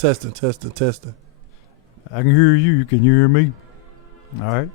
Testing. I can hear you. Can you hear me? All right.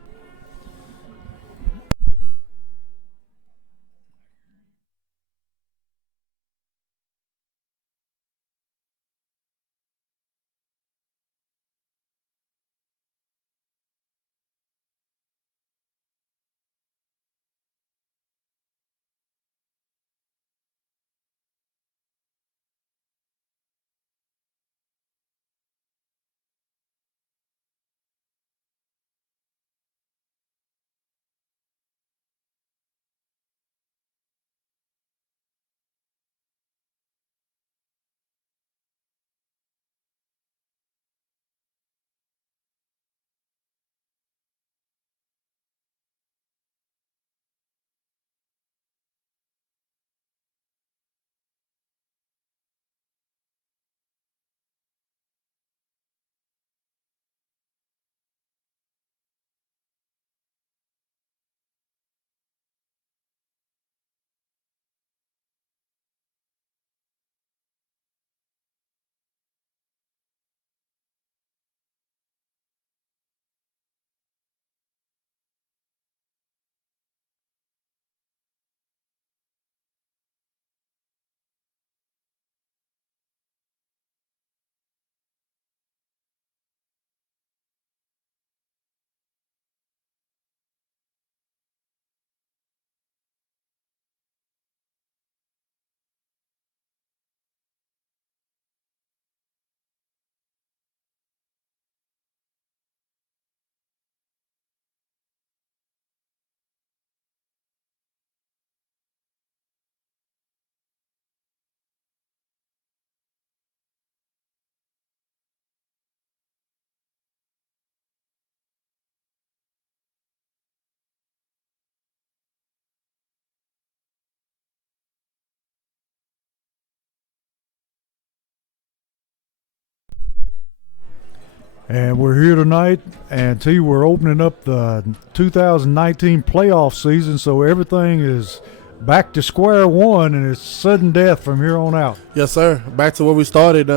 And we're here tonight, and T, we're opening up the 2019 playoff season, so everything is back to square one, and it's sudden death from here on out. Yes, sir. Back to where we started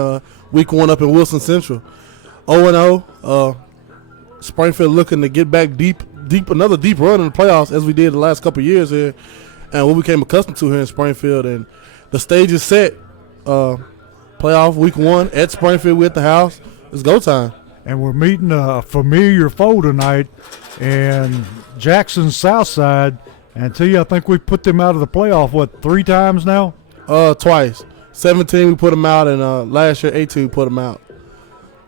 week one up in Wilson Central. 0-0. Springfield looking to get back deep, another deep run in the playoffs as we did the last couple of years here, and what we became accustomed to here in Springfield. And the stage is set. Playoff week one at Springfield. We're at the house. It's go time. And we're meeting a familiar foe tonight in Jackson's South Side. And T, I think we put them out of the playoff, 3 times now? Twice. 17 we put them out, and last year 18 we put them out.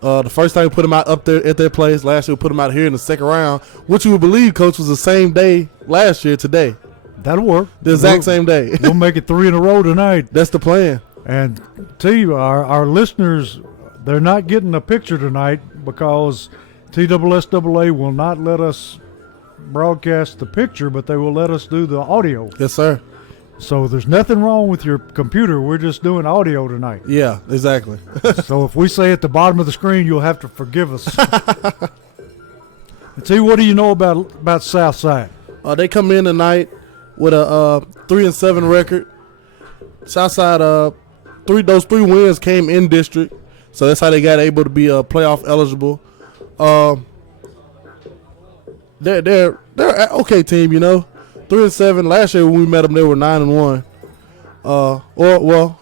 The first time we put them out up there at their place. Last year we put them out here in the second round, which you would believe, Coach, was the same day last year today. That'll work. The exact same day. We'll make it 3 in a row tonight. That's the plan. And T, our listeners, they're not getting a picture tonight because TSSAA will not let us broadcast the picture, but they will let us do the audio. Yes, sir. So there's nothing wrong with your computer. We're just doing audio tonight. Yeah, exactly. So if we say at the bottom of the screen, you'll have to forgive us. And T, what do you know about Southside? They come in tonight with a 3-7 record. Southside, those 3 wins came in district. So that's how they got able to be playoff eligible. They're an okay team, 3-7. Last year when we met them, they were 9-1. I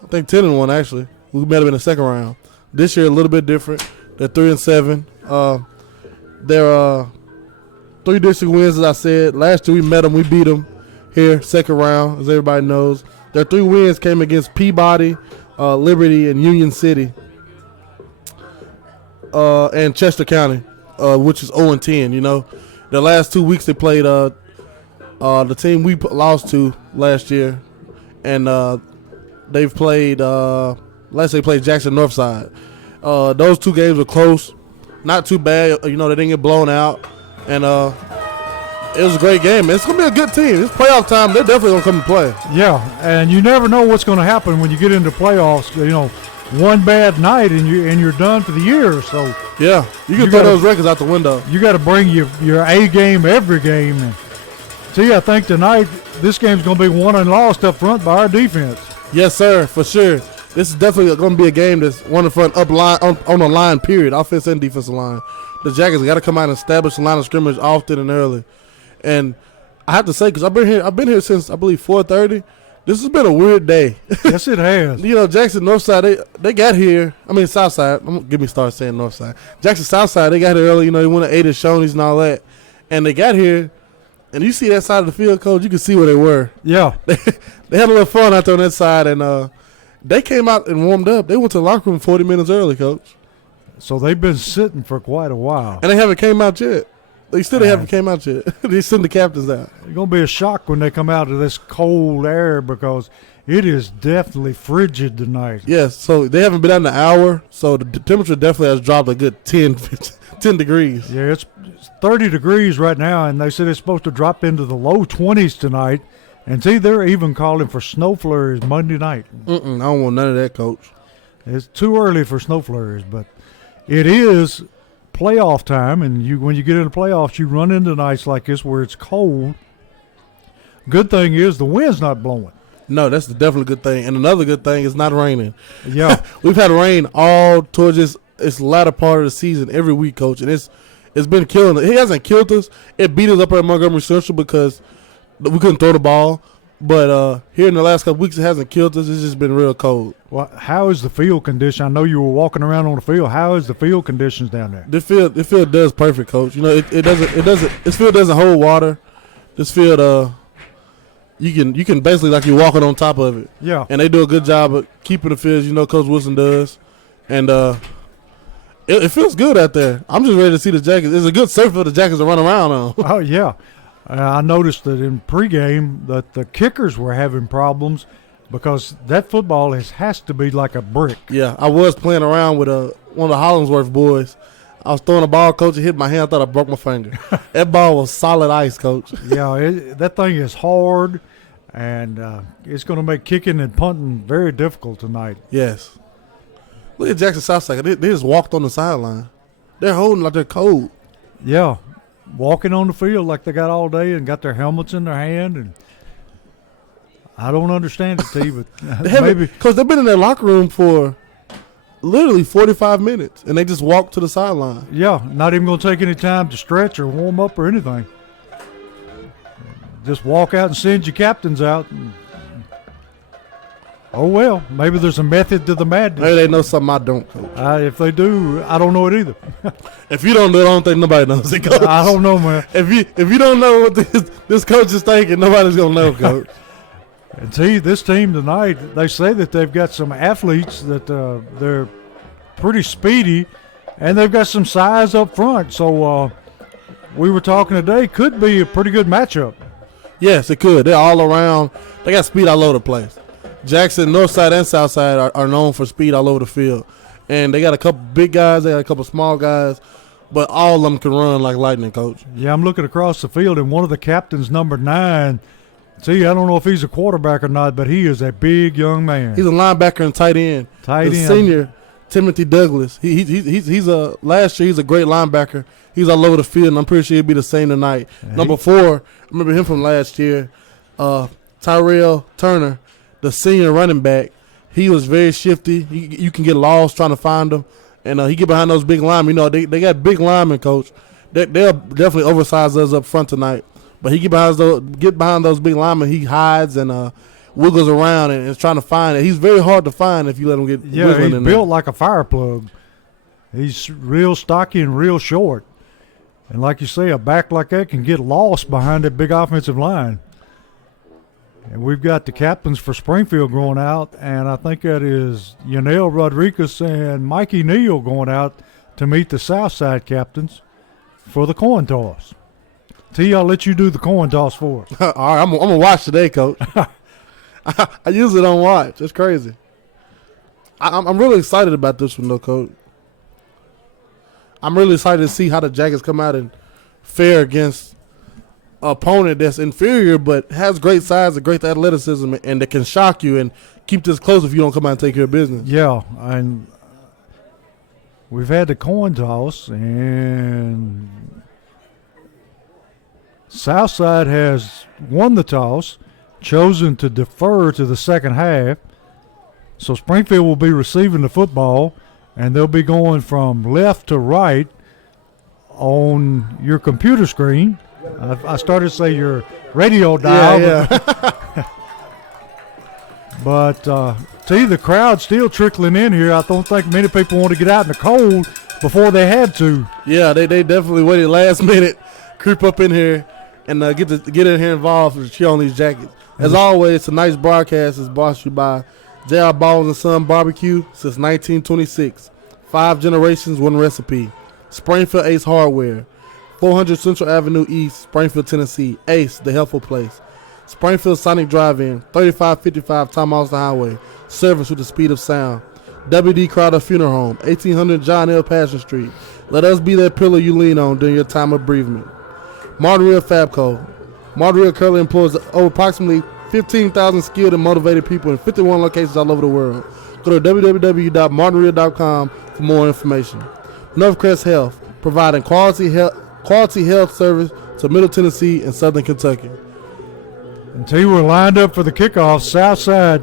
think 10-1 actually. We met them in the second round. This year a little bit different. They're 3-7. They're 3 district wins, as I said. Last year we met them, we beat them here, second round, as everybody knows. Their 3 wins came against Peabody, Liberty, and Union City. And Chester County, which is 0-10. The last 2 weeks they played the team we lost to last year, and they've played. Last they played Jackson Northside. Those 2 games were close, not too bad. They didn't get blown out, and it was a great game. It's gonna be a good team. It's playoff time. They're definitely gonna come and play. Yeah, and you never know what's going to happen when you get into playoffs. One bad night and you're done for the year. So yeah, you can throw those records out the window. You got to bring your A game every game. And see, I think tonight this game's going to be won and lost up front by our defense. Yes, sir, for sure. This is definitely going to be a game that's one of the front up line on the line. Period, offense and defensive line. The Jackets got to come out and establish the line of scrimmage often and early. And I have to say, because I've been here since I believe 4:30. This has been a weird day. Yes, it has. Jackson Northside, they got here. I mean Southside. Get me started saying Northside. Jackson Southside, they got here early. They went to 8 at Shoney's and all that, and they got here. And you see that side of the field, Coach. You can see where they were. Yeah, they had a little fun out there on that side, and they came out and warmed up. They went to the locker room 40 minutes early, Coach. So they've been sitting for quite a while, and they haven't came out yet. They haven't came out yet. They send the captains out. It's going to be a shock when they come out of this cold air because it is definitely frigid tonight. Yes, so they haven't been out in an hour, so the temperature definitely has dropped a good 10 degrees. Yeah, it's 30 degrees right now, and they said it's supposed to drop into the low 20s tonight. And see, they're even calling for snow flurries Monday night. I don't want none of that, Coach. It's too early for snow flurries, but it is playoff time, and when you get into playoffs, you run into nights like this where it's cold. Good thing is the wind's not blowing. No, that's definitely a good thing. And another good thing is not raining. Yeah. We've had rain all towards this latter part of the season every week, Coach, and it's been killing us. It hasn't killed us. It beat us up at Montgomery Central because we couldn't throw the ball. But here in the last couple weeks, it hasn't killed us. It's just been real cold. Well, how is the field condition? I know you were walking around on the field. How is the field conditions down there? The field does perfect, Coach. It doesn't. This field doesn't hold water. This field, you can basically like you're walking on top of it. Yeah. And they do a good job of keeping the fields. Coach Wilson does, and it feels good out there. I'm just ready to see the Jackets. It's a good surface for the Jackets to run around on. Oh yeah. I noticed that in pregame that the kickers were having problems because that football has to be like a brick. Yeah, I was playing around with one of the Hollingsworth boys. I was throwing a ball, Coach. It hit my hand. I thought I broke my finger. That ball was solid ice, Coach. Yeah, that thing is hard, and it's going to make kicking and punting very difficult tonight. Yes. Look at Jackson Southside. They just walked on the sideline. They're holding like they're cold. Yeah. Walking on the field like they got all day and got their helmets in their hand, and I don't understand it, T, but maybe because they've been in their locker room for literally 45 minutes, and they just walked to the sideline. Yeah, not even going to take any time to stretch or warm up or anything. Just walk out and send your captains out. Oh, well, maybe there's a method to the madness. Maybe they know something I don't, Coach. If they do, I don't know it either. If you don't do it, I don't think nobody knows it, Coach. I don't know, man. If you don't know what this coach is thinking, nobody's going to know, Coach. And see, this team tonight, they say that they've got some athletes that they're pretty speedy, and they've got some size up front. So we were talking today, could be a pretty good matchup. Yes, it could. They're all around. They got speed all over the place. Jackson, Northside, and Southside are known for speed all over the field. And they got a couple big guys. They got a couple small guys. But all of them can run like lightning, Coach. Yeah, I'm looking across the field, and one of the captains, number 9, see, I don't know if he's a quarterback or not, but he is a big young man. He's a linebacker and tight end. The senior, Timothy Douglas. He's a last year he's a great linebacker. He's all over the field, and I'm pretty sure he'll be the same tonight. Number 4, remember him from last year, Tyrell Turner, the senior running back. He was very shifty. You can get lost trying to find him, and he get behind those big linemen. They got big linemen, Coach. They'll definitely oversize us up front tonight. But he get behind those big linemen. He hides and wiggles around and is trying to find it. He's very hard to find if you let him get wiggling in there. He's built like a fire plug. He's real stocky and real short. And like you say, a back like that can get lost behind that big offensive line. And we've got the captains for Springfield going out, and I think that is Yanel Rodriguez and Mikey Neal going out to meet the Southside captains for the coin toss. T, I'll let you do the coin toss for us. All right, I'm going to watch today, Coach. I usually don't watch. That's crazy. I'm really excited about this one, though, Coach. I'm really excited to see how the Jackets come out and fare against an opponent that's inferior but has great size and great athleticism and that can shock you and keep this close if you don't come out and take care of business. Yeah, and we've had the coin toss, and Southside has won the toss, chosen to defer to the second half. So Springfield will be receiving the football, and they'll be going from left to right on your computer screen. I started to say your radio dial. Yeah. But the crowd's still trickling in here. I don't think many people want to get out in the cold before they had to. Yeah, they definitely waited last minute, creep up in here, and get in here involved to cheer on these jackets. As always, tonight's broadcast is brought to you by J.R. Balls and Son Barbecue since 1926. 5 generations, 1 recipe. Springfield Ace Hardware, 400 Central Avenue East, Springfield, Tennessee. Ace, the helpful place. Springfield Sonic Drive-In, 3555 Tom Austin Highway. Service with the speed of sound. WD Crowder Funeral Home, 1800 John L. Passion Street. Let us be that pillar you lean on during your time of bereavement. Martin Fabco. Martin currently employs over approximately 15,000 skilled and motivated people in 51 locations all over the world. Go to www.martinreal.com for more information. Northcrest Health, providing quality health service to Middle Tennessee and Southern Kentucky. And we're lined up for the kickoff. Southside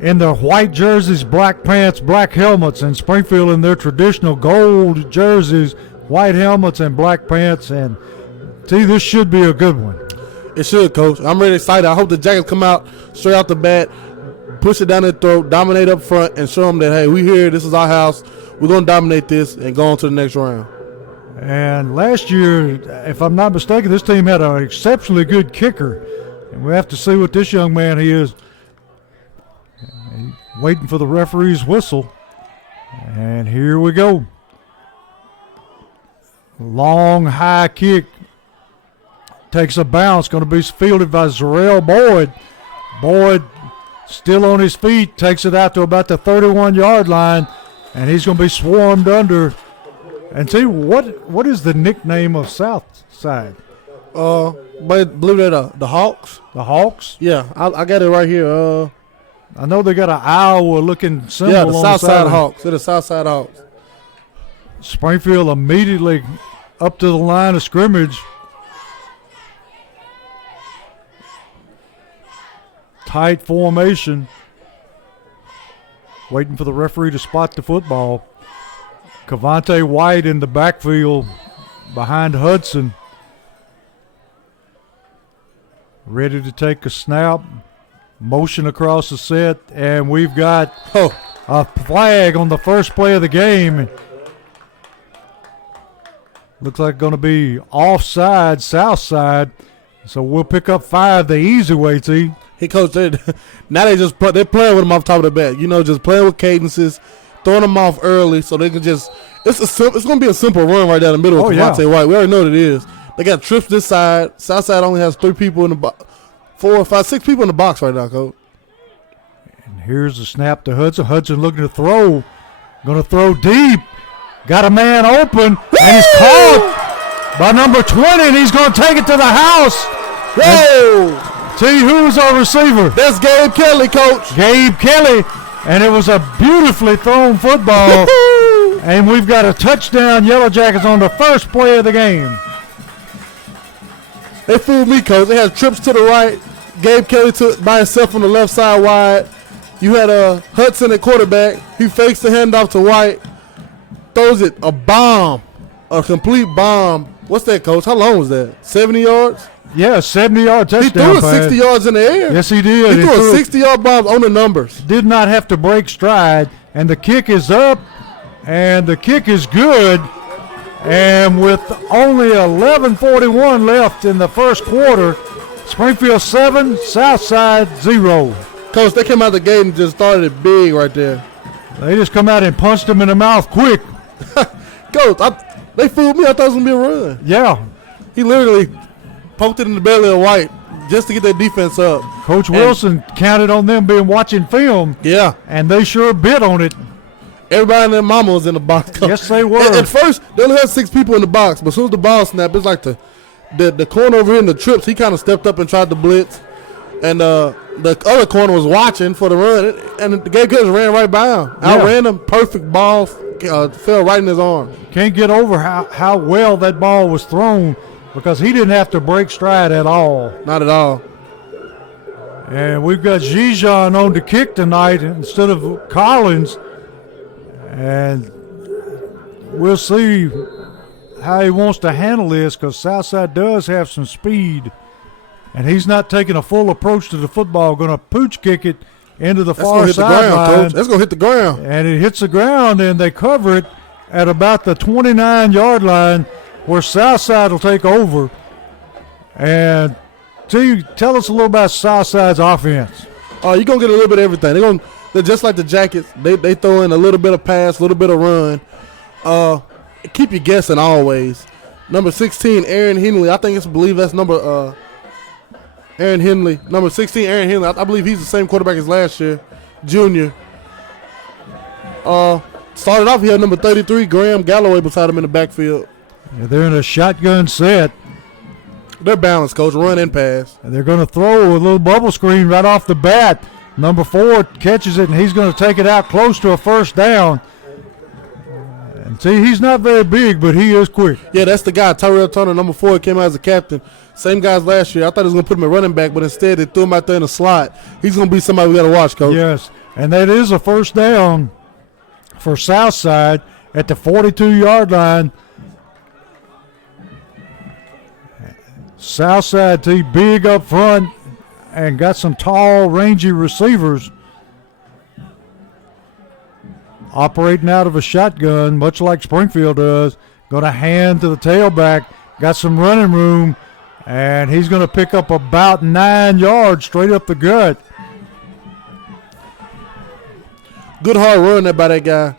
in their white jerseys, black pants, black helmets, and Springfield in their traditional gold jerseys, white helmets, and black pants. And this should be a good one. It should, Coach. I'm really excited. I hope the Jackets come out straight out the bat, push it down their throat, dominate up front, and show them that, hey, we here. This is our house. We're going to dominate this and go on to the next round. And last year, if I'm not mistaken, this team had an exceptionally good kicker. And we have to see what this young man he is. Waiting for the referee's whistle. And here we go. Long, high kick. Takes a bounce. Going to be fielded by Zarrell Boyd. Boyd still on his feet. Takes it out to about the 31-yard line. And he's going to be swarmed under. And see, what is the nickname of Southside? But believe it, the Hawks. The Hawks? Yeah, I got it right here. I know they got an Iowa-looking symbol. Yeah, the on Southside the Hawks. They're the Southside Hawks. Springfield immediately up to the line of scrimmage. Tight formation. Waiting for the referee to spot the football. Cavante White in the backfield behind Hudson. Ready to take a snap. Motion across the set. And we've got a flag on the first play of the game. Looks like going to be offside, south side. So we'll pick up 5 the easy way, T. Hey, Coach, now they're playing with them off top of the bat. You know, just playing with cadences, throwing them off early so they can just – it's going to be a simple run right down the middle with Cavante White. We already know what it is. They got trips this side. Southside only has 3 people in the box. 4, 5, 6 people in the box right now, Coach. And here's the snap to Hudson. Hudson looking to throw. Going to throw deep. Got a man open. And he's caught by number 20, and he's going to take it to the house. Whoa! See, who's our receiver? That's Gabe Kelly, Coach. Gabe Kelly. And it was a beautifully thrown football. And we've got a touchdown, Yellow Jackets, on the first play of the game. They fooled me, Coach. They had trips to the right. Gabe Kelly took by himself on the left side wide. You had Hudson at quarterback. He fakes the handoff to White. Throws it a bomb, a complete bomb. What's that, Coach? How long was that? 70 yards? Yeah, 70-yard touchdown. He threw it 60 yards in the air. Yes, he did. He threw a 60-yard bomb on the numbers. Did not have to break stride. And the kick is up, and the kick is good. And with only 11:41 left in the first quarter, Springfield 7, Southside 0. Coach, they came out the gate and just started it big right there. They just come out and punched him in the mouth quick. Coach, they fooled me. I thought it was going to be a run. Yeah. He literally poked it in the belly of White just to get that defense up. Coach Wilson counted on them watching film. Yeah. And they sure bit on it. Everybody and their mama was in the box. Coach. Yes, they were. At first, they only had 6 people in the box, but as soon as the ball snapped, it's like the corner over here in the trips, he kind of stepped up and tried to blitz. And the other corner was watching for the run, and the Gabe Kelly ran right by him. Outran him, perfect ball, fell right in his arm. Can't get over how well that ball was thrown because he didn't have to break stride at all. Not at all. And we've got Sjshs on to kick tonight instead of Collins. And we'll see how he wants to handle this because Southside does have some speed. And he's not taking a full approach to the football. Going to pooch kick it into the far sideline. That's going to hit the ground. And it hits the ground, and they cover it at about the 29-yard line where Southside will take over. And tell us a little about Southside's offense. You're going to get a little bit of everything. They're just like the Jackets. They throw in a little bit of pass, a little bit of run. Keep you guessing always. Number 16, Aaron Henley. I believe that's number Aaron Henley. Number 16, Aaron Henley. I believe he's the same quarterback as last year, junior. Started off, he had number 33, Graham Galloway, beside him in the backfield. Yeah, they're in a shotgun set. They're balanced, coach, run and pass. And they're going to throw a little bubble screen right off the bat. Number 4 catches it, and he's going to take it out close to a first down. And see, he's not very big, but he is quick. Yeah, that's the guy, Tyrell Turner, number 4, came out as a captain. Same guy as last year. I thought he was going to put him at running back, but instead they threw him out there in the slot. He's going to be somebody we got to watch, coach. Yes, and that is a first down for Southside at the 42-yard line. Southside team big up front and got some tall, rangy receivers operating out of a shotgun, much like Springfield does. Going to hand to the tailback. Got some running room, and he's going to pick up about 9 yards straight up the gut. Good hard run there by that guy.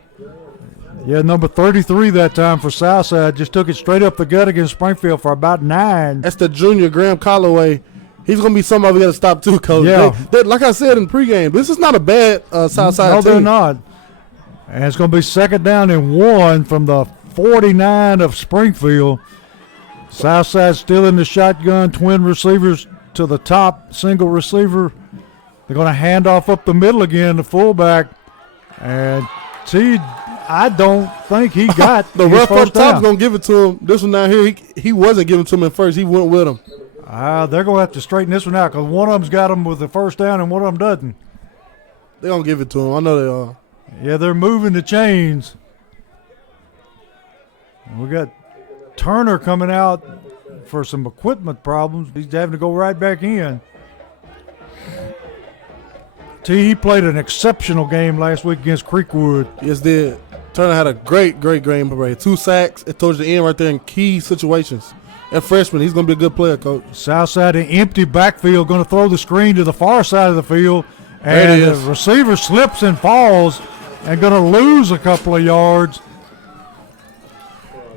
Yeah, number 33 that time for Southside just took it straight up the gut against Springfield for about 9. That's the junior, Graham Calloway. He's going to be somebody we got to stop too, coach. Yeah. Like I said in pregame, this is not a bad Southside team. No, they're not. And it's going to be 2nd down and 1 from the 49 of Springfield. Southside still in the shotgun, twin receivers to the top, single receiver. They're going to hand off up the middle again, the fullback. And I don't think he got the rough up top's going to give it to him. This one down here, he wasn't giving it to him at first. He went with him. They're going to have to straighten this one out because one of them's got him with the first down and one of them doesn't. They're going to give it to him. I know they are. Yeah, they're moving the chains. We got Turner coming out for some equipment problems. He's having to go right back in. He played an exceptional game last week against Creekwood. Yes, did. Turner had a great game parade. 2 sacks towards the end right there in key situations. That freshman, he's going to be a good player, coach. Southside an empty backfield, going to throw the screen to the far side of the field. And the receiver slips and falls and going to lose a couple of yards.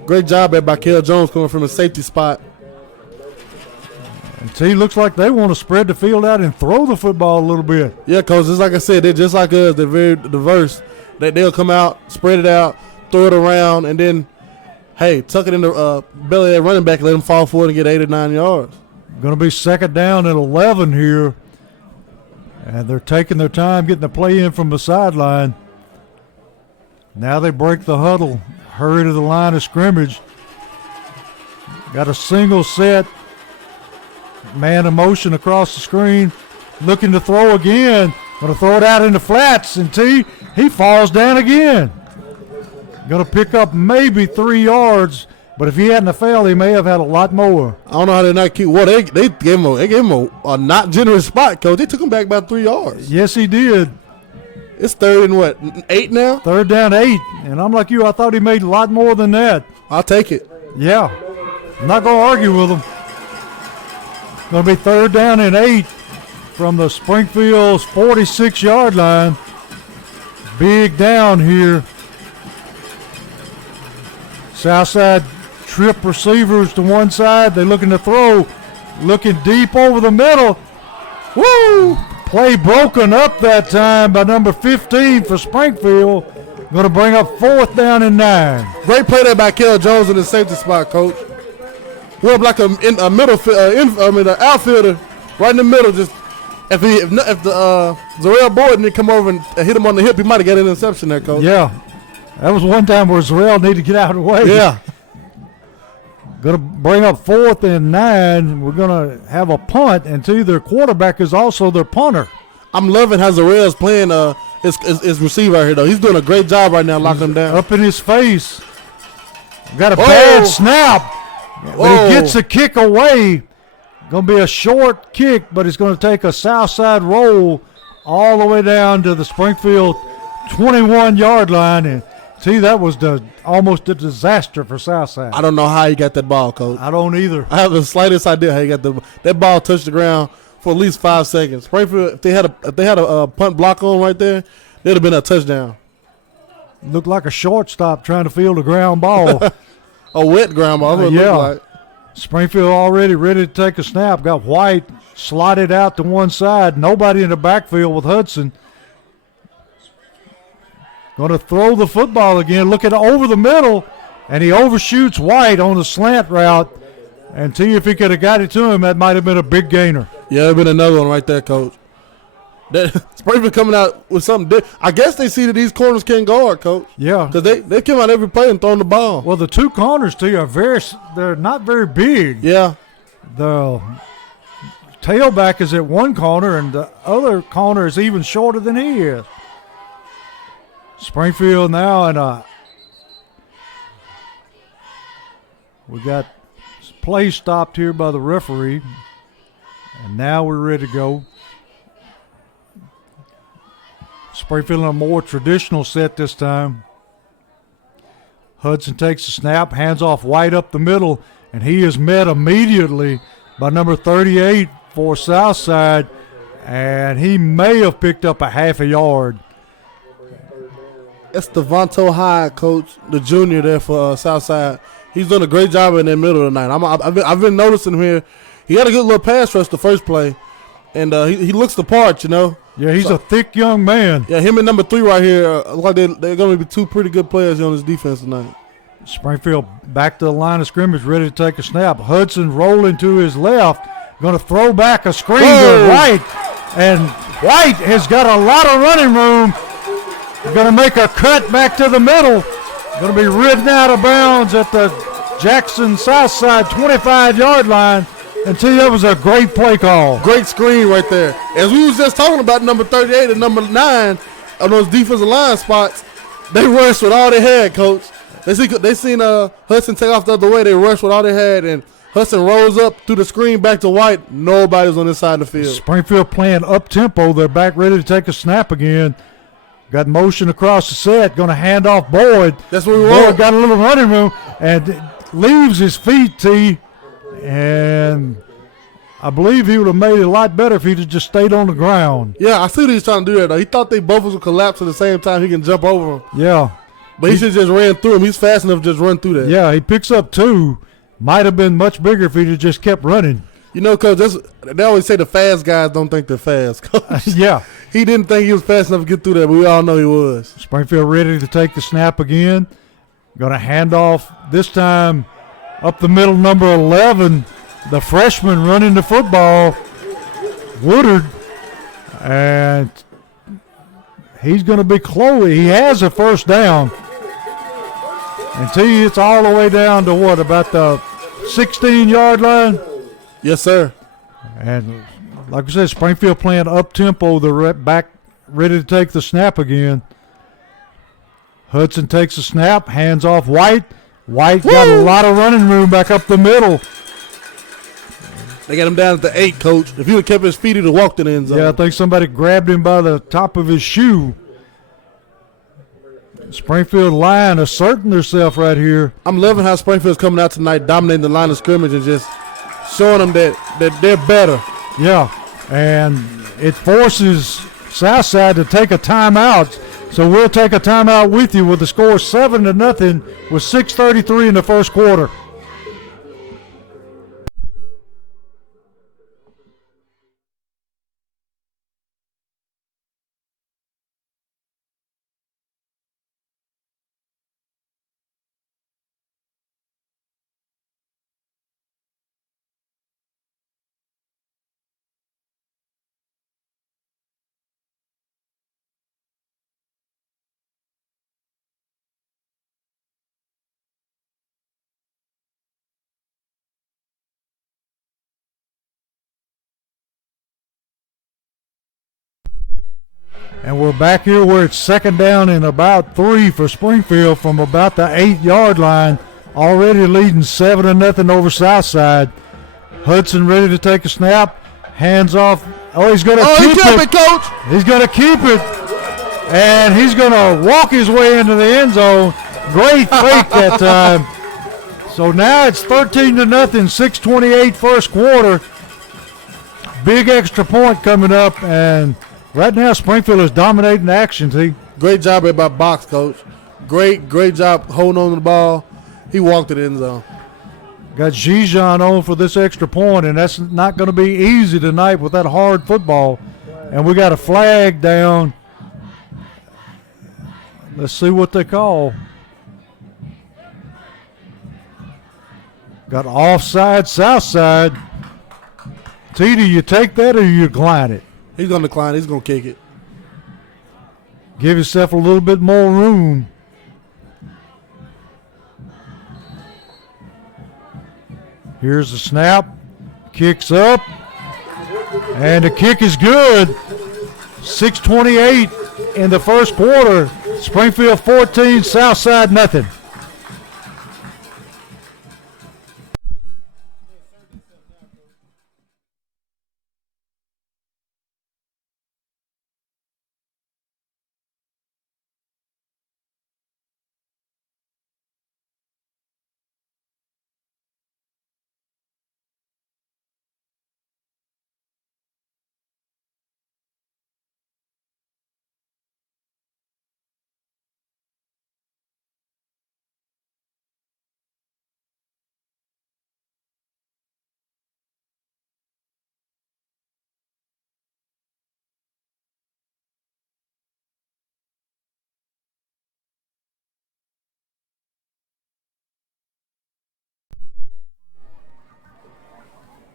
Great job by Kel Jones coming from a safety spot. And looks like they want to spread the field out and throw the football a little bit. Yeah, coach, just like I said, they're just like us. They're very diverse. They'll come out, spread it out, throw it around, and then, tuck it in the belly of that running back and let him fall forward and get 8 or 9 yards. Going to be 2nd down and 11 here. And they're taking their time getting the play in from the sideline. Now they break the huddle, hurry to the line of scrimmage. Got a single set. Man in motion across the screen. Looking to throw again. Going to throw it out in the flats. And he falls down again. Going to pick up maybe 3 yards. But if he hadn't failed, he may have had a lot more. I don't know how they not keep. Well, they gave him a not generous spot, coach. They took him back about 3 yards. Yes, he did. It's 3rd and 8 now? 3rd down 8. And I'm like you, I thought he made a lot more than that. I'll take it. Yeah. I'm not going to argue with him. Going to be 3rd down and 8 from the Springfield's 46-yard line. Big down here. Southside trip receivers to one side. They're looking to throw. Looking deep over the middle. Woo! Play broken up that time by number 15 for Springfield. Going to bring up 4th down and 9. Great play there by Kel Jones in the safety spot, coach. We're up like a the outfielder right in the middle. Just if the Zarrell Boyd didn't come over and hit him on the hip, he might have got an interception there, coach. Yeah, that was one time where Zarrell needed to get out of the way. Yeah. Going to bring up 4th and 9. We're going to have a punt, and their quarterback is also their punter. I'm loving how Zarell's playing his receiver right here, though. He's doing a great job right now locking him down. Up in his face. Got a bad snap, but he gets the kick away. Going to be a short kick, but it's going to take a south side roll all the way down to the Springfield 21-yard line. And see, that was almost a disaster for Southside. I don't know how he got that ball, Coach. I don't either. I have the slightest idea how he got that ball touched the ground for at least 5 seconds. Springfield, if they had a punt block on right there, it'd have been a touchdown. Looked like a shortstop trying to field a ground ball. A wet ground ball. That's what it looked like. Springfield already ready to take a snap. Got White slotted out to one side. Nobody in the backfield with Hudson. Going to throw the football again. Looking over the middle, and he overshoots White on the slant route. And see if he could have got it to him, that might have been a big gainer. Yeah, it'd been another one right there, Coach. Springfield coming out with something different. I guess they see that these corners can't guard, Coach. Yeah. Because they come out every play and throwing the ball. Well, the two corners, they're not very big. Yeah. The tailback is at one corner, and the other corner is even shorter than he is. Springfield now, and we got play stopped here by the referee, and now we're ready to go. Springfield in a more traditional set this time. Hudson takes the snap, hands off White up the middle, and he is met immediately by number 38 for Southside, and he may have picked up a half a yard. That's Devonto Hyde, Coach, the junior there for Southside. He's done a great job in the middle of the night. I've been noticing him here. He had a good little pass rush the first play, and he looks the part, you know. Yeah, he's a thick young man. Yeah, him and number 3 right here, like they're going to be two pretty good players on this defense tonight. Springfield back to the line of scrimmage, ready to take a snap. Hudson rolling to his left, going to throw back a screen to White, and White has got a lot of running room. Going to make a cut back to the middle. Going to be ridden out of bounds at the Jackson Southside 25-yard line. And see, that was a great play call. Great screen right there. As we was just talking about number 38 and number 9 on those defensive line spots, they rushed with all they had, Coach. They seen Hudson take off the other way. They rushed with all they had, and Hudson rolls up through the screen back to White. Nobody's on this side of the field. Springfield playing up-tempo. They're back ready to take a snap again. Got motion across the set. Going to hand off Boyd. That's what we want. Boyd got a little running room and leaves his feet, T. And I believe he would have made it a lot better if he'd have just stayed on the ground. Yeah, I see what he's trying to do there, though. He thought they both would collapse at the same time. He can jump over him. Yeah. But he should have just ran through him. He's fast enough to just run through that. Yeah, he picks up 2. Might have been much bigger if he'd have just kept running. You know, Coach, they always say the fast guys don't think they're fast, Coach. Yeah. He didn't think he was fast enough to get through that, but we all know he was. Springfield ready to take the snap again. Going to hand off this time up the middle, number 11, the freshman running the football, Woodard. And he's going to be close. He has a first down. Until it's all the way down to what, about the 16-yard line? Yes, sir. And like I said, Springfield playing up-tempo. They're back ready to take the snap again. Hudson takes the snap, hands off White. White got a lot of running room back up the middle. They got him down at the 8, Coach. If he would have kept his feet, he'd have walked in the end zone. Yeah, I think somebody grabbed him by the top of his shoe. Springfield line asserting themselves right here. I'm loving how Springfield's coming out tonight, dominating the line of scrimmage and just showing them that they're better. Yeah, and it forces Southside to take a timeout. So we'll take a timeout with you with the score 7-0 with 6:33 in the first quarter. And we're back here where it's second down and about 3 for Springfield from about the 8-yard line. Already leading 7-0 over Southside. Hudson ready to take a snap. Hands off. Oh, he's going to keep it, Coach. He's going to keep it. And he's going to walk his way into the end zone. Great fake that time. So now it's 13-0, 6:28 first quarter. Big extra point coming up, and right now Springfield is dominating action, T. Great job at my box, Coach. Great job holding on to the ball. He walked it in the zone. Got Sjshs on for this extra point, and that's not going to be easy tonight with that hard football. And we got a flag down. Let's see what they call. Got offside, south side. T, do you take that or you decline it? He's going to decline. He's going to kick it. Give yourself a little bit more room. Here's the snap. Kicks up. And the kick is good. 6:28 in the first quarter. Springfield 14, Southside nothing.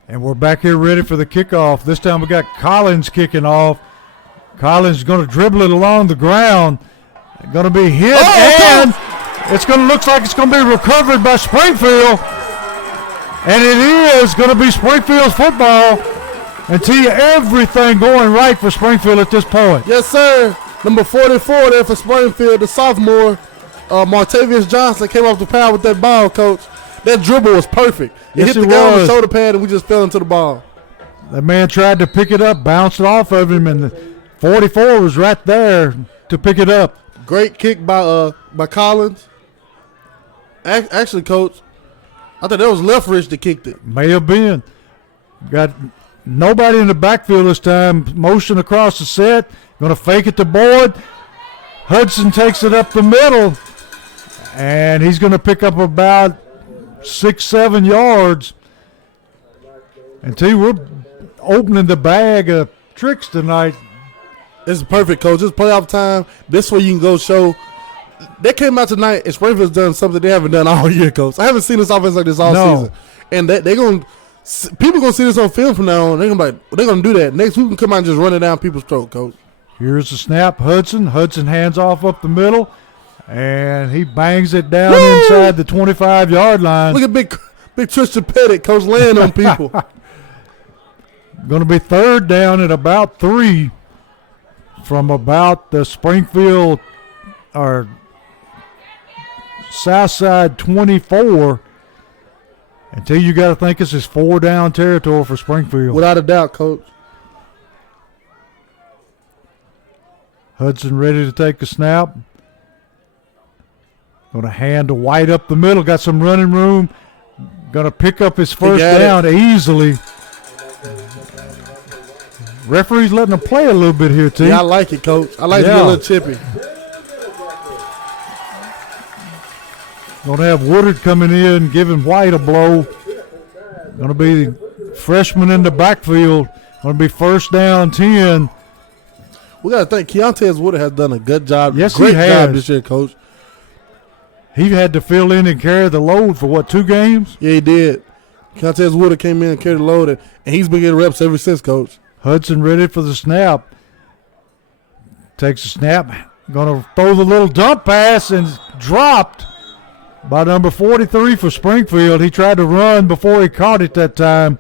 And we're back here ready for the kickoff. This time we got Collins kicking off. Collins is going to dribble it along the ground. Going to be hit, and it's going to look like it's going to be recovered by Springfield. And it is going to be Springfield's football. And tell you, everything going right for Springfield at this point. Yes, sir. Number 44 there for Springfield, the sophomore, Martavius Johnson, came off the pad with that ball, Coach. That dribble was perfect. It hit the guy on the shoulder pad, and we just fell into the ball. That man tried to pick it up, bounced it off of him, and the 44 was right there to pick it up. Great kick by Collins. Actually, Coach, I thought that was Leftridge that kicked it. May have been. Got nobody in the backfield this time. Motion across the set. Going to fake it to Boyd. Hudson takes it up the middle, and he's going to pick up about 6-7 yards. And we're opening the bag of tricks tonight. This is perfect, Coach. This is playoff time. This way you can go show. They came out tonight, and Springfield's done something they haven't done all year, Coach. I haven't seen this offense like this all season. And they're going to – people going to see this on film from now on. They're going to do that. Next week we can come out and just run it down people's throat, Coach. Here's the snap. Hudson hands off up the middle. And he bangs it down inside the 25-yard line. Look at big Tristan Pettit, Coach, laying on people. Going to be third down at about 3 from about the Springfield or Southside 24. Until you got to think this is 4-down territory for Springfield. Without a doubt, Coach. Hudson ready to take a snap. Going to hand to White up the middle. Got some running room. Going to pick up his first down easily. Referee's letting him play a little bit here, too. Yeah, I like it, Coach. I like to get a little chippy. Going to have Woodard coming in, giving White a blow. Going to be freshman in the backfield. Going to be first down 10. We got to think Keontae Woodard has done a good job. Yes, Great he has. job this year, Coach. He had to fill in and carry the load for, 2 games? Yeah, he did. Keontae Woodard came in and carried the load, and he's been getting reps ever since, Coach. Hudson ready for the snap. Takes the snap. Going to throw the little dump pass and dropped by number 43 for Springfield. He tried to run before he caught it that time.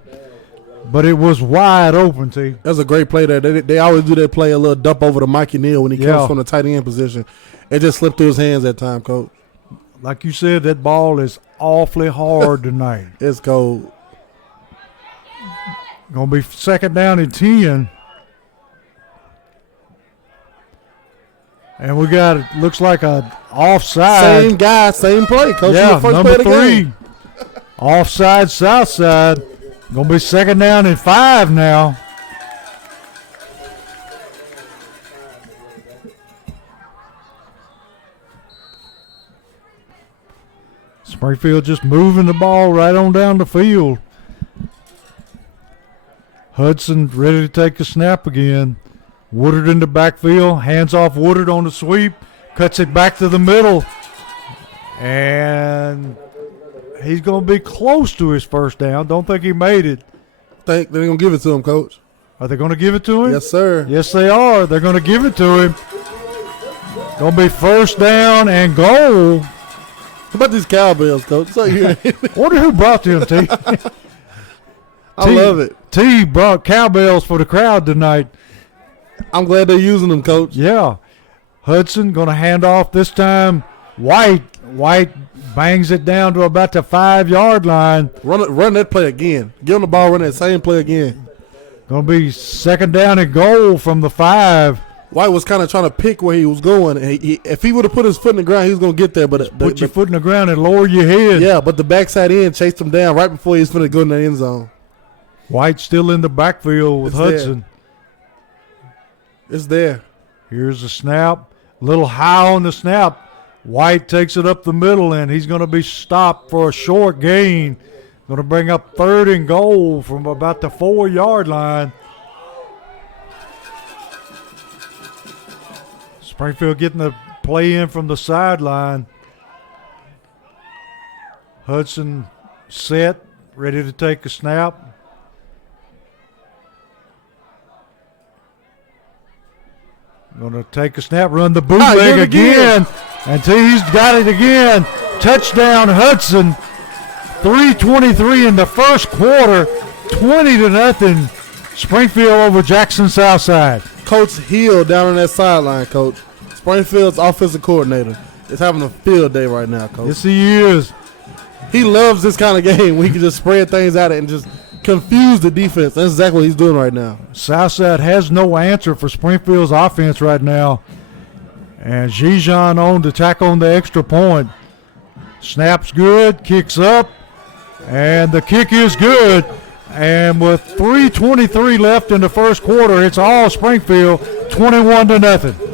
but it was wide open, T. That's a great play there. They always do that play, a little dump over to Mikey Neal when he comes from the tight end position. It just slipped through his hands that time, Coach. Like you said, that ball is awfully hard tonight. It's cold. Going to be second down and 10. And we got, it looks like a offside. Same guy, same play, Coach. Yeah, first number play of the 3. game. Offside, south side. Going to be second down and 5 now. Springfield just moving the ball right on down the field. Hudson ready to take a snap again. Woodard in the backfield. Hands off Woodard on the sweep. Cuts it back to the middle. And he's going to be close to his first down. Don't think he made it. Think they're going to give it to him, Coach. Are they going to give it to him? Yes, sir. Yes, they are. They're going to give it to him. Going to be first down and goal. How about these cowbells, Coach? So Wonder who brought them, T. I love it. T brought cowbells for the crowd tonight. I'm glad they're using them, Coach. Yeah. Hudson going to hand off this time. White bangs it down to about the 5-yard line. Run that play again. Give him the ball, run that same play again. Going to be second down and goal from the 5. White was kind of trying to pick where he was going. If he would have put his foot in the ground, he was going to get there. But put your foot in the ground and lower your head. Yeah, but the backside end chased him down right before he was going to go in the end zone. White still in the backfield with Hudson. It's there. Here's the snap. A little high on the snap. White takes it up the middle, and he's going to be stopped for a short gain. Going to bring up third and goal from about the 4-yard line. Springfield getting the play in from the sideline. Hudson set, ready to take a snap. Going to take a snap, run the bootleg again. And he's got it again. Touchdown Hudson. 3:23 in the first quarter. 20-0. Springfield over Jackson Southside. Coach Hill down on that sideline, Coach. Springfield's offensive coordinator is having a field day right now, Coach. Yes, he is. He loves this kind of game where he can just spread things out and just confuse the defense. That's exactly what he's doing right now. Southside has no answer for Springfield's offense right now. And Zijan on to tack on the extra point. Snap's good, kicks up, and the kick is good. And with 3:23 left in the first quarter, it's all Springfield, 21-0.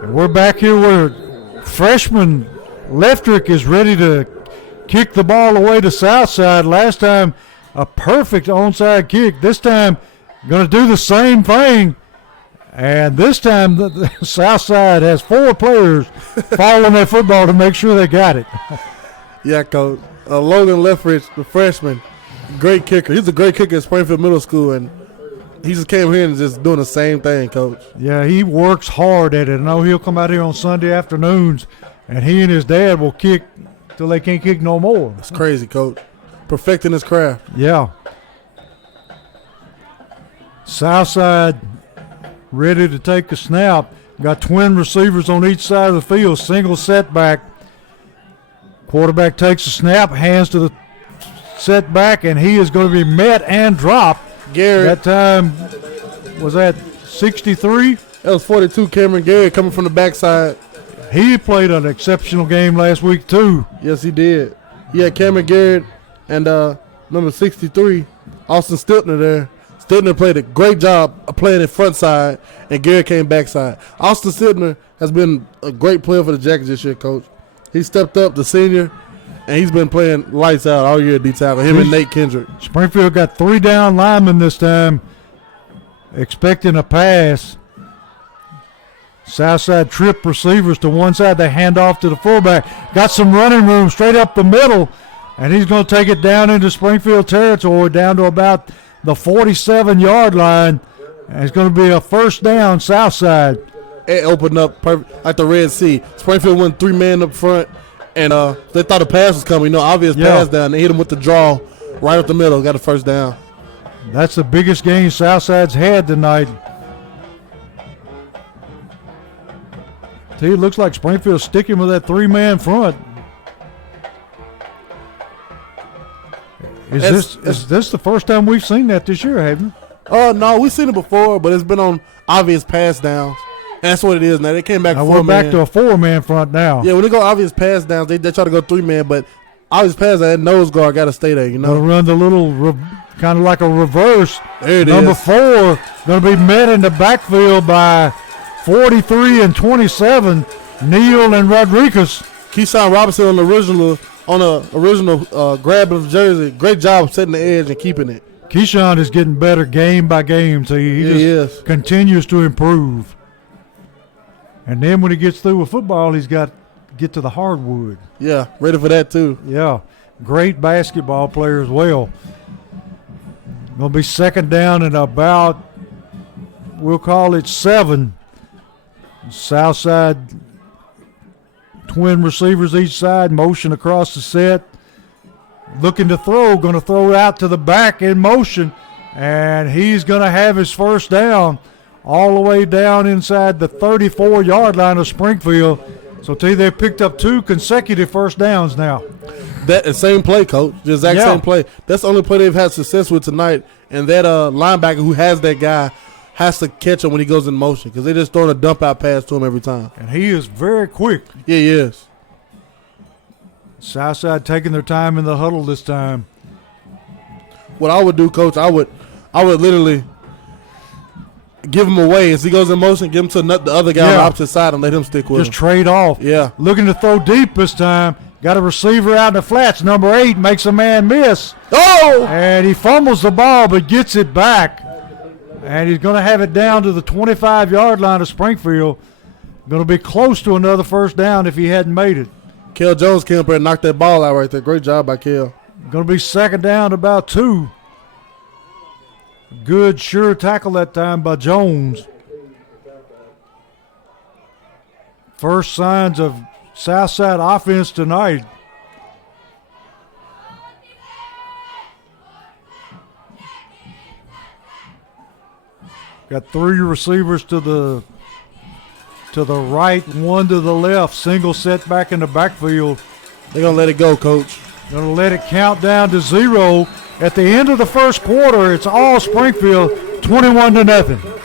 And we're back here where freshman Leftrick is ready to kick the ball away to Southside. Last time, a perfect onside kick. This time, going to do the same thing. And this time, the Southside has 4 players following that football to make sure they got it. Yeah, Coach. Logan Lefridge, the freshman, great kicker. He's a great kicker at Springfield Middle School, and he just came here and just doing the same thing, Coach. Yeah, he works hard at it. I know he'll come out here on Sunday afternoons, and he and his dad will kick till they can't kick no more. It's crazy, Coach. Perfecting his craft. Yeah. Southside ready to take a snap. Got twin receivers on each side of the field. Single setback. Quarterback takes a snap, hands to the setback, and he is going to be met and dropped. Garrett. That time, was that 63? That was 42, Cameron Garrett coming from the backside. He played an exceptional game last week, too. Yes, he did. Yeah, Cameron Garrett and number 63, Austin Stiltner there. Stidner played a great job of playing in front side, and Gary came backside. Austin Stidner has been a great player for the Jackets this year, Coach. He stepped up, the senior, and he's been playing lights out all year at D-tackle, him and Nate Kendrick. Springfield got 3 down linemen this time, expecting a pass. Southside trip receivers to one side. They hand off to the fullback. Got some running room straight up the middle, and he's going to take it down into Springfield territory, down to about the 47-yard line. And it's going to be a first down, Southside. It opened up perfect, like the Red Sea. Springfield went 3 men up front, and they thought a pass was coming. Obvious pass down. They hit him with the draw right up the middle. Got a first down. That's the biggest gain Southside's had tonight. It looks like Springfield's sticking with that 3-man front. Is this the first time we've seen that this year, haven't we? No, we've seen it before, but it's been on obvious pass downs. And that's what it is now. They came back now 4-man. We're back to a 4-man front now. Yeah, when they go obvious pass downs, they try to go 3-man, but obvious pass down, that nose guard got to stay there, Gonna run the little kind of like a reverse. There it Number is. 4 going to be met in the backfield by 43 and 27, Neal and Rodriguez. Keyshawn Robinson on the original grab of the jersey. Great job setting the edge and keeping it. Keyshawn is getting better game by game, so he just continues to improve. And then when he gets through with football, he's got to get to the hardwood. Yeah, ready for that too. Yeah, great basketball player as well. Going to be second down and about, we'll call it 7. Southside, twin receivers each side, motion across the set. Looking to throw, going to throw out to the back in motion, and he's going to have his first down all the way down inside the 34-yard line of Springfield. So, they picked up 2 consecutive first downs now. That same play, Coach. The exact same play. That's the only play they've had success with tonight. And that linebacker who has that guy has to catch him when he goes in motion because they're just throwing a dump out pass to him every time. And he is very quick. Yeah, he is. Southside taking their time in the huddle this time. What I would do, Coach, I would literally give him away as he goes in motion, give him to the other guy on the opposite side and let him stick with him. Just trade off. Yeah. Looking to throw deep this time. Got a receiver out in the flats. Number 8 makes a man miss. Oh! And he fumbles the ball but gets it back. And he's going to have it down to the 25-yard line of Springfield. Going to be close to another first down if he hadn't made it. Kel Jones came up here and knocked that ball out right there. Great job by Kel. Going to be second down about 2. Good, sure tackle that time by Jones. First signs of Southside offense tonight. Got 3 receivers to the right, 1 to the left. Single set back in the backfield. They're going to let it go, Coach. Going to let it count down to 0. At the end of the first quarter, it's all Springfield, 21-0.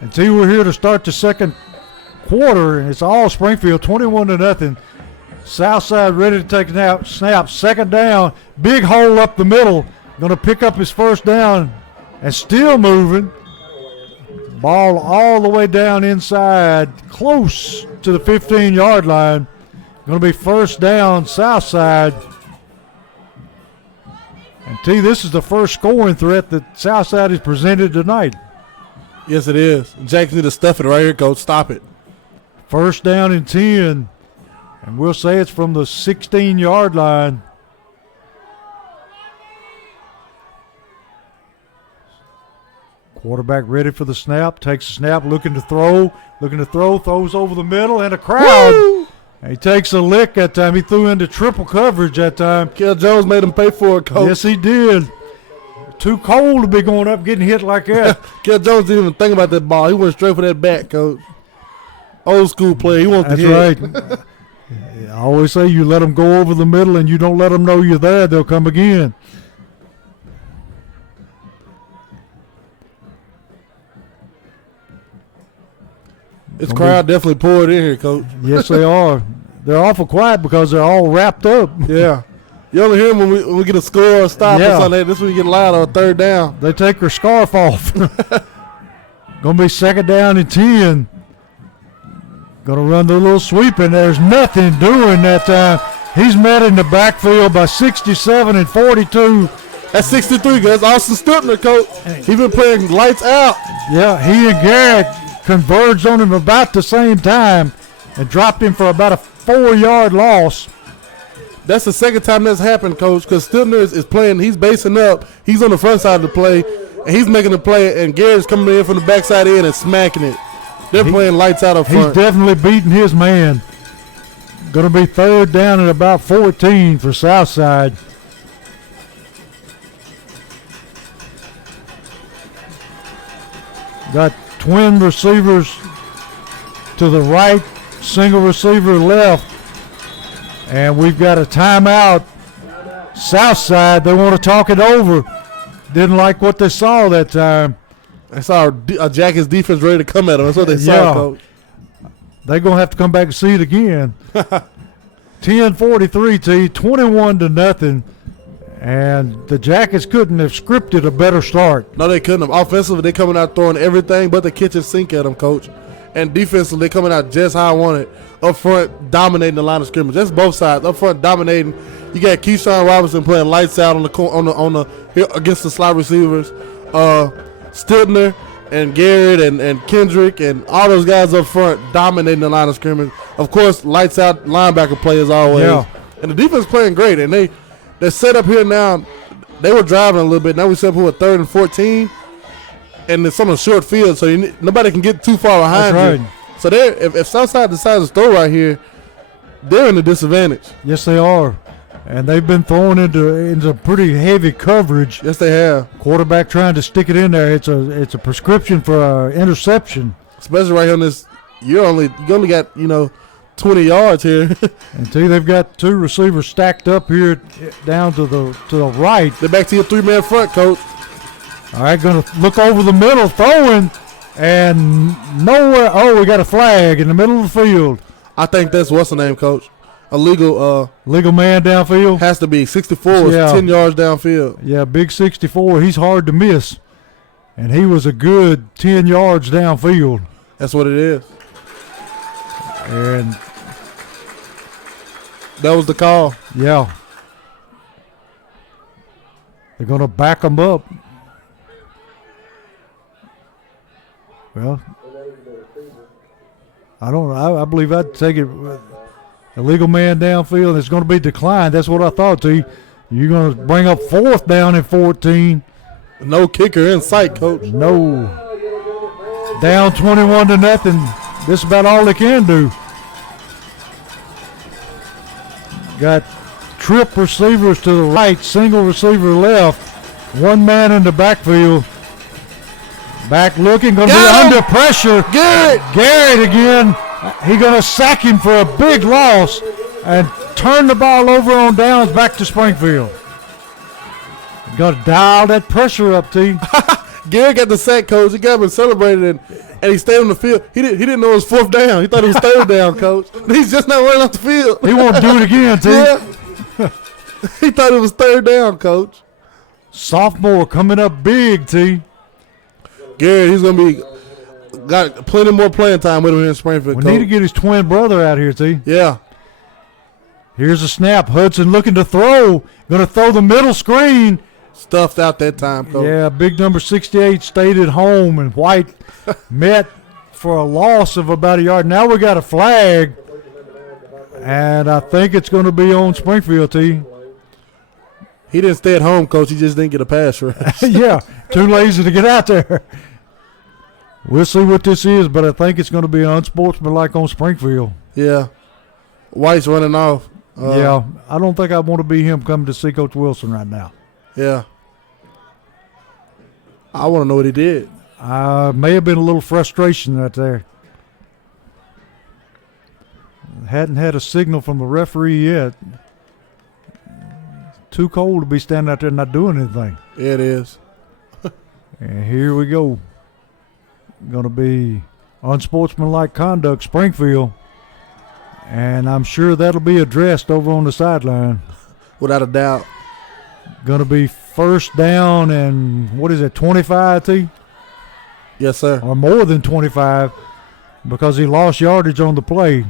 And see, we're here to start the second quarter, and it's all Springfield, 21-0. Southside ready to take a snap. Second down. Big hole up the middle. Going to pick up his first down and still moving. Ball all the way down inside, close to the 15-yard line. Going to be first down, Southside. And T, this is the first scoring threat that Southside has presented tonight. Yes, it is. Jackson need to stuff it right here, Coach. Stop it. First down and 10. And we'll say it's from the 16-yard line. Quarterback ready for the snap. Takes a snap, looking to throw, throws over the middle, and a crowd. Woo! He takes a lick that time. He threw into triple coverage that time. Kel Jones made him pay for it, Coach. Yes, he did. Too cold to be going up getting hit like that. Kel Jones didn't even think about that ball. He went straight for that back, Coach. Old school player. He wants to hit. That's right. I always say you let them go over the middle and you don't let them know you're there, they'll come again. This crowd definitely poured in here, Coach. Yes, they are. They're awful quiet because they're all wrapped up. Yeah. You only hear them when we get a score or stop or something. This is when you get loud on third down. They take their scarf off. Going to be second down and 10. Going to run the little sweep, and there's nothing doing that time. He's met in the backfield by 67 and 42. That's 63, guys. Austin Stutner, Coach. He's been playing lights out. Yeah, he and Garrett converged on him about the same time and dropped him for about a 4-yard loss. That's the second time that's happened, Coach, because Stutner is playing. He's basing up. He's on the front side of the play, and he's making the play, and Garrett's coming in from the backside in and smacking it. They're playing lights out up front. He's definitely beating his man. Going to be third down at about 14 for Southside. Got twin receivers to the right, single receiver left, and we've got a timeout. Southside, they want to talk it over. Didn't like what they saw that time. I saw Jackie's defense ready to come at him. That's what they saw, Coach. They're going to have to come back and see it again. 10-43, T, 21-0. And the Jackets couldn't have scripted a better start. No, they couldn't have. Offensively, they're coming out throwing everything but the kitchen sink at them, Coach. And defensively, they're coming out just how I want it. Up front, dominating the line of scrimmage. That's both sides. Up front, dominating. You got Keyshawn Robinson playing lights out on the against the slot receivers. Stutner and Garrett and Kendrick and all those guys up front dominating the line of scrimmage. Of course, lights out linebacker play as always. Yeah. And the defense playing great. And they're set up here now. They were driving a little bit. Now we set up with 3rd and 14. And it's on a short field, so nobody can get too far behind you. So if Southside decides to throw right here, they're in a disadvantage. Yes, they are. And they've been thrown into pretty heavy coverage. Yes, they have. Quarterback trying to stick it in there. It's a prescription for interception. Especially right here on this. You only got 20 yards here. And see, they've got two receivers stacked up here down to the right. They're back to your 3-man front, Coach. All right, going to look over the middle, throwing, and nowhere. Oh, we got a flag in the middle of the field. I think that's what's the name, Coach. A legal man downfield. Has to be 64 was 10 yards downfield. Yeah, big 64. He's hard to miss, and he was a good 10 yards downfield. That's what it is. And that was the call. Yeah. They're going to back him up. Well, I don't know. I believe I'd take it. Illegal man downfield. It's going to be declined. That's what I thought, T. You're going to bring up 4th down and 14. No kicker in sight, Coach. No. Down 21-0. This is about all they can do. Got trip receivers to the right, single receiver left. One man in the backfield. Back looking, going to be under pressure. Garrett again. He's going to sack him for a big loss and turn the ball over on downs back to Springfield. Got to dial that pressure up, T. Gary got the sack, coach. He got him and celebrated, and he stayed on the field. He didn't know it was 4th down. He thought it was 3rd down, coach. He's just not running off the field. He won't do it again, T. Yeah. He thought it was 3rd down, coach. Sophomore coming up big, T. Gary, he's gonna be got plenty more playing time with him here in Springfield. We coach. need to get his twin brother out here, T. Yeah. Here's a snap. Hudson looking to throw. Going to throw the middle screen. Stuffed out that time, coach. Yeah, big number 68 stayed at home, and White met for a loss of about a yard. Now we got a flag, and I think it's going to be on Springfield, T. He didn't stay at home, coach. He just didn't get a pass rush. Yeah, too lazy to get out there. We'll see what this is, but I think it's going to be unsportsmanlike on Springfield. Yeah. White's running off. Yeah, I don't think I want to be him coming to see Coach Wilson right now. Yeah. I want to know what he did. May have been a little frustration right there. Hadn't had a signal from the referee yet. Too cold to be standing out there not doing anything. Yeah, it is. And here we go. Going to be unsportsmanlike conduct, Springfield. And I'm sure that'll be addressed over on the sideline. Without a doubt. Going to be 1st down and, 25, T? Yes, sir. Or more than 25 because he lost yardage on the play.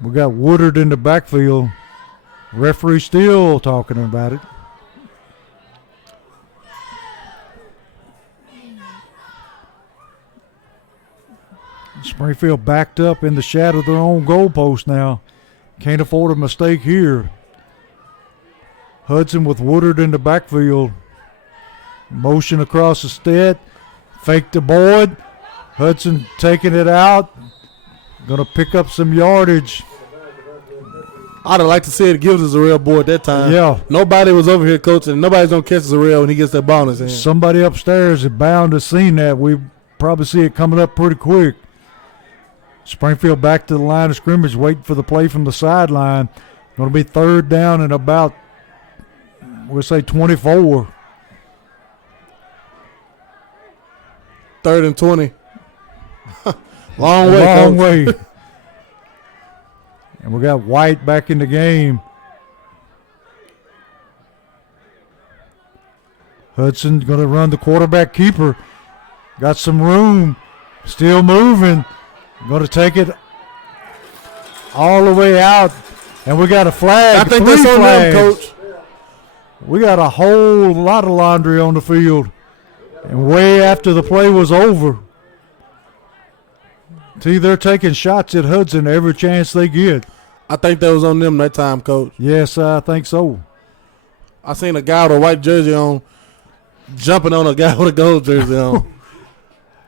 We got Woodard in the backfield. Referee still talking about it. Springfield backed up in the shadow of their own goalpost now. Can't afford a mistake here. Hudson with Woodard in the backfield. Motion across the stet. Fake the Boyd. Hudson taking it out. Going to pick up some yardage. I'd have liked to see it give us a real board that time. Yeah. Nobody was over here coaching. Nobody's going to catch us a real when he gets that ball in his hand. Somebody upstairs is bound to seen that. We probably see it coming up pretty quick. Springfield back to the line of scrimmage, waiting for the play from the sideline. Going to be 3rd down and about, we'll say 24. 3rd and 20. Long way. And we got White back in the game. Hudson going to run the quarterback keeper. Got some room. Still moving. Going to take it all the way out. And we got a flag. I think that's on them, coach. We got a whole lot of laundry on the field. And way after the play was over. See, they're taking shots at Hudson every chance they get. I think that was on them that time, coach. Yes, I think so. I seen a guy with a white jersey on jumping on a guy with a gold jersey on.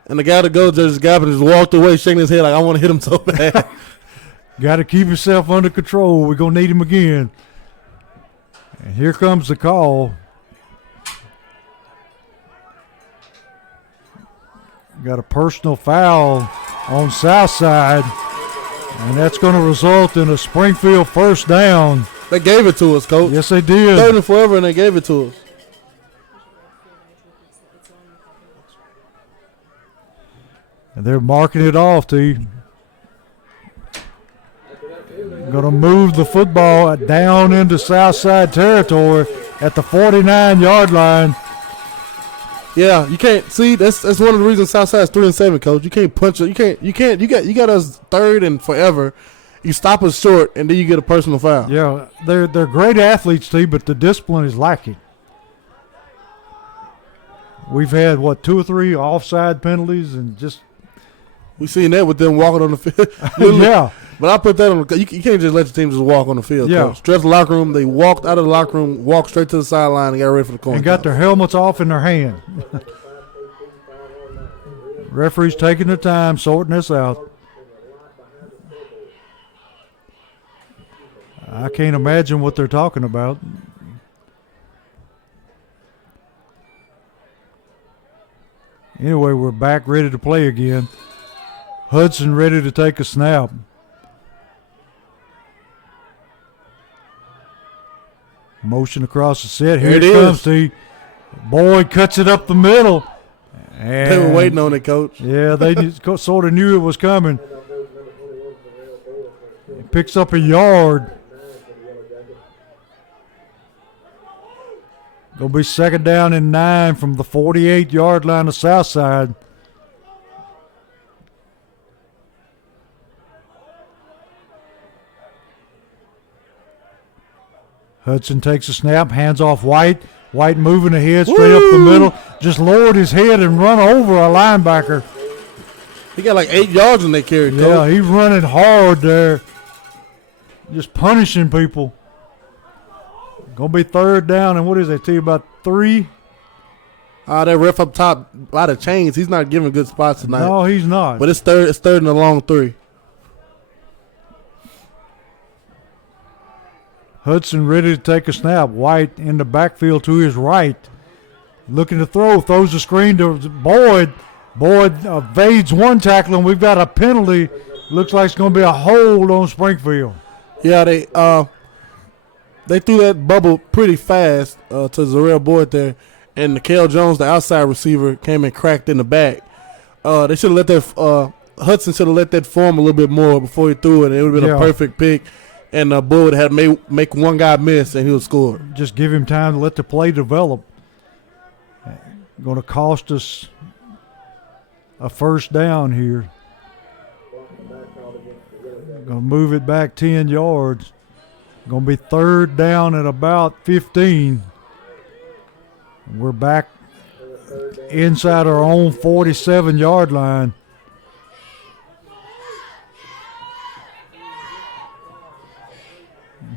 And the guy with the gold jersey got up and just walked away shaking his head like, I want to hit him so bad. Got to keep yourself under control. We're going to need him again. And here comes the call. Got a personal foul on Southside. And that's going to result in a Springfield 1st down. They gave it to us, coach. Yes, they did. 3rd and forever, and they gave it to us. And they're marking it off, T. Going to move the football down into Southside territory at the 49-yard line. Yeah, you can't see. That's one of the reasons Southside's 3-7, coach. You can't punch it. You can't. You got us 3rd and forever. You stop us short, and then you get a personal foul. Yeah, they're great athletes, T, but the discipline is lacking. We've had 2 or 3 offside penalties, and just we seen that with them walking on the field. yeah. But I put that on. You can't just let your team just walk on the field. Yeah. Coach. Stress the locker room. They walked out of the locker room, walked straight to the sideline, and got ready for the corner. And got their helmets off in their hand. Referees taking their time, sorting this out. I can't imagine what they're talking about. Anyway, we're back ready to play again. Hudson ready to take a snap. Motion across the set. Here it comes, T. Boyd cuts it up the middle. And they were waiting on it, Coach. Yeah, they sort of knew it was coming. He picks up a yard. Going to be 2nd down and 9 from the 48-yard line of Southside. Hudson takes a snap, hands off White. White moving ahead, straight up the middle. Just lowered his head and run over a linebacker. He got like 8 yards when they carried. Yeah, he's running hard there. Just punishing people. Going to be 3rd down, and what is that, to you, about 3? That ref up top, a lot of chains. He's not giving good spots tonight. No, he's not. But it's third and a long 3. Hudson ready to take a snap. White in the backfield to his right. Looking to throw. Throws the screen to Boyd. Boyd evades one tackle, and we've got a penalty. Looks like it's going to be a hold on Springfield. Yeah, they threw that bubble pretty fast to Zarrell Boyd there. And Nikhil Jones, the outside receiver, came and cracked in the back. They should have let that Hudson should have let that form a little bit more before he threw it. It would have been a perfect pick. And Boyd would have make one guy miss, and he would score. Just give him time to let the play develop. Going to cost us a 1st down here. Going to move it back 10 yards. Going to be 3rd down at about 15. We're back inside our own 47-yard line.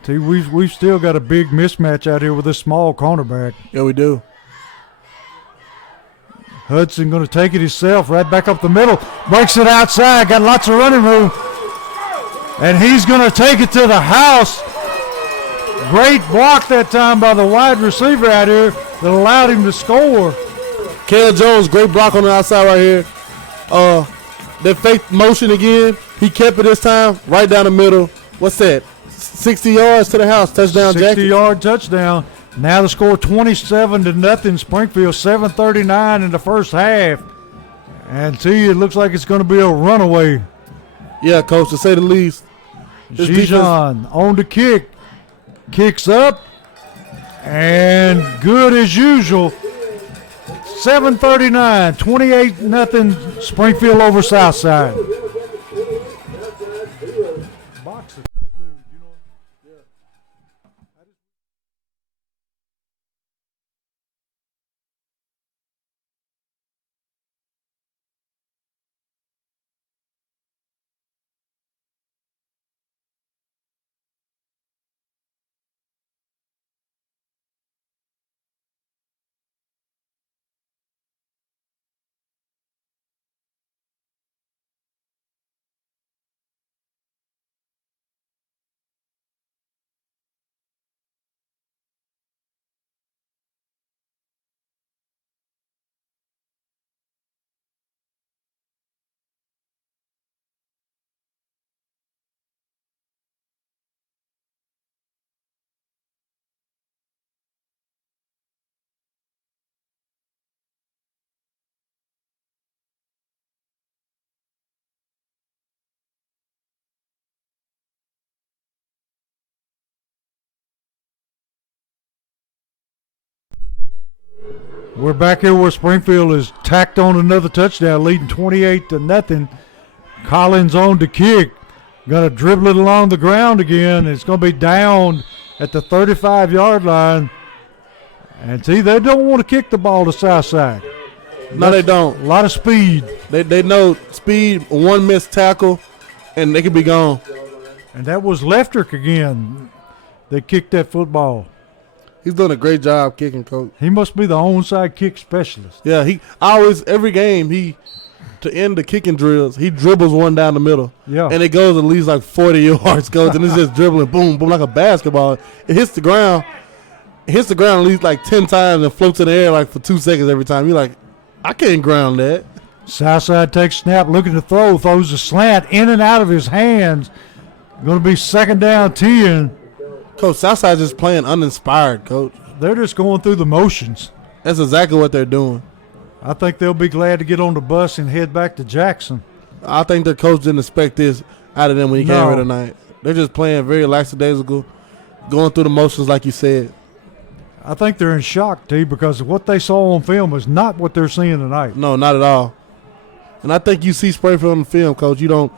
See, we've still got a big mismatch out here with this small cornerback. Yeah, we do. Hudson going to take it himself, right back up the middle. Breaks it outside, got lots of running room. And he's going to take it to the house. Great block that time by the wide receiver out here that allowed him to score. Kel Jones, great block on the outside right here. That fake motion again. He kept it this time, right down the middle. What's that? 60 yards to the house, touchdown, 60-yard touchdown. Now the score 27-0. Springfield 7:39 in the first half. And it looks like it's going to be a runaway. Yeah, Coach, to say the least. Jsshs on the kick. Kicks up. And good as usual. 7:39, 28-0 Springfield over Southside. We're back here where Springfield has tacked on another touchdown, leading 28-0. Collins on to kick. Going to dribble it along the ground again. It's going to be down at the 35-yard line. And they don't want to kick the ball to Southside. No, they don't. A lot of speed. They know speed, one missed tackle, and they could be gone. And that was Leftrick again that kicked that football. He's doing a great job kicking, Coach. He must be the onside kick specialist. Yeah, every game, to end the kicking drills, he dribbles one down the middle. Yeah. And it goes at least like 40 yards, Coach, and it's just dribbling, boom, boom, like a basketball. It hits the ground. At least like 10 times and floats in the air like for 2 seconds every time. You're like, I can't ground that. Southside takes snap, looking to throw, throws a slant in and out of his hands. Going to be 2nd down 10. Coach, Southside's just playing uninspired, Coach. They're just going through the motions. That's exactly what they're doing. I think they'll be glad to get on the bus and head back to Jackson. I think the coach didn't expect this out of them when he came here tonight. They're just playing very lackadaisical, going through the motions like you said. I think they're in shock, T, because what they saw on film is not what they're seeing tonight. No, not at all. And I think you see Springfield on the film, Coach. You don't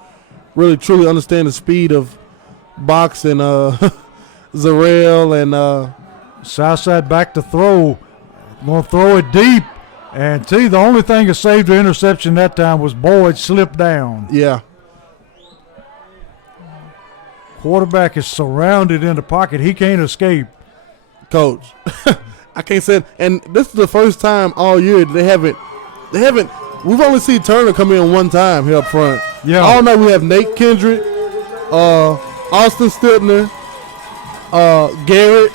really truly understand the speed of Box and Zarrell and Southside back to throw. Going to throw it deep. And T, the only thing that saved the interception that time was Boyd slipped down. Yeah. Quarterback is surrounded in the pocket. He can't escape. Coach, I can't say it. And this is the first time all year they haven't. We've only seen Turner come in one time here up front. Yeah. All night we have Nate Kendrick, Austin Stipner, Garrett,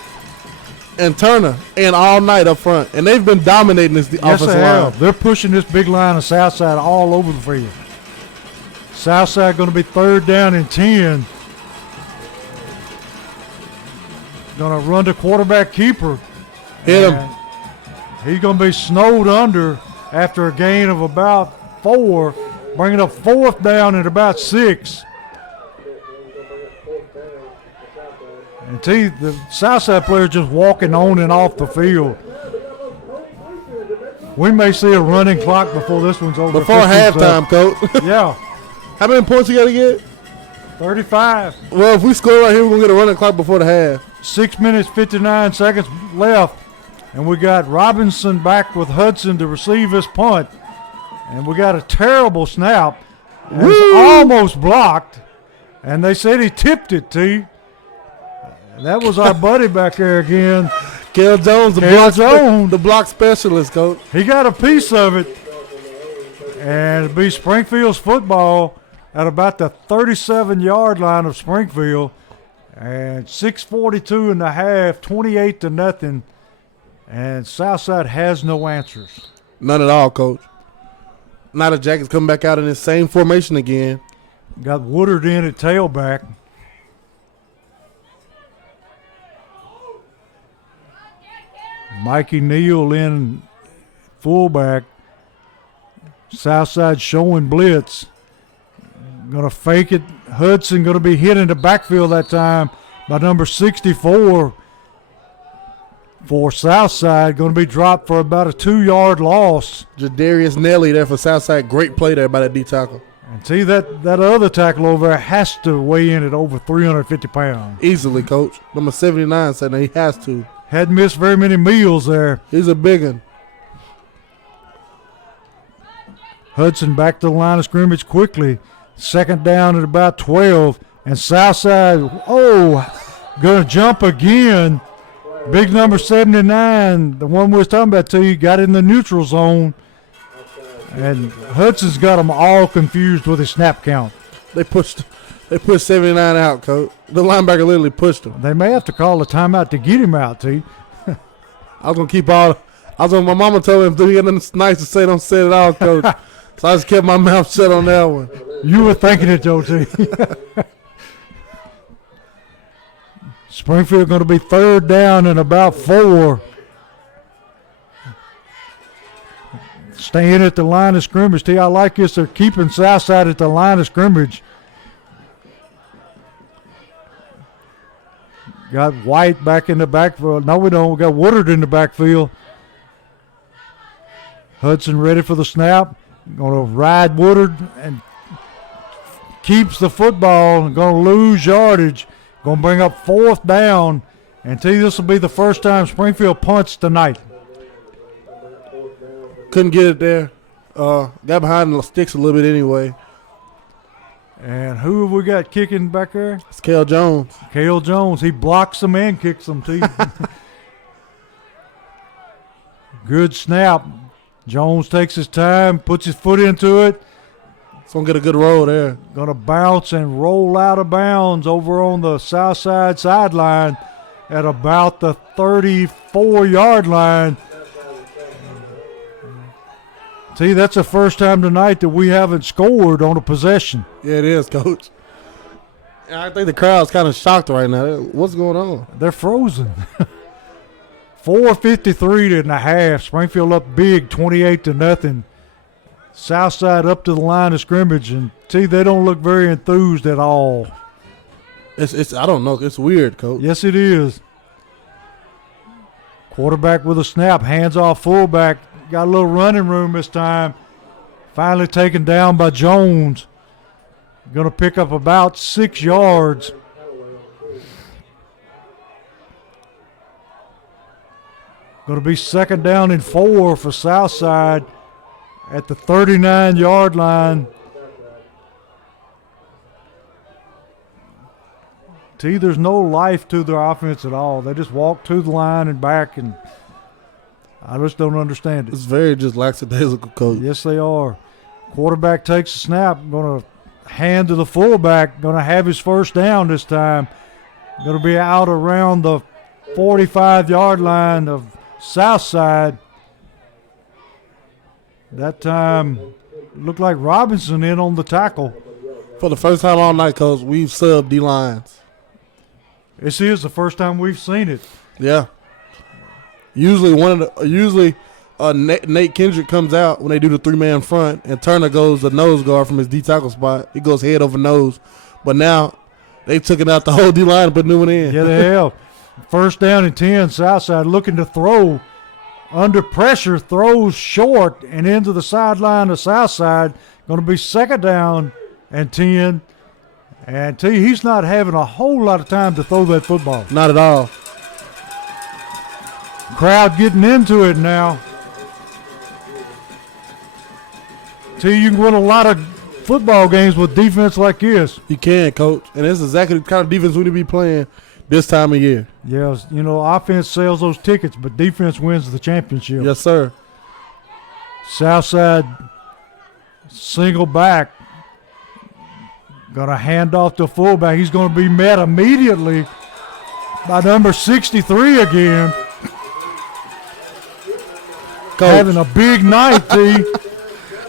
and Turner, and all night up front. And they've been dominating this offensive line. Have. They're pushing this big line of Southside all over the field. Southside going to be 3rd down and 10. Going to run to quarterback keeper. Hit him. He's going to be snowed under after a gain of about 4, bringing up 4th down at about 6. And the Southside players just walking on and off the field. We may see a running clock before this one's over. Before halftime, Coach. Yeah. How many points you got to get? 35. Well, if we score right here, we're going to get a running clock before the half. 6 minutes, 59 seconds left. And we got Robinson back with Hudson to receive his punt. And we got a terrible snap. It's almost blocked. And they said he tipped it, T. That was our buddy back there again. Kel Jones, the block specialist, Coach. He got a piece of it. And it'll be Springfield's football at about the 37-yard line of Springfield. And 6:42 in the half, 28-0. And Southside has no answers. None at all, Coach. Now the Jackets come back out in the same formation again. Got Woodard in at tailback. Mikey Neal in fullback. Southside showing blitz. Going to fake it. Hudson going to be hit in the backfield that time by number 64 for Southside. Going to be dropped for about a 2-yard loss. Jadarius Nelly there for Southside. Great play there by that D tackle. And see, that other tackle over there has to weigh in at over 350 pounds. Easily, Coach. Number 79 said that he has to. Hadn't missed very many meals there. He's a big one. Hudson back to the line of scrimmage quickly. 2nd down at about 12. And Southside, going to jump again. Big number 79, the one we was talking about to you, got in the neutral zone. And Hudson's got them all confused with his snap count. They pushed 79 out, Coach. The linebacker literally pushed him. They may have to call a timeout to get him out, T. I was going to keep all – my mama told him if he had nothing nice to say, don't say it all, Coach. So I just kept my mouth shut on that one. You were thinking it, though, T. Springfield going to be 3rd down and about 4. Staying at the line of scrimmage. T, I like this. They're keeping Southside at the line of scrimmage. Got White back in the backfield. No, we don't. We got Woodard in the backfield. Hudson ready for the snap. Going to ride Woodard and keeps the football and going to lose yardage. Going to bring up 4th down. And T, this will be the first time Springfield punts tonight. Couldn't get it there. Got behind the sticks a little bit anyway. And who have we got kicking back there? It's Kel Jones. Cale Jones. He blocks them and kicks them, T. Good snap. Jones takes his time, puts his foot into it. It's going to get a good roll there. Going to bounce and roll out of bounds over on the south side sideline at about the 34-yard line. See, that's the first time tonight that we haven't scored on a possession. Yeah, it is, Coach. I think the crowd's kind of shocked right now. What's going on? They're frozen. 4:53 in the half. Springfield up big, 28-0. Southside up to the line of scrimmage, and they don't look very enthused at all. It's I don't know. It's weird, Coach. Yes, it is. Quarterback with a snap, hands off fullback. Got a little running room this time. Finally taken down by Jones. Going to pick up about 6 yards. Going to be 2nd down and 4 for Southside at the 39-yard line. There's no life to their offense at all. They just walk to the line and back, and I just don't understand it. It's very just lackadaisical, Coach. Yes, they are. Quarterback takes a snap. Going to hand to the fullback. Going to have his 1st down this time. Going to be out around the 45-yard line of Southside. That time looked like Robinson in on the tackle. For the first time all night, Coach, we've subbed D-lines. This is the first time we've seen it. Yeah. Usually Nate Kendrick comes out when they do the 3-man front, and Turner goes the nose guard from his D tackle spot. He goes head over nose. But now they took it out the whole D line and put a new one in. Yeah, they have. 1st down and 10. Southside looking to throw. Under pressure, throws short and into the sideline of Southside. Going to be 2nd down and 10. And he's not having a whole lot of time to throw that football. Not at all. Crowd getting into it now. You can win a lot of football games with defense like this. You can, Coach. And that's exactly the kind of defense we need to be playing this time of year. Yes, offense sells those tickets, but defense wins the championship. Yes, sir. Southside single back. Going to hand off to fullback. He's going to be met immediately by number 63 again. Coach. Having a big night, T.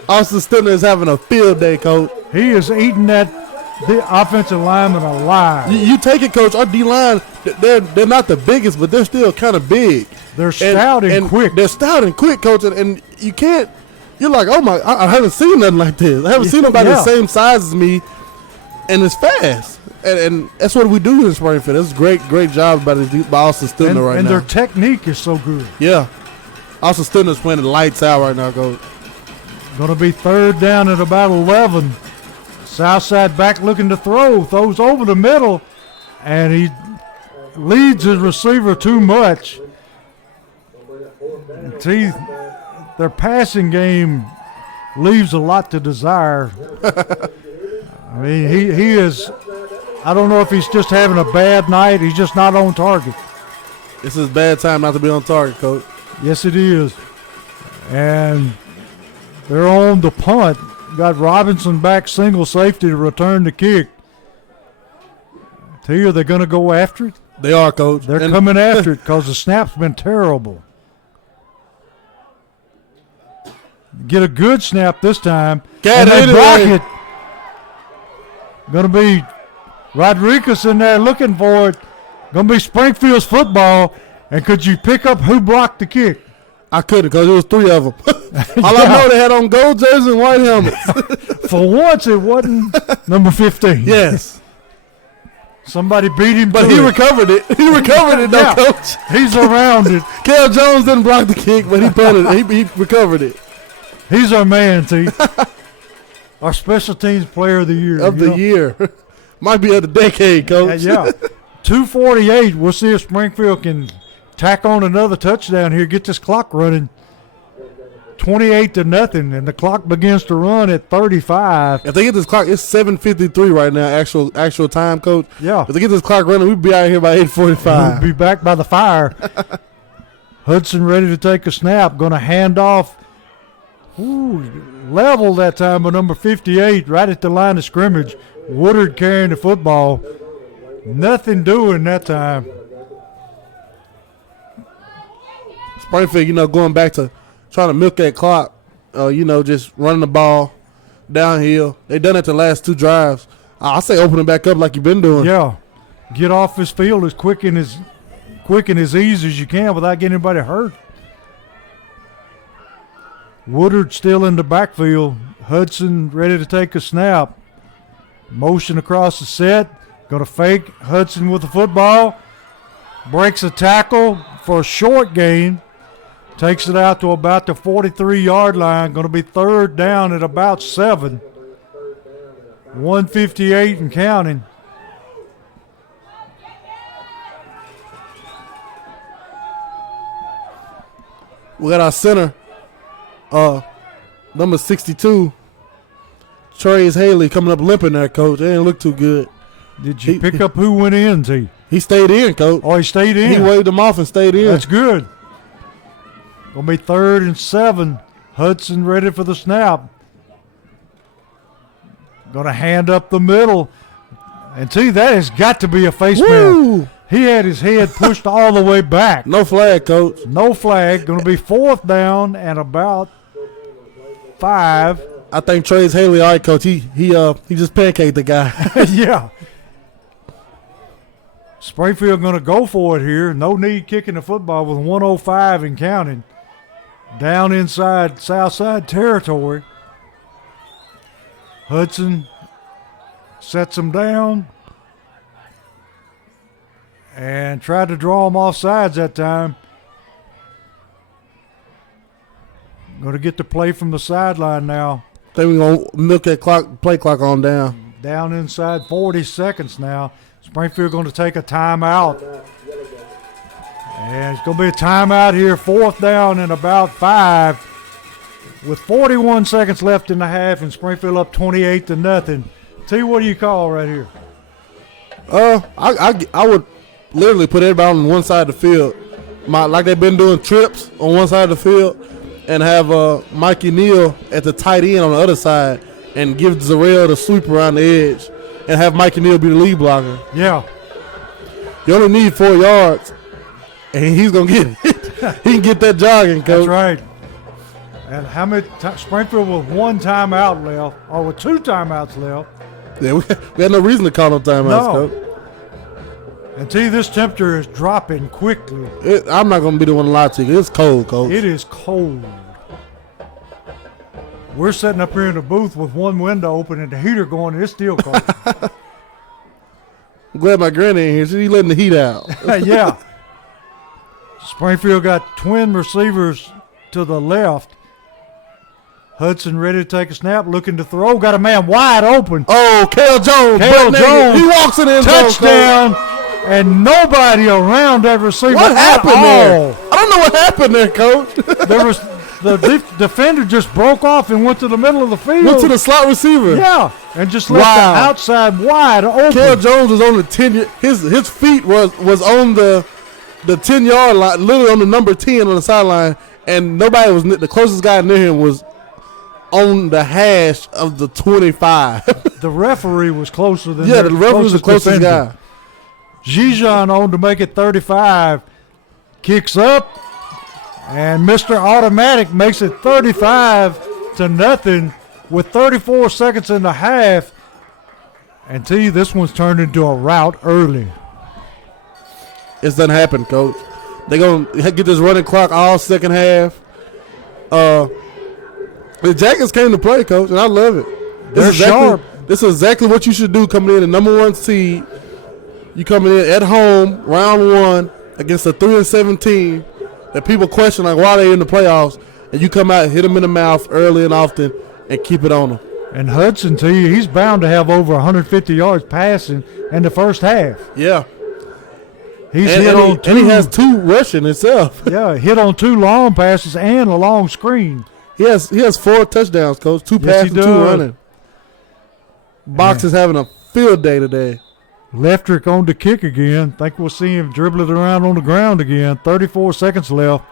Austin Stilner is having a field day, Coach. He is eating the offensive lineman alive. You take it, Coach. Our D-line, they're not the biggest, but they're still kind of big. They're stout and quick. They're stout and quick, Coach, and you can't – you're like, oh, my – I haven't seen nothing like this. I haven't seen nobody the same size as me, and it's fast. And that's what we do in Springfield. That's a great job by Austin Stilner right now. And their technique is so good. Yeah. Austin Stilner's playing the lights out right now, Coach. Going to be 3rd down at about 11. Southside back looking to throw. Throws over the middle, and he leads his receiver too much. Their passing game leaves a lot to desire. I mean, he is – I don't know if he's just having a bad night. He's just not on target. It's his bad time not to be on target, Coach. Yes, it is. And they're on the punt. Got Robinson back single safety to return the kick. Are they going to go after it? They are, Coach. They're coming after it because the snap's been terrible. Get a good snap this time. And they block it. Going to be Rodriguez in there looking for it. Going to be Springfield's football. And could you pick up who blocked the kick? I couldn't because it was 3 of them. All I know, they had on gold jerseys and white helmets. For once, it wasn't number 15. Yes. Somebody beat him, but he recovered it. He recovered it, though, Coach. He's around it. Kel Jones didn't block the kick, but he punted it. He recovered it. He's our man, T. Our special teams player of the year. Of the year. Might be of the decade, Coach. Yeah. 2:48. We'll see if Springfield can tack on another touchdown here, get this clock running. 28-0, and the clock begins to run at 35. If they get this clock, it's 7:53 right now, actual time, Coach. Yeah. If they get this clock running, we'll be out here by 8:45. We'll be back by the fire. Hudson ready to take a snap. Going to hand off. Level that time by number 58 right at the line of scrimmage. Woodard carrying the football. Nothing doing that time. Springfield, going back to trying to milk that clock, just running the ball downhill. They done it the last 2 drives. I say open it back up like you've been doing. Yeah. Get off his field as quick and as quick and as easy as you can without getting anybody hurt. Woodard still in the backfield. Hudson ready to take a snap. Motion across the set. Going to fake. Hudson with the football. Breaks a tackle for a short gain. Takes it out to about the 43-yard line. Going to be third down at about 7. 1:58 and counting. We got our center, number 62, Trace Haley, coming up limping there, Coach. It didn't look too good. Did you pick up who went in, T? He stayed in, Coach. Oh, he stayed in. He waved him off and stayed in. That's good. Gonna be 3rd and 7. Hudson ready for the snap. Gonna hand up the middle. And T, that has got to be a face mask. He had his head pushed all the way back. No flag, Coach. No flag. Gonna be 4th down and about 5. I think Trace Haley, all right, Coach. He just pancaked the guy. Yeah. Springfield going to go for it here. No need kicking the football with 1:05 and counting. Down inside Southside territory. Hudson sets him down and tried to draw him off sides that time. Going to get the play from the sideline now. I think we're going to milk that play clock on down. Down inside 40 seconds now. Springfield going to take a timeout. And it's going to be a timeout here, 4th down and about 5. With 41 seconds left in the half and Springfield up 28-0. T, what do you call right here? I would literally put everybody on one side of the field. Like they've been doing trips on one side of the field, and have Mikey Neal at the tight end on the other side and give Zarrell the sweep around the edge and have Mikey Neal be the lead blocker. Yeah. You only need 4 yards, and he's going to get it. He can get that jogging, Coach. That's right. And how many Springfield with 1 timeout left, or with 2 timeouts left. Yeah, we had no reason to call no timeouts, Coach. And T, this temperature is dropping quickly. I'm not going to be the one to lie to you. It's cold, Coach. It is cold. We're sitting up here in the booth with one window open and the heater going, and it's still cold. I'm glad my granny in here. She's letting the heat out. Yeah. Springfield got twin receivers to the left. Hudson ready to take a snap, looking to throw. Got a man wide open. Oh, Cale Jones. He walks in the end zone. Touchdown. And nobody around that receiver what happened at all. There? I don't know what happened there, Coach. The defender just broke off and went to the middle of the field. Went to the slot receiver. Yeah, and just left the outside wide open. Cale Jones was on the 10. His feet was on the 10-yard line, literally on the number 10 on the sideline, and nobody was. The closest guy near him was on the hash of the 25. The referee was closer than the referee was the closest guy. Zijan on to make it 35. Kicks up, and Mr. Automatic makes it 35-0 with 34 seconds in the half. And T, this one's turned into a rout early. It's done happened, Coach. They're going to get this running clock all second half. The Jackets came to play, Coach, and I love it. They're sharp. This is exactly what you should do coming in the number 1 seed. You coming in at home, round 1, against a 3-7 team that people question, like, why are they in the playoffs? And you come out and hit them in the mouth early and often and keep it on them. And Hudson, to you, he's bound to have over 150 yards passing in the first half. Yeah. He's hit on 2. And he has 2 rushing himself. Yeah, hit on 2 long passes and a long screen. He has 4 touchdowns, Coach. 2 passing, 2 running. Box is having a field day today. Leftrick on the kick again. Think we'll see him dribble it around on the ground again. 34 seconds left.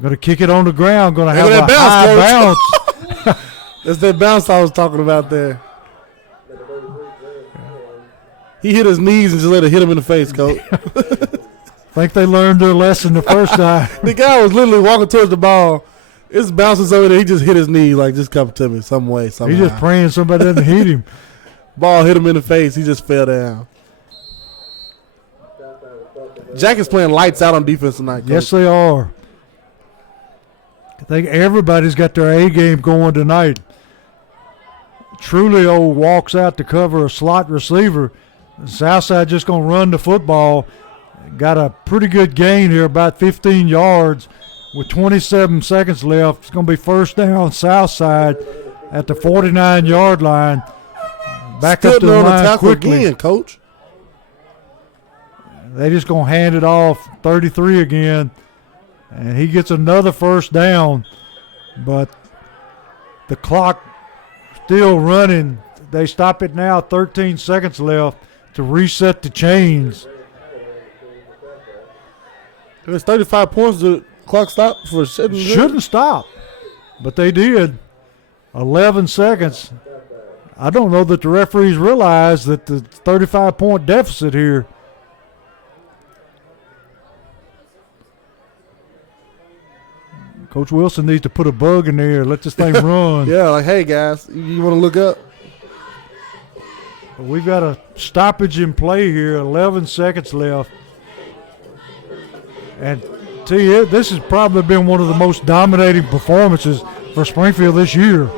Going to kick it on the ground. Going to have a high bounce. That's that bounce I was talking about there. He hit his knees and just let it hit him in the face, Coach. Think they learned their lesson the first time. The guy was literally walking towards the ball. It's bouncing over there. He just hit his knee, like, just come to me some way, somehow. He's just praying somebody doesn't hit him. Ball hit him in the face. He just fell down. Jack is playing lights out on defense tonight, Coach. Yes, they are. I think everybody's got their A game going tonight. Trulio walks out to cover a slot receiver. Southside just going to run the football. Got a pretty good gain here, about 15 yards with 27 seconds left. It's going to be first down Southside at the 49-yard line. Back Still up to the on line tackle quickly. again, Coach. They just going to hand it off, 33 again. And he gets another first down. But the clock still running. They stop it now, 13 seconds left to reset the chains. If it's 35 points, the clock stopped for Shouldn't stop, but they did. 11 seconds. I don't know that the referees realize that the 35-point deficit here. Coach Wilson needs to put a bug in there, let this thing run. Yeah, like, hey, guys, you want to look up? We've got a stoppage in play here, 11 seconds left. And tell you, this has probably been one of the most dominating performances for Springfield this year.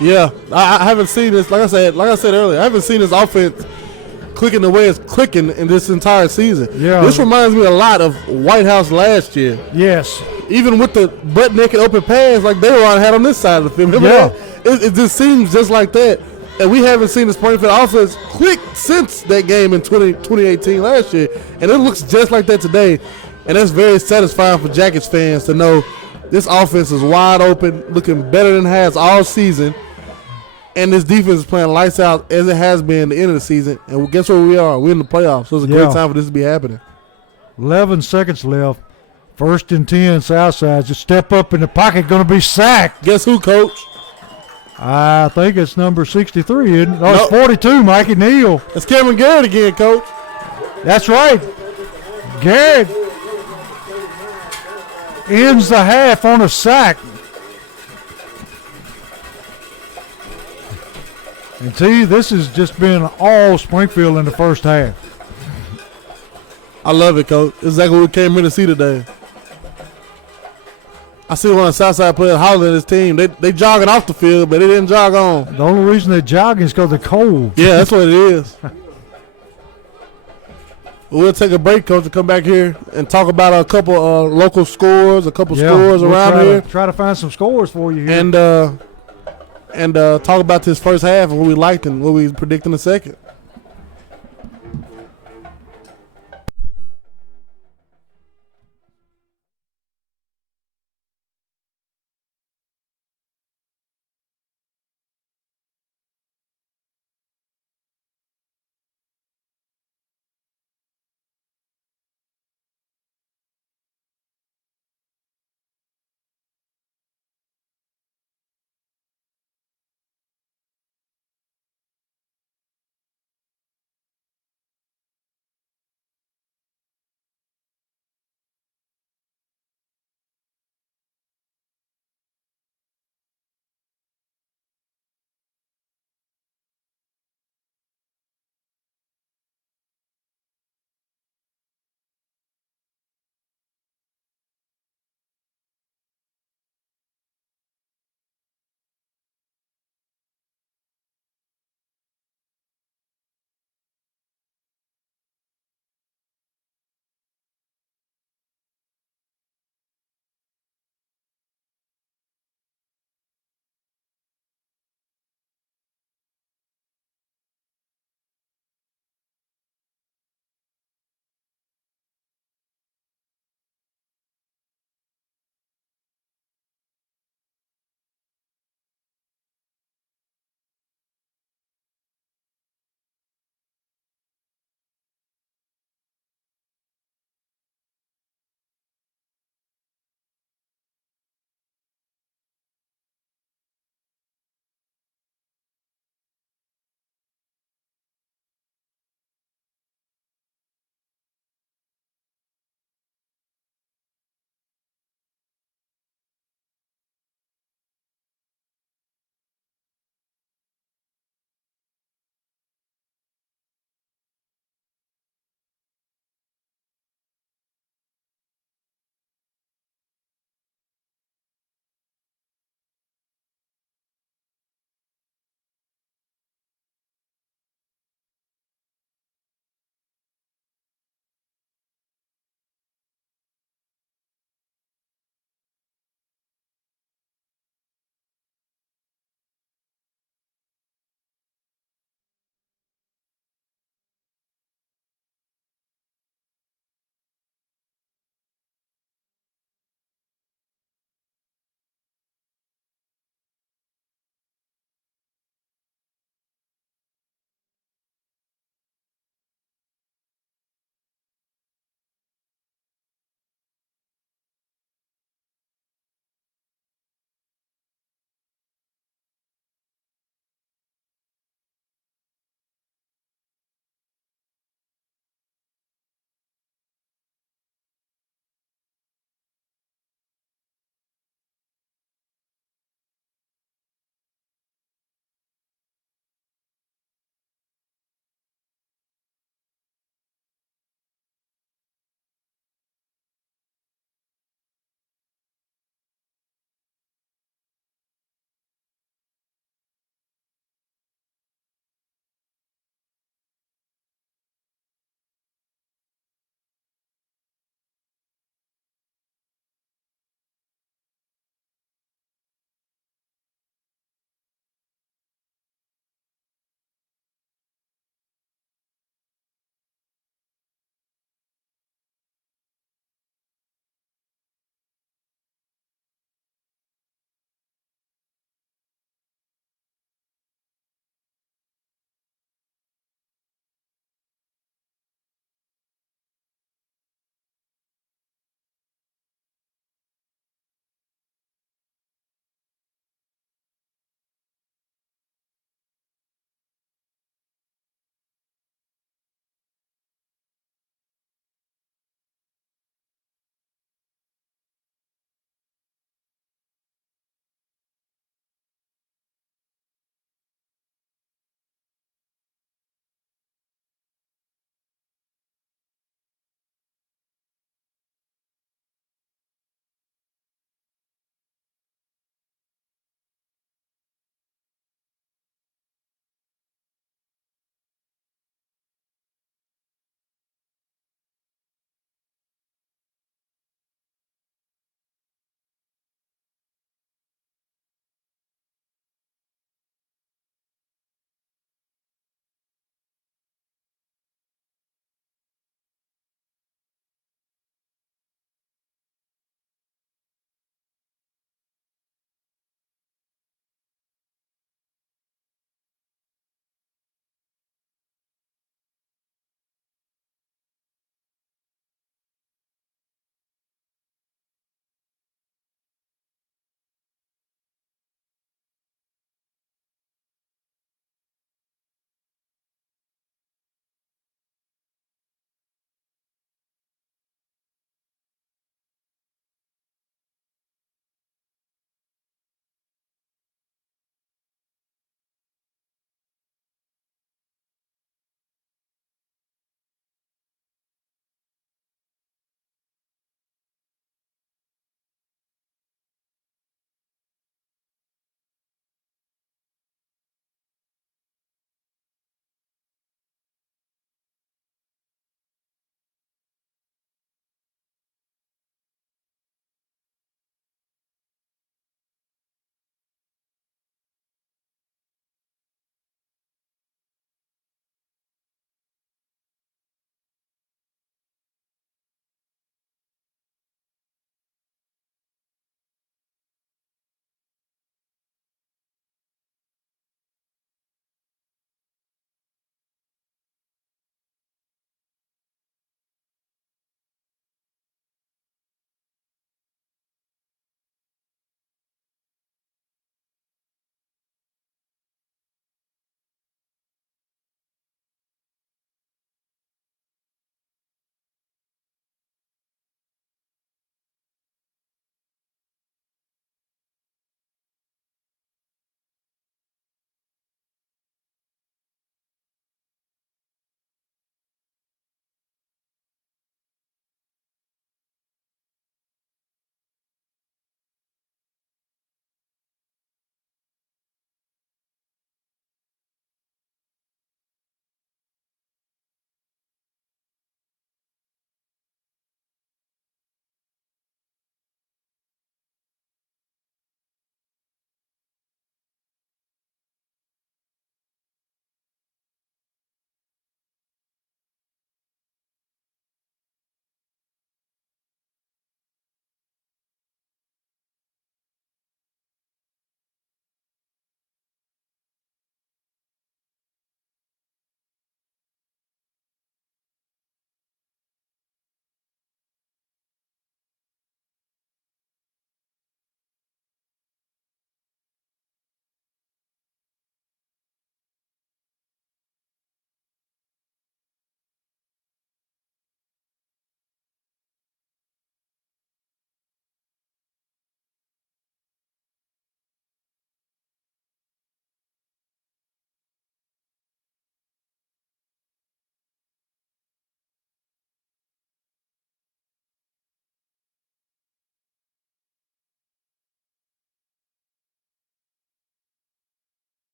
Yeah, I haven't seen this. Like I said earlier, I haven't seen this offense clicking the way it's clicking in this entire season. Yeah. This reminds me a lot of White House last year. Yes. Even with the butt naked open pass, like they had on this side of the field. Remember Yeah. that? It just seems just like that. And we haven't seen the Springfield offense click since that game in 2018 last year. And it looks just like that today. And that's very satisfying for Jackets fans to know this offense is wide open, looking better than it has all season. And this defense is playing lights out as it has been at the end of the season. And guess where we are? We're in the playoffs. So it's a great time for this to be happening. 11 seconds left. First and 10, Southside. Just step up in the pocket, going to be sacked. Guess who, Coach? I think it's number 63, isn't it? Oh, Nope. it's 42, Mikey Neal. It's Cameron Garrett again, Coach. That's right. Garrett ends the half on a sack. And T, this has just been all Springfield in the first half. I love it, Coach. Exactly what we came here to see today. I see one of the Southside players hollering at his team. They jogging off the field, but they didn't jog on. The only reason they're jogging is because they're cold. Yeah, that's what it is. We'll take a break, Coach, and come back here and talk about a couple local scores, a couple scores we'll around here. Try to find some scores for you here. And talk about this first half and what we liked and what we predict in the second.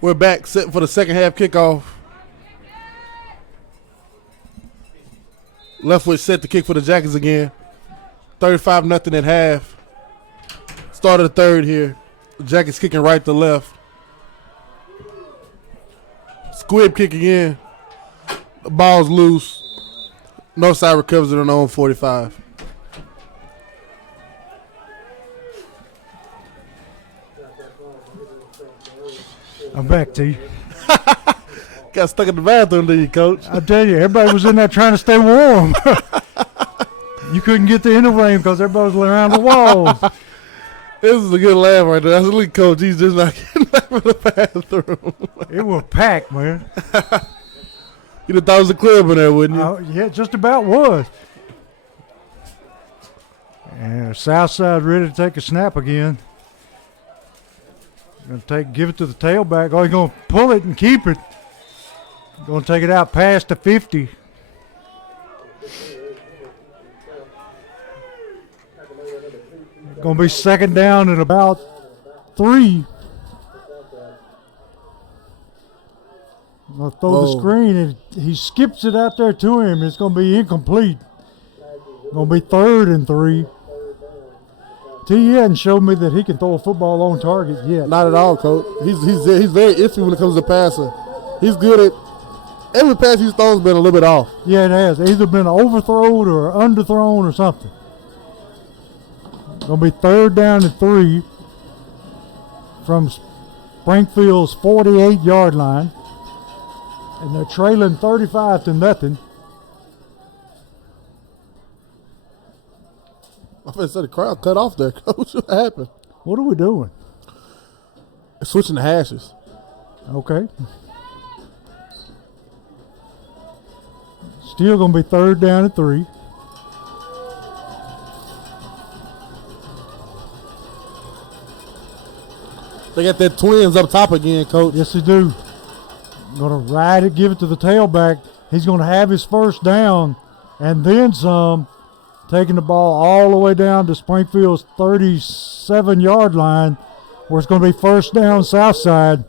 We're back set for the second half kickoff. Leftwich set to kick for the Jackets again. 35-0 at half. Start of the third here. The Jackets kicking right to left. Squib kick again. The ball's loose. Northside recovers it on their own 45. I'm back, T. Got stuck in the bathroom, did you, Coach? I tell you, everybody was in there trying to stay warm. You couldn't get the inner frame because everybody was around the walls. This is a good laugh right there. That's the lead coach. He's just not getting back from the bathroom. It was packed, man. You'd have thought it was a club in there, wouldn't you? Yeah, just about was. And Southside ready to take a snap again. Going to give it to the tailback. Oh, he's going to pull it and keep it. Going to take it out past the 50. Going to be second down and about 3. Going to throw the screen, and he skips it out there to him. It's going to be incomplete. Going to be 3rd and 3. He hadn't showed me that he can throw a football on target yet. Not at all, Coach. He's very iffy when it comes to passing. He's good at every pass he's thrown has been a little bit off. Yeah, it has. Either been overthrown or underthrown or something. Gonna be 3rd down and 3 from Springfield's 48-yard line, and they're trailing 35-0. I said the crowd cut off there, Coach. What happened? What are we doing? Switching the hashes. Okay. Still going to be 3rd down and 3. They got that twins up top again, Coach. Yes, they do. Going to ride it, give it to the tailback. He's going to have his first down and then some. Taking the ball all the way down to Springfield's 37-yard line, where it's going to be first down Southside.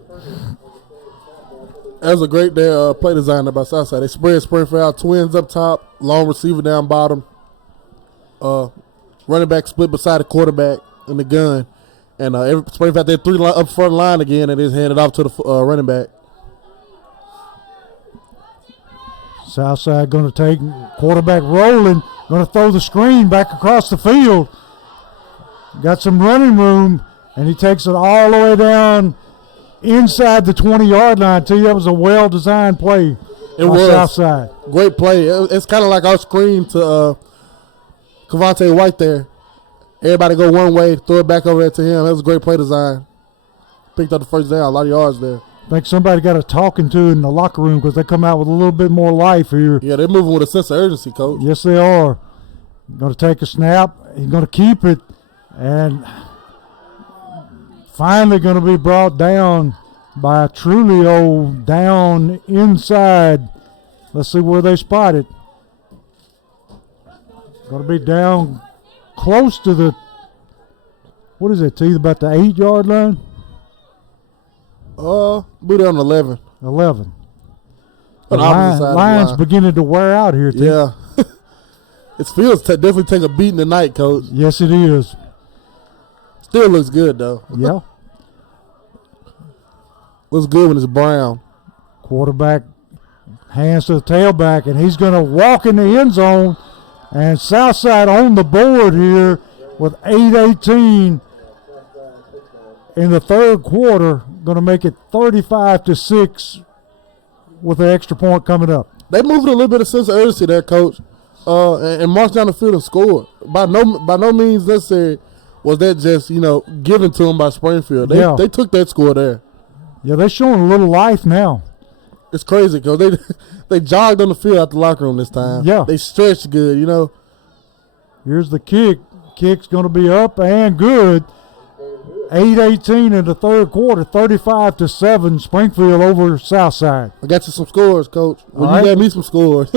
That was a great play design by Southside. They spread Springfield out, twins up top, long receiver down bottom, running back split beside the quarterback and the gun. And Springfield had 3 up front line again, and they just handed off to the running back. Southside going to take quarterback rolling, going to throw the screen back across the field. Got some running room, and he takes it all the way down inside the 20-yard line. Tell you, that was a well-designed play. It was Southside. Great play. It's kind of like our screen to Cavante White there. Everybody go one way, throw it back over there to him. That was a great play design. Picked up the first down, a lot of yards there. I think somebody got a talking to in the locker room because they come out with a little bit more life here. Yeah, they're moving with a sense of urgency, Coach. Yes, they are. Going to take a snap. He's going to keep it. And finally going to be brought down by Trulio down inside. Let's see where they spot it. Going to be down close to the, what is it, T? About the 8-yard line? We're down 11. 11. The line's beginning to wear out here, T. Yeah. It feels definitely take a beating tonight, Coach. Yes, it is. Still looks good, though. Yeah. Looks good when it's brown. Quarterback hands to the tailback, and he's going to walk in the end zone. And Southside on the board here with 8:18 in the third quarter. Going to make it 35-6 with an extra point coming up. They moved a little bit of sense of urgency there, Coach, and marched down the field and scored. By no means necessary was that just given to them by Springfield. They took that score there. Yeah, they're showing a little life now. It's crazy because they jogged on the field out the locker room this time. Yeah, they stretched good. Here's the kick. Kick's going to be up and good. 8:18 in the third quarter, 35-7, Springfield over Southside. I got you some scores, Coach. You got me some scores.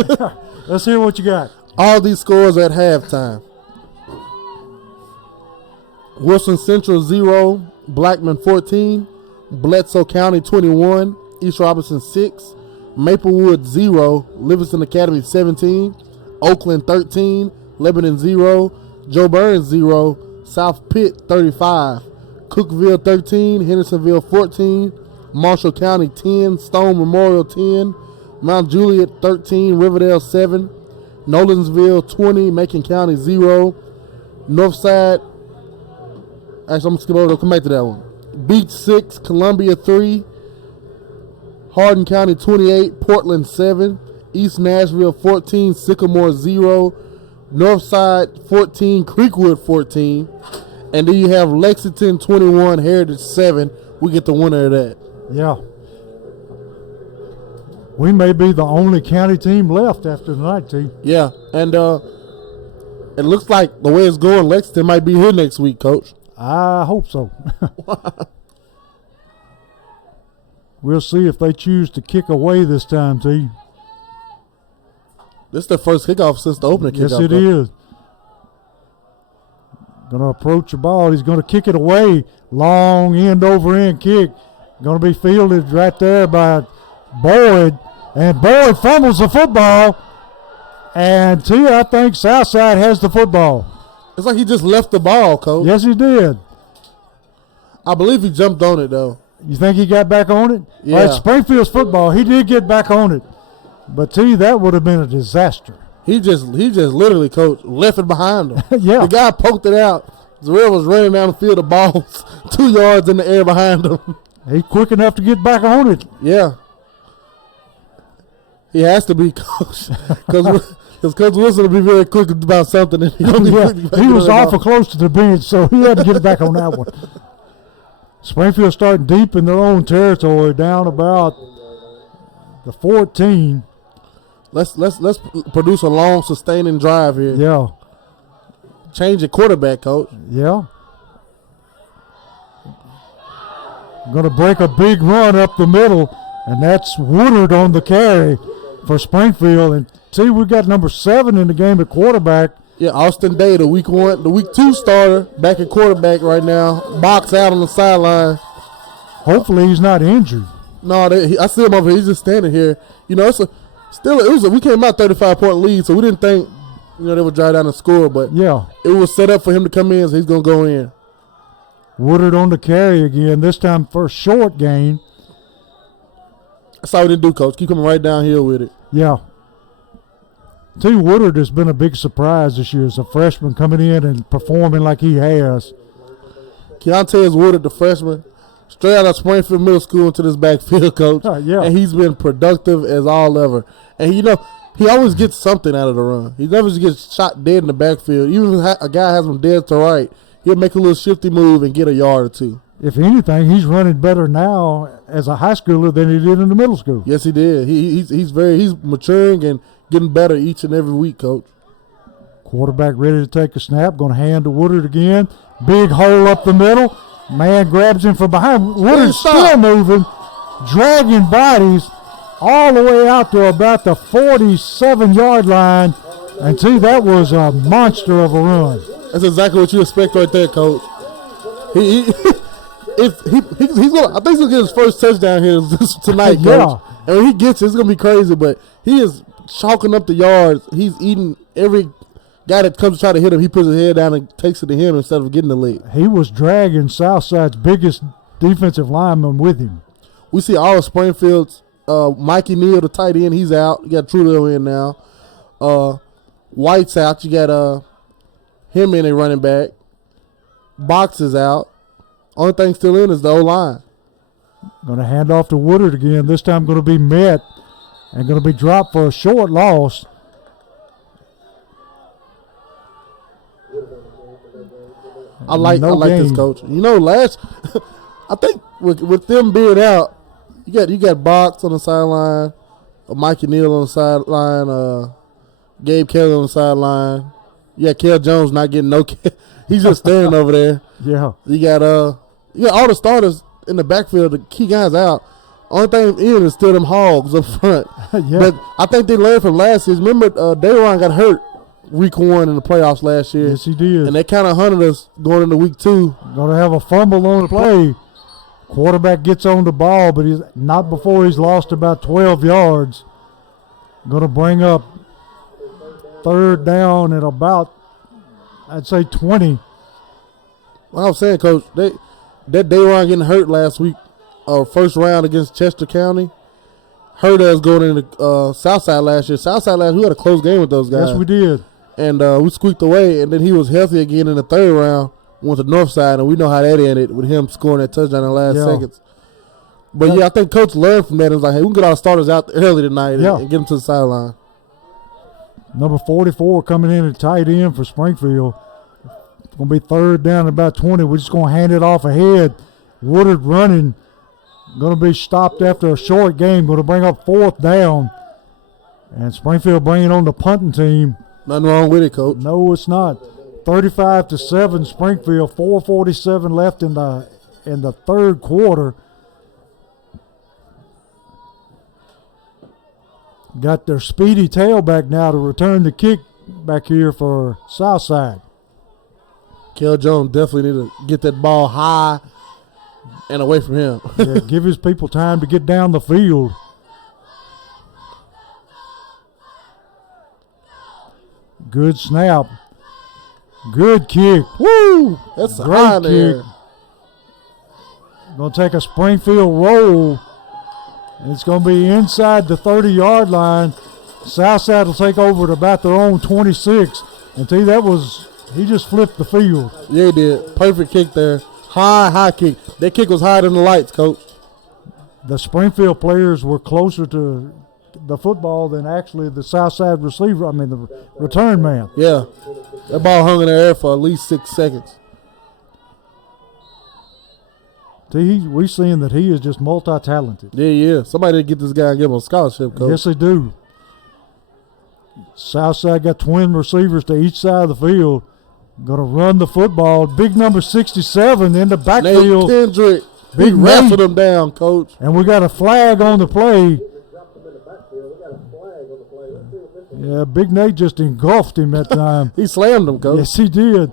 Let's hear what you got. All these scores are at halftime. Wilson Central 0, Blackman 14, Bledsoe County 21, East Robinson 6, Maplewood 0, Livingston Academy 17, Oakland 13, Lebanon 0, Joe Burns 0, South Pitt 35, Cookville 13, Hendersonville 14, Marshall County 10, Stone Memorial 10, Mount Juliet 13, Riverdale 7, Nolensville 20, Macon County 0, Northside, actually I'm going to skip over, I'll come back to that one. Beach 6, Columbia 3, Hardin County 28, Portland 7, East Nashville 14, Sycamore 0, Northside 14, Creekwood 14, and then you have Lexington 21, Heritage 7. We get the winner of that. Yeah. We may be the only county team left after tonight, T. Yeah, and it looks like the way it's going, Lexington might be here next week, Coach. I hope so. We'll see if they choose to kick away this time, T. This is their first kickoff since the opening kickoff. Yes, it is. Going to approach the ball. He's going to kick it away. Long end-over-end kick. Going to be fielded right there by Boyd. And Boyd fumbles the football. And T, I think Southside has the football. It's like he just left the ball, Coach. Yes, he did. I believe he jumped on it, though. You think he got back on it? Yeah. Well, it's Springfield's football. He did get back on it. But T, that would have been a disaster. He just literally, Coach, left it behind him. Yeah. The guy poked it out. Zarrell was running down the field, the ball's 2 yards in the air behind him. He's quick enough to get back on it. Yeah. He has to be, Coach. Because Coach Wilson will be very quick about something. And He was awful close to the bench, so he had to get it back on that one. Springfield starting deep in their own territory, down about the 14. Let's produce a long, sustaining drive here. Yeah. Change your quarterback, Coach. Yeah. Going to break a big run up the middle, and that's Woodard on the carry for Springfield. And see, we've got number 7 in the game at quarterback. Yeah, Austin Day, the week 2 starter, back at quarterback right now. Box out on the sideline. Hopefully he's not injured. No, I see him over here. He's just standing here. You know, we came out 35-point lead, so we didn't think, they would drive down and score. But yeah, it was set up for him to come in, so he's going to go in. Woodard on the carry again. This time for a short gain. That's all we didn't do, Coach. Keep coming right downhill with it. Yeah. T. Woodard has been a big surprise this year as a freshman coming in and performing like he has. Keontae Woodard, the freshman, straight out of Springfield Middle School into this backfield, Coach. Yeah. And he's been productive as all ever. And, he always gets something out of the run. He never just gets shot dead in the backfield. Even if a guy has him dead to right, he'll make a little shifty move and get a yard or two. If anything, he's running better now as a high schooler than he did in the middle school. Yes, he did. He's maturing and getting better each and every week, Coach. Quarterback ready to take a snap. Going to hand to Woodard again. Big hole up the middle. Man grabs him from behind. Woodard's still moving, dragging bodies all the way out to about the 47-yard line. And see, that was a monster of a run. That's exactly what you expect right there, Coach. He's gonna. I think he's gonna get his first touchdown here tonight, Coach. Yeah. And when he gets it, it's gonna be crazy. But he is chalking up the yards. He's eating every guy that comes to try to hit him. He puts his head down and takes it to him instead of getting the lead. He was dragging Southside's biggest defensive lineman with him. We see all of Springfield's Mikey Neal, the tight end. He's out. You got Trudell in now. White's out. You got him in a running back. Box is out. Only thing still in is the O-line. Going to hand off to Woodard again. This time going to be met and going to be dropped for a short loss. I like this, Coach. I think with them being out, you got Box on the sideline, Mikey Neal on the sideline, Gabe Kelly on the sideline. You got Kel Jones not getting no. He's just standing over there. Yeah. You got all the starters in the backfield. The key guys out. Only thing in is still them hogs up front. Yeah. But I think they learned from last season. Remember, Dayron got hurt week 1 in the playoffs last year. Yes, he did. And they kind of hunted us going into week 2. Going to have a fumble on the play. Quarterback gets on the ball, but he's not before he's lost about 12 yards. Going to bring up third down at about, I'd say 20. Well, I'm saying, Coach, that Dayron getting hurt last week, first round against Chester County, hurt us going into Southside last year. Southside last year, we had a close game with those guys. Yes, we did. And we squeaked away, and then he was healthy again in the third round, went to Northside, and we know how that ended with him scoring that touchdown in the last seconds. But, I think Coach learned from that and was like, hey, we can get our starters out early tonight and get them to the sideline. Number 44 coming in at tight end for Springfield. It's going to be third down at about 20. We're just going to hand it off ahead. Woodard running. Going to be stopped after a short game. Going to bring up fourth down. And Springfield bringing on the punting team. Nothing wrong with it, Coach. No, it's not. 35-7 Springfield. 4:47 left in the third quarter. Got their speedy tailback now to return the kick back here for Southside. Kel Jones definitely need to get that ball high and away from him. Give his people time to get down the field. Good snap. Good kick. Woo! That's a high there. Going to take a Springfield roll. And it's going to be inside the 30-yard line. Southside will take over at about their own 26. And tell you, he just flipped the field. Yeah, he did. Perfect kick there. High kick. That kick was higher than the lights, Coach. The Springfield players were closer to the football than actually the Southside receiver, the return man. Yeah. That ball hung in the air for at least 6 seconds. We've seen that he is just multi-talented. Yeah. Somebody get this guy and give him a scholarship, Coach. Yes, they do. Southside got twin receivers to each side of the field. Going to run the football. Big number 67 in the backfield. Nate Kendrick. He wrestled him down, Coach. And we got a flag on the play. Yeah, Big Nate just engulfed him that time. He slammed him, Coach. Yes, he did.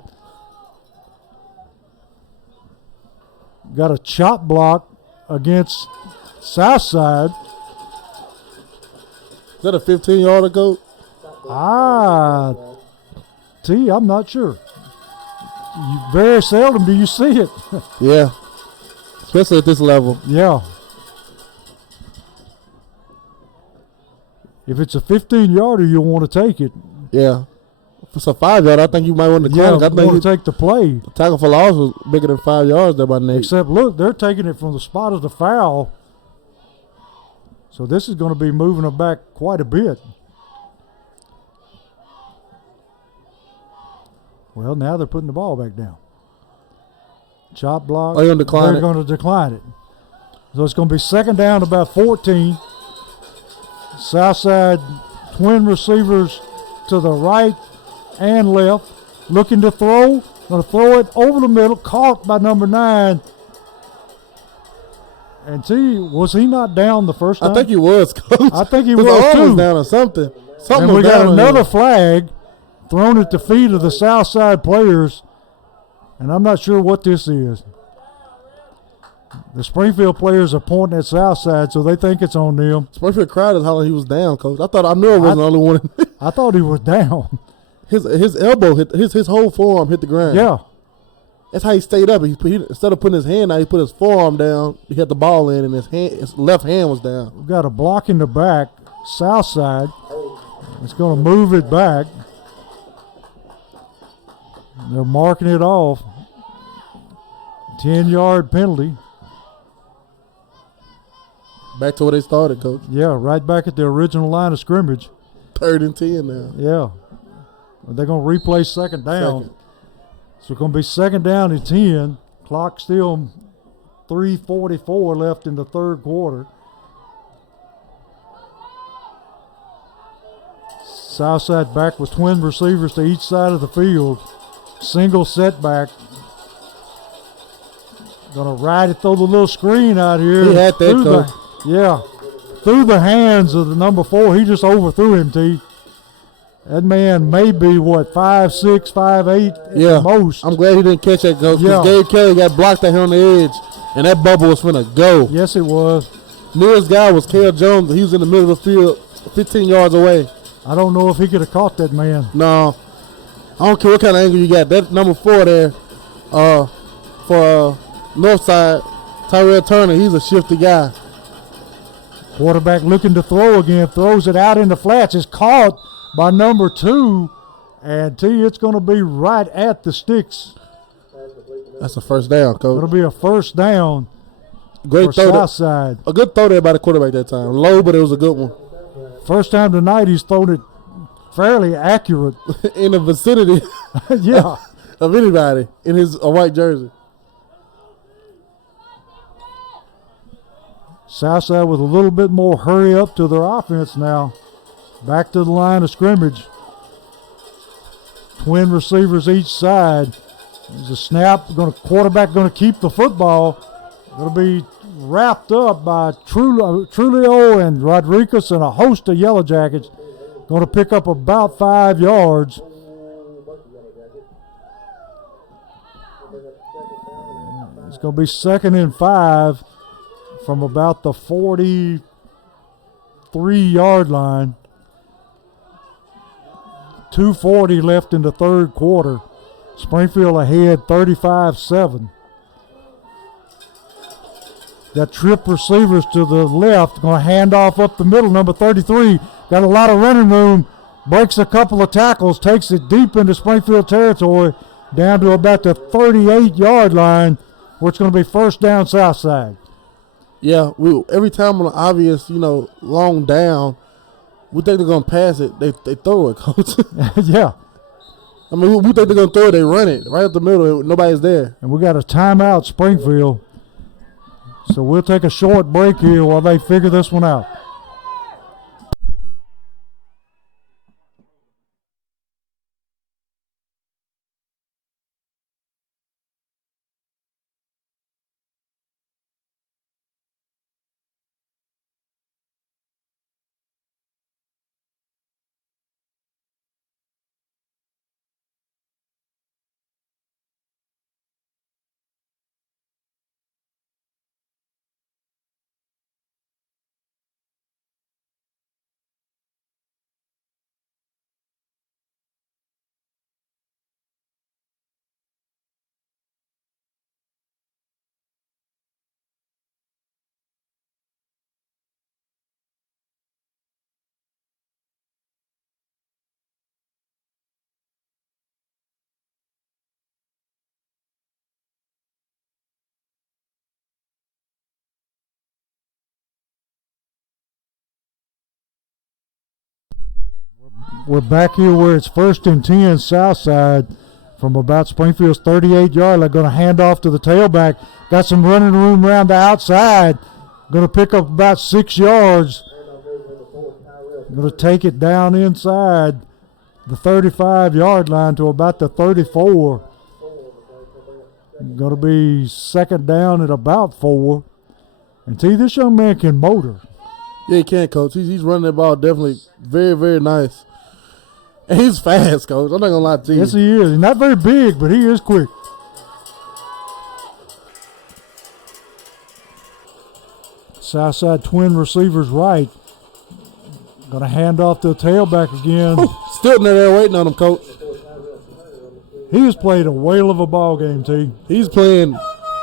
Got a chop block against Southside. Is that a 15-yarder, Coach? I'm not sure. Very seldom do you see it. Yeah, especially at this level. Yeah. If it's a 15-yarder, you'll want to take it. Yeah. If it's a 5-yarder, I think you might want to decline it. I think want to take the play. The tackle for loss was bigger than 5 yards there by Nate. Except, look, they're taking it from the spot of the foul. So this is going to be moving them back quite a bit. Well, now they're putting the ball back down. Chop block. They're going to decline it. They're going to decline it. So it's going to be second down about 14. Southside twin receivers to the right and left. Looking to throw. Going to throw it over the middle. Caught by number 9. And was he not down the first time? I think he was, Coach. I think he was, too. too. Was down or something. And we got another flag thrown at the feet of the Southside players. And I'm not sure what this is. The Springfield players are pointing at Southside, so they think it's on them. Springfield crowd is hollering he was down, Coach. I knew I wasn't the only one. I thought he was down. His elbow hit his whole forearm hit the ground. Yeah. That's how he stayed up. He instead of putting his hand out, he put his forearm down. He had the ball in, and his left hand was down. We've got a block in the back, Southside. It's going to move it back. They're marking it off. 10-yard penalty. Back to where they started, Coach. Yeah, right back at the original line of scrimmage. 3rd and 10 now. Yeah. They're going to replay second down. So it's going to be second down and 10. Clock still 3:44 left in the third quarter. Southside back with twin receivers to each side of the field. Single setback. Going to ride it through the little screen out here. He had that, Coach. Through the hands of the number 4. He just overthrew him, T. That man may be, 5'6", 5'8", at the most. I'm glad he didn't catch that, Coach. Because Gabe Kelly got blocked out here on the edge. And that bubble was finna go. Yes, it was. Nearest guy was Cale Jones. He was in the middle of the field, 15 yards away. I don't know if he could have caught that man. No. I don't care what kind of angle you got. That number 4 there for Northside, Tyrell Turner, he's a shifty guy. Quarterback looking to throw again. Throws it out in the flats. It's caught by number 2. And it's going to be right at the sticks. That's a first down, Coach. It'll be a first down. Great for throw. Southside. A good throw there by the quarterback that time. Low, but it was a good one. First time tonight he's thrown it fairly accurate. In the vicinity yeah. of anybody in his white jersey. Southside with a little bit more hurry up to their offense now. Back to the line of scrimmage. Twin receivers each side. There's a snap. Quarterback going to keep the football. Going to be wrapped up by Trulio and Rodriguez and a host of Yellow Jackets. Going to pick up about 5 yards. It's going to be 2nd and 5 from about the 43-yard line. 2:40 left in the third quarter. Springfield ahead 35-7. Got trip receivers to the left. Going to hand off up the middle. Number 33. Got a lot of running room. Breaks a couple of tackles. Takes it deep into Springfield territory. Down to about the 38-yard line, where it's going to be first down Southside. Yeah, every time on an obvious, long down, we think they're going to pass it. They throw it, Coach. Yeah. I mean, we think they're going to throw it. They run it right up the middle. Nobody's there. And we got a timeout, Springfield. So we'll take a short break here while they figure this one out. We're back here where it's 1st and 10 Southside from about Springfield's 38-yard line. Going to hand off to the tailback. Got some running room around the outside. Going to pick up about 6 yards. Going to take it down inside the 35-yard line to about the 34. Going to be 2nd down at about 4. And this young man can motor. Yeah, he can, Coach. He's running that ball definitely very, very nice. And he's fast, Coach. I'm not going to lie to you. Yes, he is. He's not very big, but he is quick. Southside twin receivers right. Going to hand off to the tailback again. Still there waiting on him, Coach. He has played a whale of a ball game, T. He's playing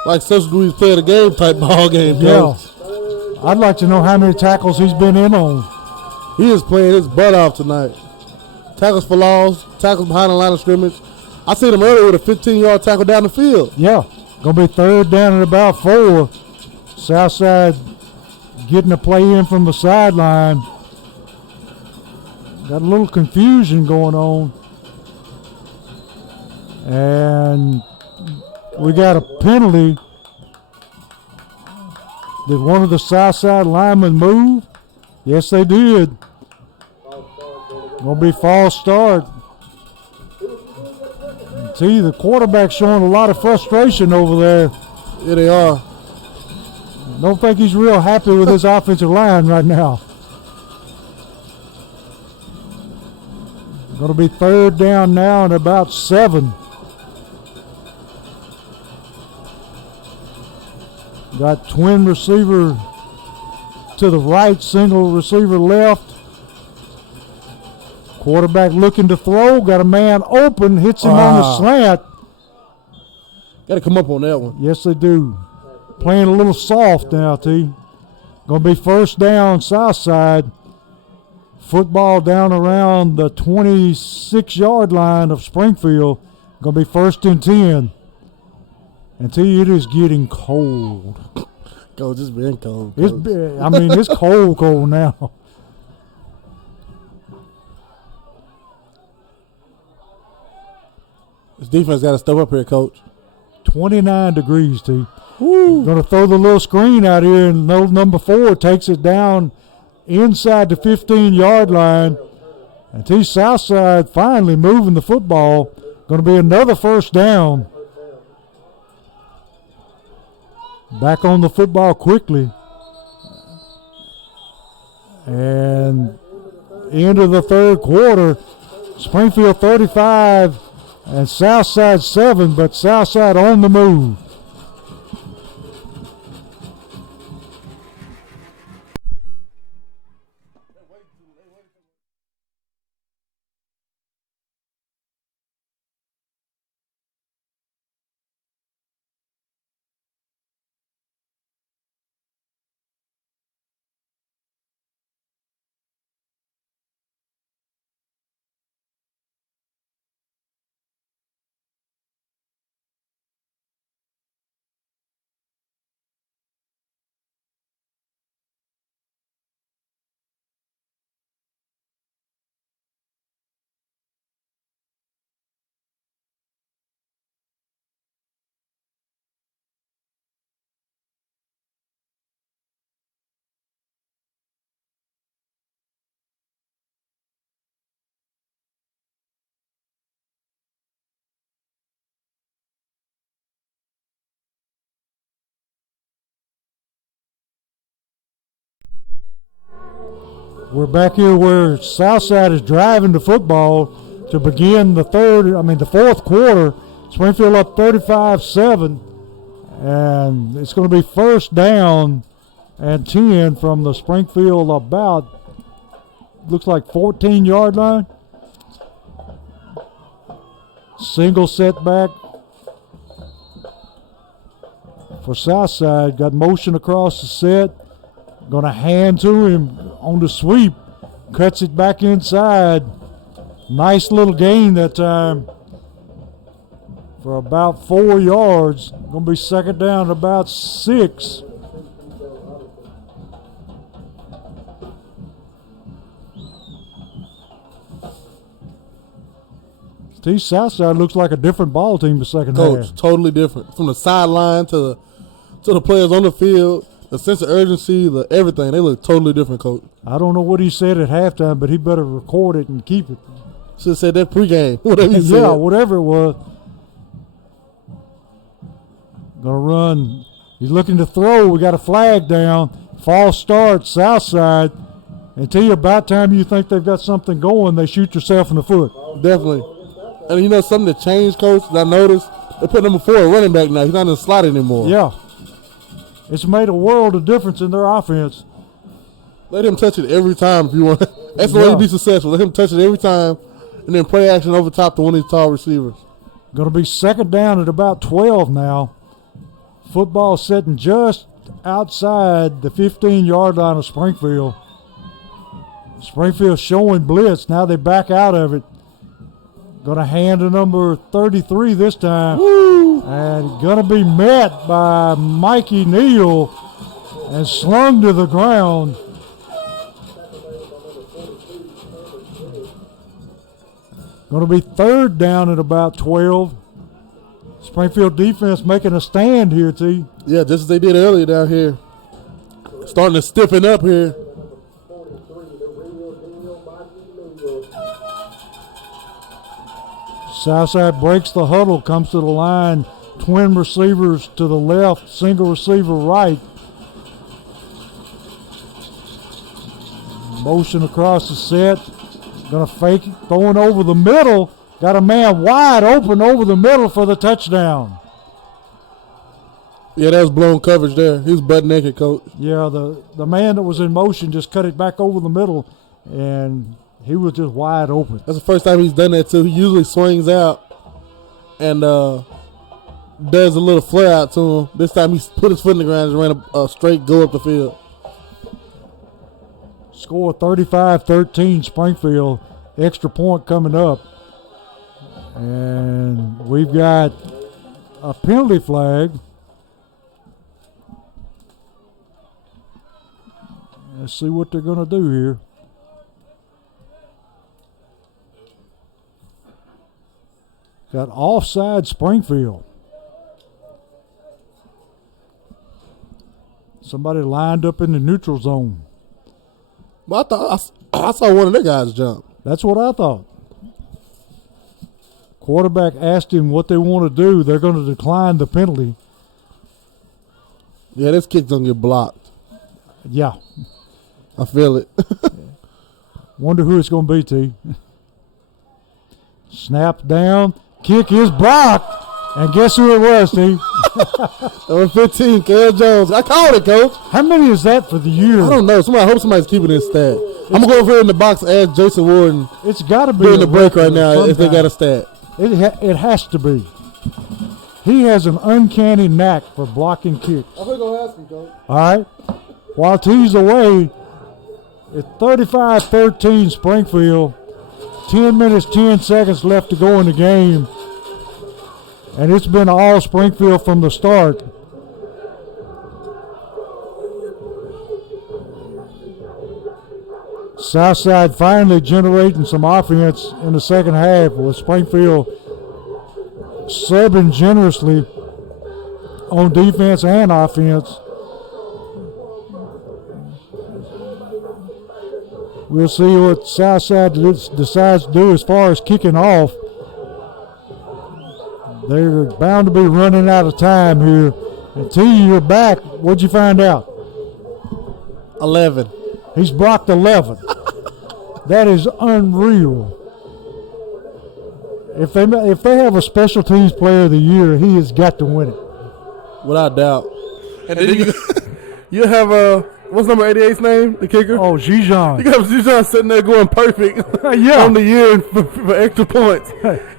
like Social Dewey's playing a game type ball game, Coach. Yeah. I'd like to know how many tackles he's been in on. He is playing his butt off tonight. Tackles for loss, tackles behind the line of scrimmage. I seen him earlier with a 15-yard tackle down the field. Yeah. Going to be 3rd down at about 4. Southside getting a play in from the sideline. Got a little confusion going on. And we got a penalty. Did one of the Southside linemen move? Yes, they did. Going to be false start. See, the quarterback showing a lot of frustration over there. Yeah, they are. Don't think he's real happy with his offensive line right now. Going to be 3rd down now and about 7. Got twin receiver to the right, single receiver left. Quarterback looking to throw. Got a man open, hits him on the slant. Got to come up on that one. Yes, they do. Playing a little soft now, T. Going to be first down, south side. Football down around the 26-yard line of Springfield. Going to be first and 10. And T, it is getting cold. Coach, it's been cold. It's cold now. This defense got to step up here, Coach. 29 degrees, T. Going to throw the little screen out here, and number 4 takes it down inside the 15-yard line. And T, Southside finally moving the football. Going to be another first down. Back on the football quickly. And end of the third quarter, Springfield 35 and Southside 7, but Southside on the move. We're back here where Southside is driving the football to begin the fourth quarter. Springfield up 35-7, and it's going to be first down and 10 from the Springfield about, looks like 14-yard line. Single setback for Southside. Got motion across the set. Going to hand to him on the sweep. Cuts it back inside. Nice little gain that time for about 4 yards. Going to be second down at about 6. Steve, Southside looks like a different ball team the second half. Totally different. From the sideline to the players on the field. The sense of urgency, everything, they look totally different, Coach. I don't know what he said at halftime, but he better record it and keep it. Should have said that pregame, whatever he said. Yeah, whatever it was. Going to run. He's looking to throw. We got a flag down. False start, Southside. Until about time you think they've got something going, they shoot yourself in the foot. Definitely. And you know something that changed, Coach, that I noticed? They put number 4 running back now. He's not in the slot anymore. Yeah. It's made a world of difference in their offense. Let him touch it every time if you want. That's the way to be successful. Let him touch it every time and then play action over top to one of these tall receivers. Going to be second down at about 12 now. Football sitting just outside the 15-yard line of Springfield. Springfield showing blitz. Now they back out of it. Going to hand to number 33 this time. Woo! And going to be met by Mikey Neal and slung to the ground. Going to be third down at about 12. Springfield defense making a stand here, T. Yeah, just as they did earlier down here. Starting to stiffen up here. Southside breaks the huddle, comes to the line. Twin receivers to the left, single receiver right. Motion across the set. Going to fake it, throwing over the middle. Got a man wide open over the middle for the touchdown. Yeah, that was blown coverage there. He was butt naked, coach. Yeah, the man that was in motion just cut it back over the middle, and he was just wide open. That's the first time he's done that, too. He usually swings out and does a little flare out to him. This time he put his foot in the ground and ran a straight go up the field. Score 35-13 Springfield. Extra point coming up. And we've got a penalty flag. Let's see what they're going to do here. Got offside Springfield. Somebody lined up in the neutral zone. Well, I saw one of their guys jump. That's what I thought. Quarterback asked him what they want to do. They're going to decline the penalty. Yeah, this kick's going to get blocked. Yeah. I feel it. Wonder who it's going to be, T. Snap down. Kick is blocked. And guess who it was, T? Number 15, Kale Jones. I called it, coach. How many is that for the year? I don't know. I hope somebody's keeping this stat. I'm going to go over here in the box and ask Jason Warden. It's got to be during the break right now if they got a stat. It has to be. He has an uncanny knack for blocking kicks. I'm going to go ask him, coach. All right. While T's away, it's 35-13 Springfield. 10 minutes, 10 seconds left to go in the game. And it's been all Springfield from the start. Southside finally generating some offense in the second half with Springfield subbing generously on defense and offense. We'll see what Southside decides to do as far as kicking off. They're bound to be running out of time here. And T, you're back. What'd you find out? 11. He's blocked 11. That is unreal. If they have a special teams player of the year, he has got to win it. Without doubt. And then you have what's number 88's name? The kicker? Oh, Jsshs. You got Jsshs sitting there going perfect Yeah. on the year for extra points.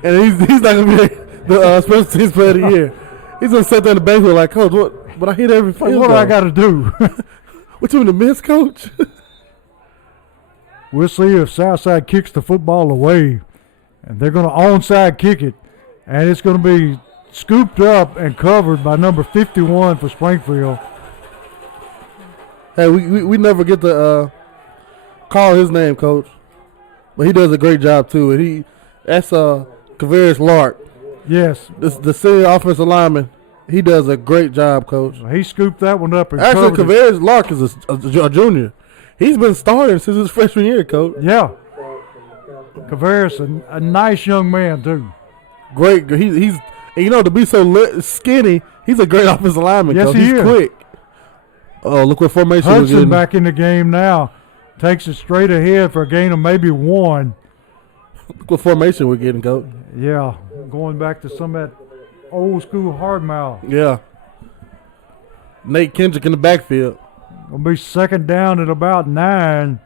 And he's not going to be the special teams player of the year. He's going to sit there in the backfield like, coach, what? But I hit every field. What do I got to do? What you in the miss, coach? We'll see if Southside kicks the football away. And they're going to onside kick it. And it's going to be scooped up and covered by number 51 for Springfield. Hey, we never get to call his name, coach. But he does a great job, too. And that's Kavarius Lark. Yes. The senior offensive lineman. He does a great job, coach. He scooped that one up and actually, covered Kavarius Lark is a junior. He's been starting since his freshman year, coach. Yeah. Kavarius, a nice young man, too. Great. He's to be so skinny, he's a great offensive lineman, yes, coach. He's quick. Oh, look what formation we're Hudson getting. back in the game now. Takes it straight ahead for a gain of maybe one. Look what formation we're getting, coach. Yeah, going back to some of that old school hard mouth. Yeah. Nate Kendrick in the backfield. Gonna be second down at about 9.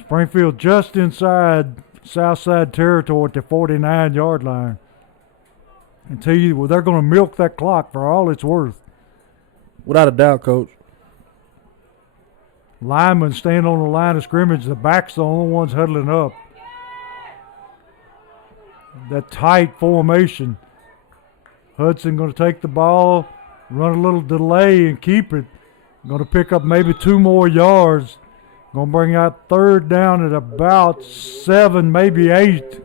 Springfield just inside Southside territory at the 49-yard line. And tell you, well, they're going to milk that clock for all it's worth. Without a doubt, coach. Linemen stand on the line of scrimmage. The backs are the only ones huddling up. That tight formation. Hudson going to take the ball, run a little delay and keep it. Going to pick up maybe 2 more yards. Going to bring out third down at about 7, maybe 8.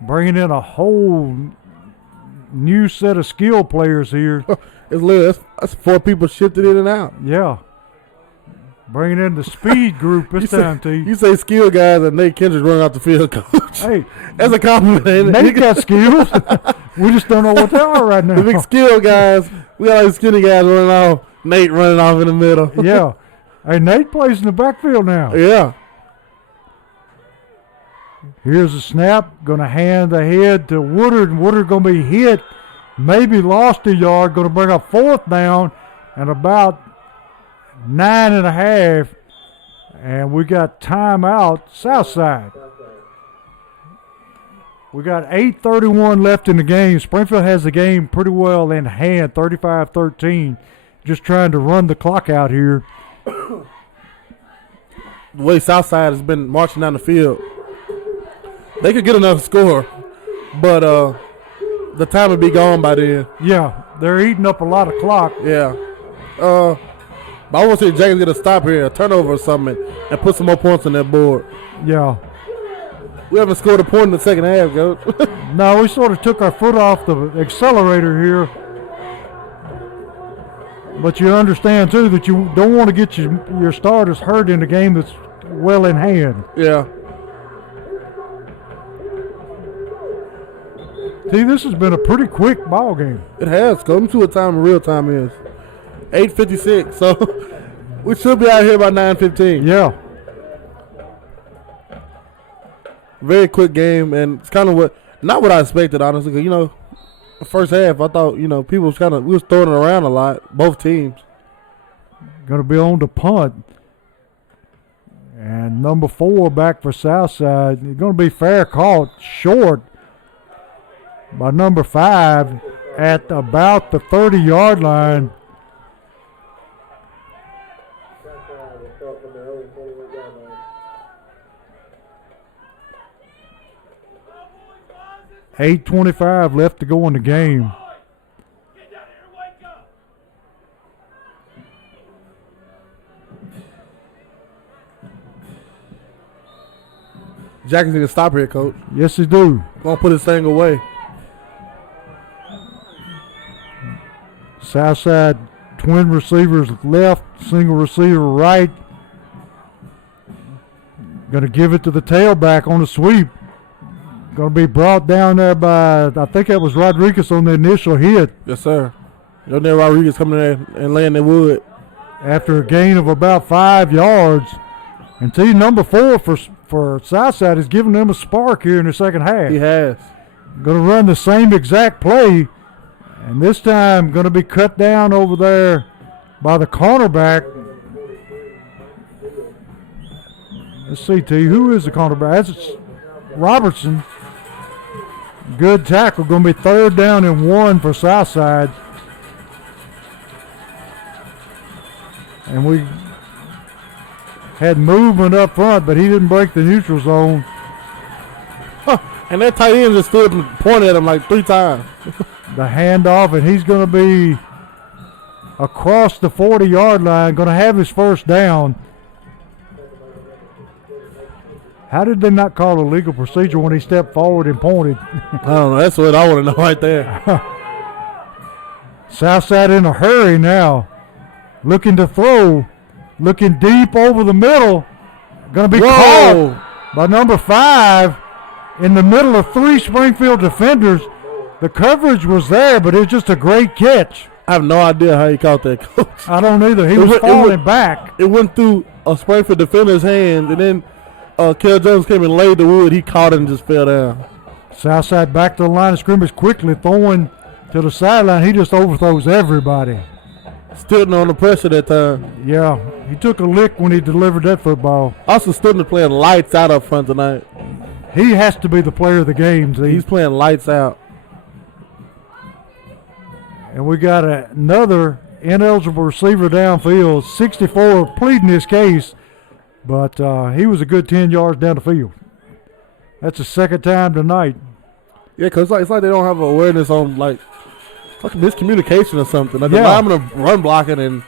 Bringing in a whole new set of skill players here. That's 4 people shifted in and out. Yeah. Bringing in the speed group this time, T. You say skill guys and Nate Kendrick running off the field, coach. Hey, that's a compliment, ain't it? Nate got skills. We just don't know what they are right now. The big skill guys, we got all these skinny guys running off. Nate running off in the middle. Yeah. Hey, Nate plays in the backfield now. Yeah. Here's a snap. Going to hand the head to Woodard, and Woodard going to be hit. Maybe lost a yard. Going to bring up 4th down and about 9.5. And we got timeout, Southside. We got 8:31 left in the game. Springfield has the game pretty well in hand, 35-13. Just trying to run the clock out here. The way Southside has been marching down the field, they could get another score, but the time would be gone by then. Yeah, they're eating up a lot of clock. Yeah. But I want to see Jack's get a stop here, a turnover or something, and put some more points on that board. Yeah. We haven't scored a point in the second half, Coach. No, we sort of took our foot off the accelerator here. But you understand, too, that you don't want to get your starters hurt in a game that's well in hand. Yeah. See, this has been a pretty quick ball game. It has. Come to what time real time is. 8:56, so we should be out here by 9:15. Yeah. Very quick game, and it's kind of not what I expected, honestly. Cause, the first half, I thought, people was we was throwing it around a lot, both teams. Going to be on the punt. And number 4 back for Southside. It's going to be fair caught short by number 5 at about the 30-yard line. $8:25 left to go in the game. Jackson's going to stop here, Coach. Yes, he do. Going to put his thing away. Southside twin receivers left, single receiver right. Going to give it to the tailback on the sweep. Going to be brought down there by, I think that was Rodriguez on the initial hit. Yes, sir. There Rodriguez coming in and laying the wood. After a gain of about 5 yards. And team number 4 for Southside is giving them a spark here in the second half. He has. Going to run the same exact play. And this time going to be cut down over there by the cornerback. Let's see, T. Who is the cornerback? That's Robertson. Good tackle. Going to be 3rd down and 1 for Southside. And we had movement up front, but he didn't break the neutral zone. Huh. And that tight end just stood and pointed at him like 3 times. The handoff, and he's going to be across the 40-yard line, going to have his first down. How did they not call a legal procedure when he stepped forward and pointed? I don't know. That's what I want to know right there. Southside in a hurry now. Looking to throw. Looking deep over the middle. Going to be caught by number 5 in the middle of 3 Springfield defenders. The coverage was there, but it was just a great catch. I have no idea how he caught that, Coach. I don't either. He was falling back. It went through a Springfield defender's hands, and then Kel Jones came and laid the wood. He caught it and just fell down. Southside back to the line of scrimmage quickly, throwing to the sideline. He just overthrows everybody. Still on the pressure that time. Yeah, he took a lick when he delivered that football. Also, Student playing lights out up front tonight. He has to be the player of the game. He's playing lights out. And we got another ineligible receiver downfield, 64, pleading his case. But he was a good 10 yards down the field. That's the second time tonight. Yeah, because it's like they don't have awareness on, like miscommunication or something. Like the linemen are run blocking, and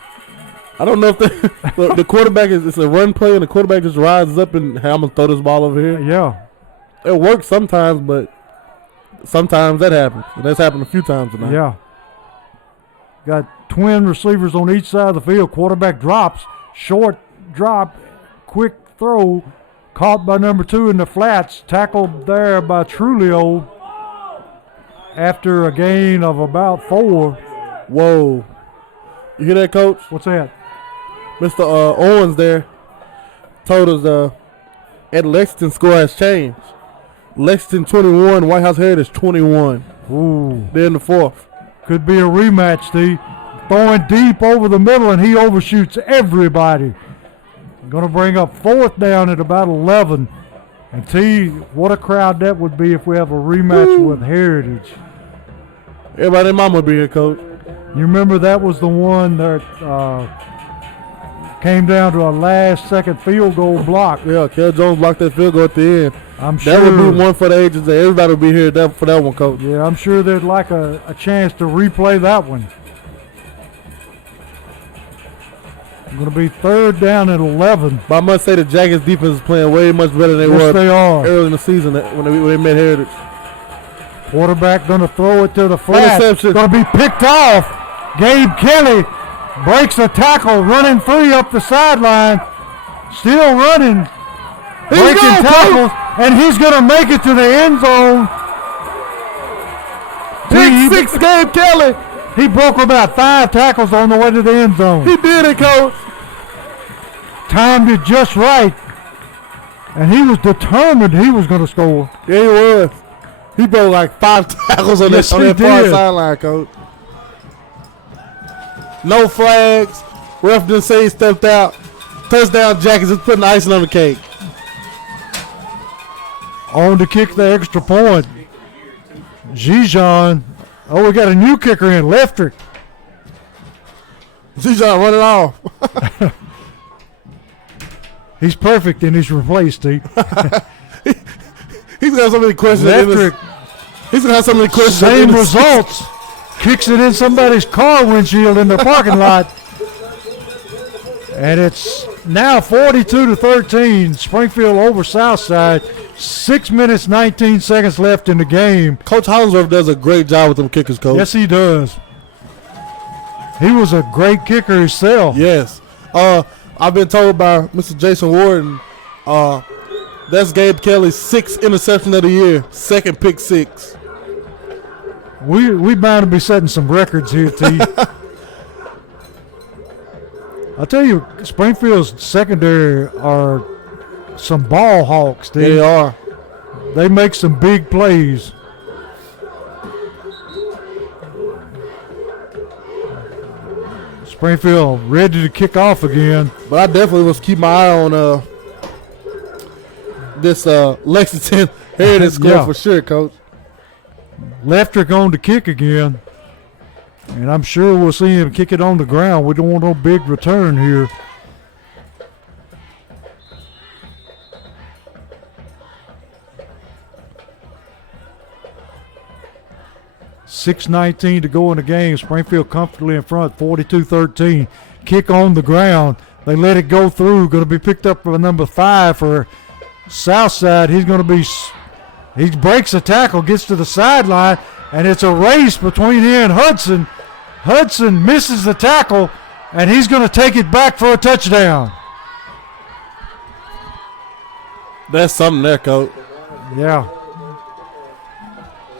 I don't know if the quarterback it's a run play, and the quarterback just rises up and, hey, I'm going to throw this ball over here. Yeah. It works sometimes, but sometimes that happens. And that's happened a few times tonight. Yeah. Got twin receivers on each side of the field. Quarterback drops, short drop, quick throw, caught by number 2 in the flats, tackled there by Trulio after a gain of about 4. Whoa. You hear that, Coach? What's that? Mr. Owens there told us Ed Lexington's score has changed. Lexington 21, White House Heritage 21. Ooh. They're in the fourth. Could be a rematch, T. Throwing deep over the middle, and he overshoots everybody. Going to bring up 4th down at about 11. And T, what a crowd that would be if we have a rematch with Heritage. Everybody and mama will be here, Coach. You remember that was the one that came down to a last-second field goal block. Yeah, Kel Jones blocked that field goal at the end. I'm sure that would be one for the ages. Everybody will be here for that one, Coach. Yeah, I'm sure they'd like a chance to replay that one. Going to be 3rd down at 11. But I must say the Jackets defense is playing way much better than they were early in the season when they met Heritage. Quarterback going to throw it to the flat. Interception. Going to be picked off. Gabe Kelly breaks a tackle, running free up the sideline. Still running. Breaking tackles. And he's going to make it to the end zone. Pick 6, Gabe Kelly. He broke about 5 tackles on the way to the end zone. He did it, Coach. Timed it just right. And he was determined he was going to score. Yeah, he was. He broke like 5 tackles on that far sideline, Coach. No flags. Ref didn't say he stepped out. Touchdown, Jackets is putting icing on the cake. On to kick the extra point. Zijon. Oh, we got a new kicker in, Leftrick. Zijon running off. He's perfect and he's replaced, Steve. He's got so many questions. He's going to have so many questions. Same results. Kicks it in somebody's car windshield in the parking lot. And it's now 42-13. Springfield over Southside. 6 minutes, 19 seconds left in the game. Coach Hollingsworth does a great job with them kickers, Coach. Yes, he does. He was a great kicker himself. Yes. I've been told by Mr. Jason Warden, that's Gabe Kelly's 6th interception of the year, 2nd pick 6. We bound to be setting some records here, T. I tell you, Springfield's secondary are some ball hawks, T. They are. They make some big plays. Springfield ready to kick off again. But I definitely was keep my eye on this Lexington Heritage score for sure, Coach. Leftrick on to kick again. And I'm sure we'll see him kick it on the ground. We don't want no big return here. .6:19 to go in the game. Springfield comfortably in front, 42-13. Kick on the ground. They let it go through. Going to be picked up by number 5 for Southside. He's going to be, he breaks a tackle, gets to the sideline, and it's a race between he and Hudson. Hudson misses the tackle, and he's going to take it back for a touchdown. That's something there, Coach. Yeah.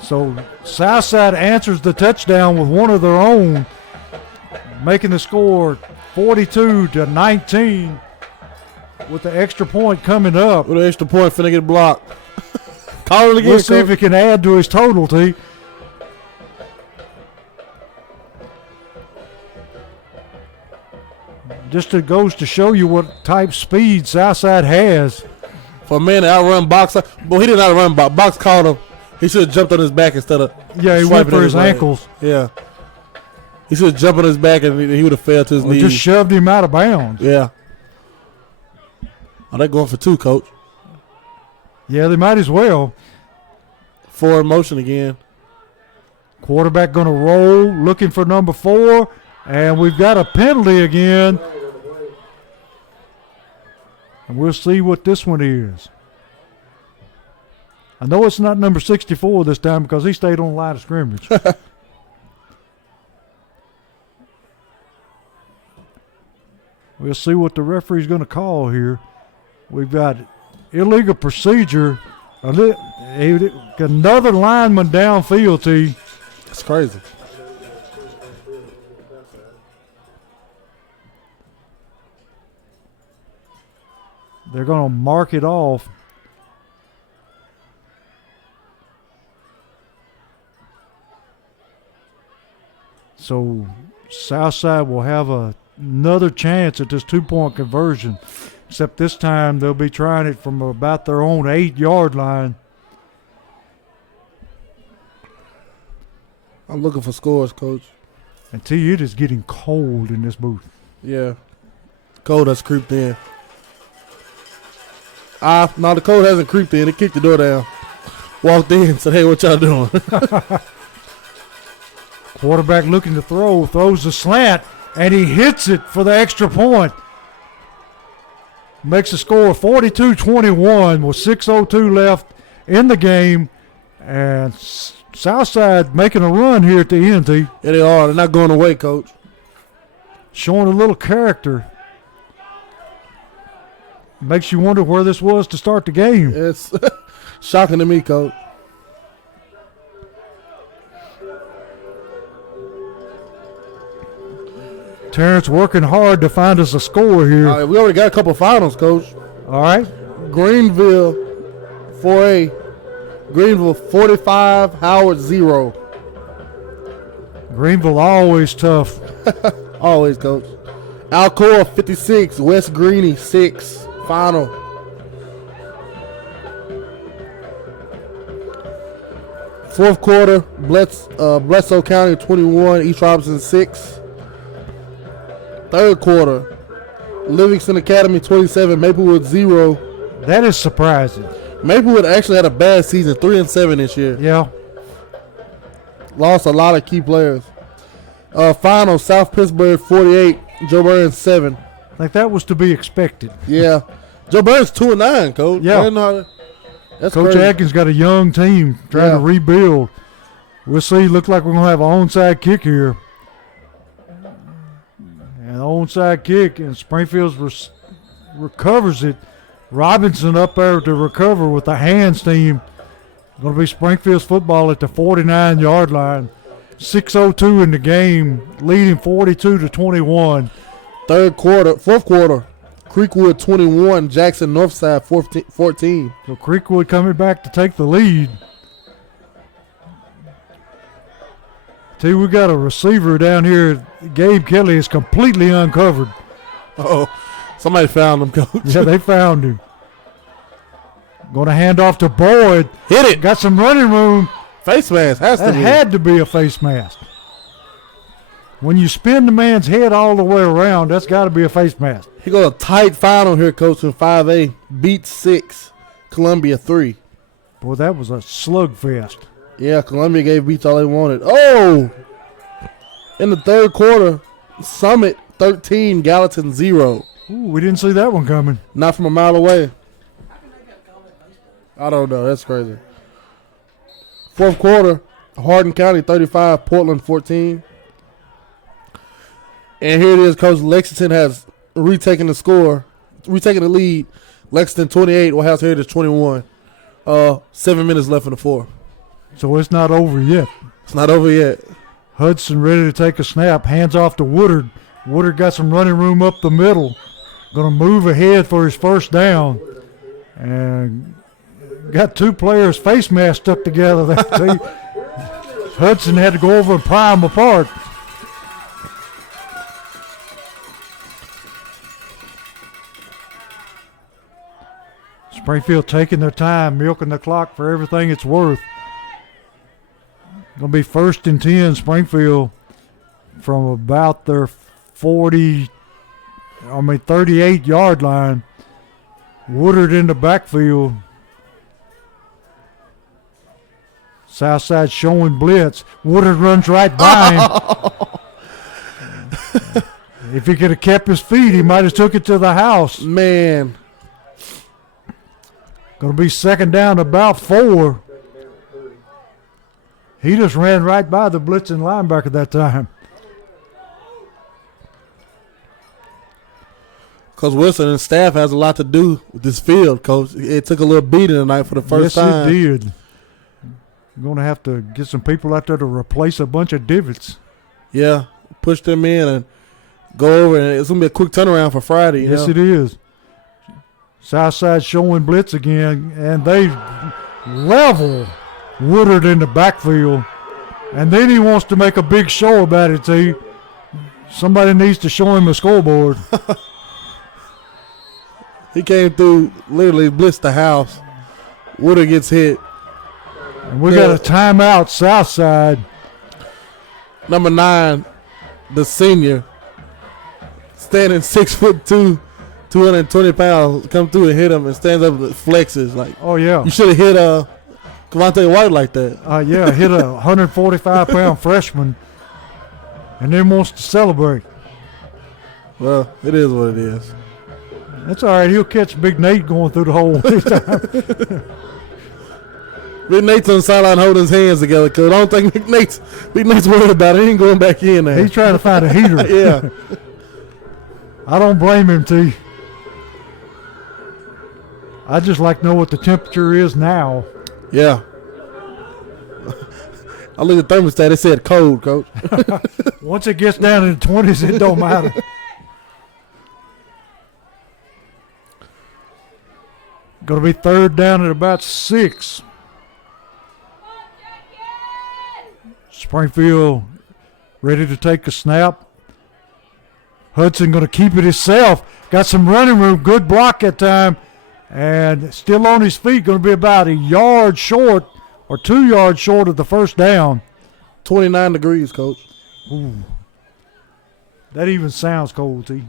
So Southside answers the touchdown with one of their own, making the score 42-19 with the extra point coming up. With the extra point, finna get blocked. Call it again, We'll see if he can add to his total, T. Just it goes to show you what type speed Southside has. For a man to outrun Box, but he didn't outrun Box. Box called him. He should have jumped on his back instead of. Yeah, he went for his ankles. Yeah. He should have jumped on his back and he would have fell to his knees. Just shoved him out of bounds. Yeah. Oh, they're going for 2, Coach. Yeah, they might as well. 4 in motion again. Quarterback going to roll, looking for number 4. And we've got a penalty again. And we'll see what this one is. I know it's not number 64 this time because he stayed on the line of scrimmage. We'll see what the referee's going to call here. We've got illegal procedure. Another lineman downfield, T. That's crazy. They're going to mark it off. So Southside will have another chance at this 2-point conversion, except this time they'll be trying it from about their own 8-yard line. I'm looking for scores, Coach. And it is getting cold in this booth. Yeah. Cold has creeped in. No, the cold hasn't creeped in. It kicked the door down. Walked in and said, hey, what y'all doing? Quarterback looking to throws the slant, and he hits it for the extra point. Makes the score 42-21 with 6:02 left in the game. And Southside making a run here at the end, T. Yeah, they are. They're not going away, Coach. Showing a little character. Makes you wonder where this was to start the game. It's shocking to me, Coach. Terrence working hard to find us a score here. All right, we already got a couple finals, Coach. All right. Greenville 4A. Greenville 45, Howard 0. Greenville always tough. Always, Coach. Alcoa 56, West Greeny 6. Final. Fourth quarter, Bledsoe County 21, East Robinson 6. Third quarter, Livingston Academy 27, Maplewood 0. That is surprising. Maplewood actually had a bad season, 3-7 this year. Yeah. Lost a lot of key players. Final, South Pittsburgh 48, Joe Burns 7. Like that was to be expected. Yeah. Joe Burns 2-9, Coach. Yeah. That's Coach crazy. Atkins got a young team trying to rebuild. We'll see. Look like we're going to have an onside kick here. And onside kick, and Springfield recovers it. Robinson up there to recover with the hands team. Going to be Springfield's football at the 49-yard line. 6:02 in the game, leading 42-21. Fourth quarter, Creekwood 21, Jackson Northside 14. So Creekwood coming back to take the lead. We got a receiver down here. Gabe Kelly is completely uncovered. Uh-oh. Somebody found him, Coach. Yeah, they found him. Going to hand off to Boyd. Hit it. Got some running room. Face mask has to That be. had to be a face mask. When you spin the man's head all the way around, that's got to be a face mask. He got a tight final here, Coach, in 5A. Beat 6, Columbia 3. Boy, that was a slugfest. Yeah, Columbia gave Beats all they wanted. Oh! In the third quarter, Summit 13, Gallatin 0. Ooh, we didn't see that one coming. Not from a mile away. I don't know. That's crazy. Fourth quarter, Hardin County 35, Portland 14. And here it is, Coach. Lexington has retaken the lead. Lexington 28, Whitehouse Heritage 21. 7 minutes left in the fourth. So it's not over yet. It's not over yet. Hudson ready to take a snap. Hands off to Woodard. Woodard got some running room up the middle. Going to move ahead for his first down. And got two players' face masks stuck together there. Hudson had to go over and pry them apart. Springfield taking their time, milking the clock for everything it's worth. Going to be 1st and 10, Springfield, from about their 38-yard line. Woodard in the backfield. Southside showing blitz. Woodard runs right by him. If he could have kept his feet, he might have took it to the house. Man. Going to be 2nd down, about 4. He just ran right by the blitzing linebacker that time. Coach Wilson and staff has a lot to do with this field, Coach. It took a little beating tonight for the first time. Yes, it did. You're going to have to get some people out there to replace a bunch of divots. Yeah, push them in and go over, and it's going to be a quick turnaround for Friday. Yes, it is. Southside showing blitz again, and they level Woodard in the backfield And then he wants to make a big show about it, too. Somebody needs to show him the scoreboard. He came through, literally blitzed the house. Woodard gets hit. And we got a timeout, south side. Number 9, the senior, standing 6'2", 220 pounds, come through and hit him and stands up and flexes. Like, oh, yeah. You should have hit Cavante White like that. Yeah, hit a 145-pound freshman and then wants to celebrate. Well, it is what it is. That's all right. He'll catch Big Nate going through the hole this time. Big Nate's on the sideline holding his hands together, because I don't think Big Nate's worried about it. He ain't going back in there. He's trying to find a heater. Yeah. I don't blame him, T. I just like to know what the temperature is now. Yeah. I look at the thermostat. It said cold, Coach. Once it gets down in the 20s, it don't matter. Going to be third down at about 6. Springfield ready to take a snap. Hudson going to keep it himself. Got some running room. Good block that time. And still on his feet. Going to be about a yard short or 2 yards short of the first down. 29 degrees, Coach. Ooh. That even sounds cold, T.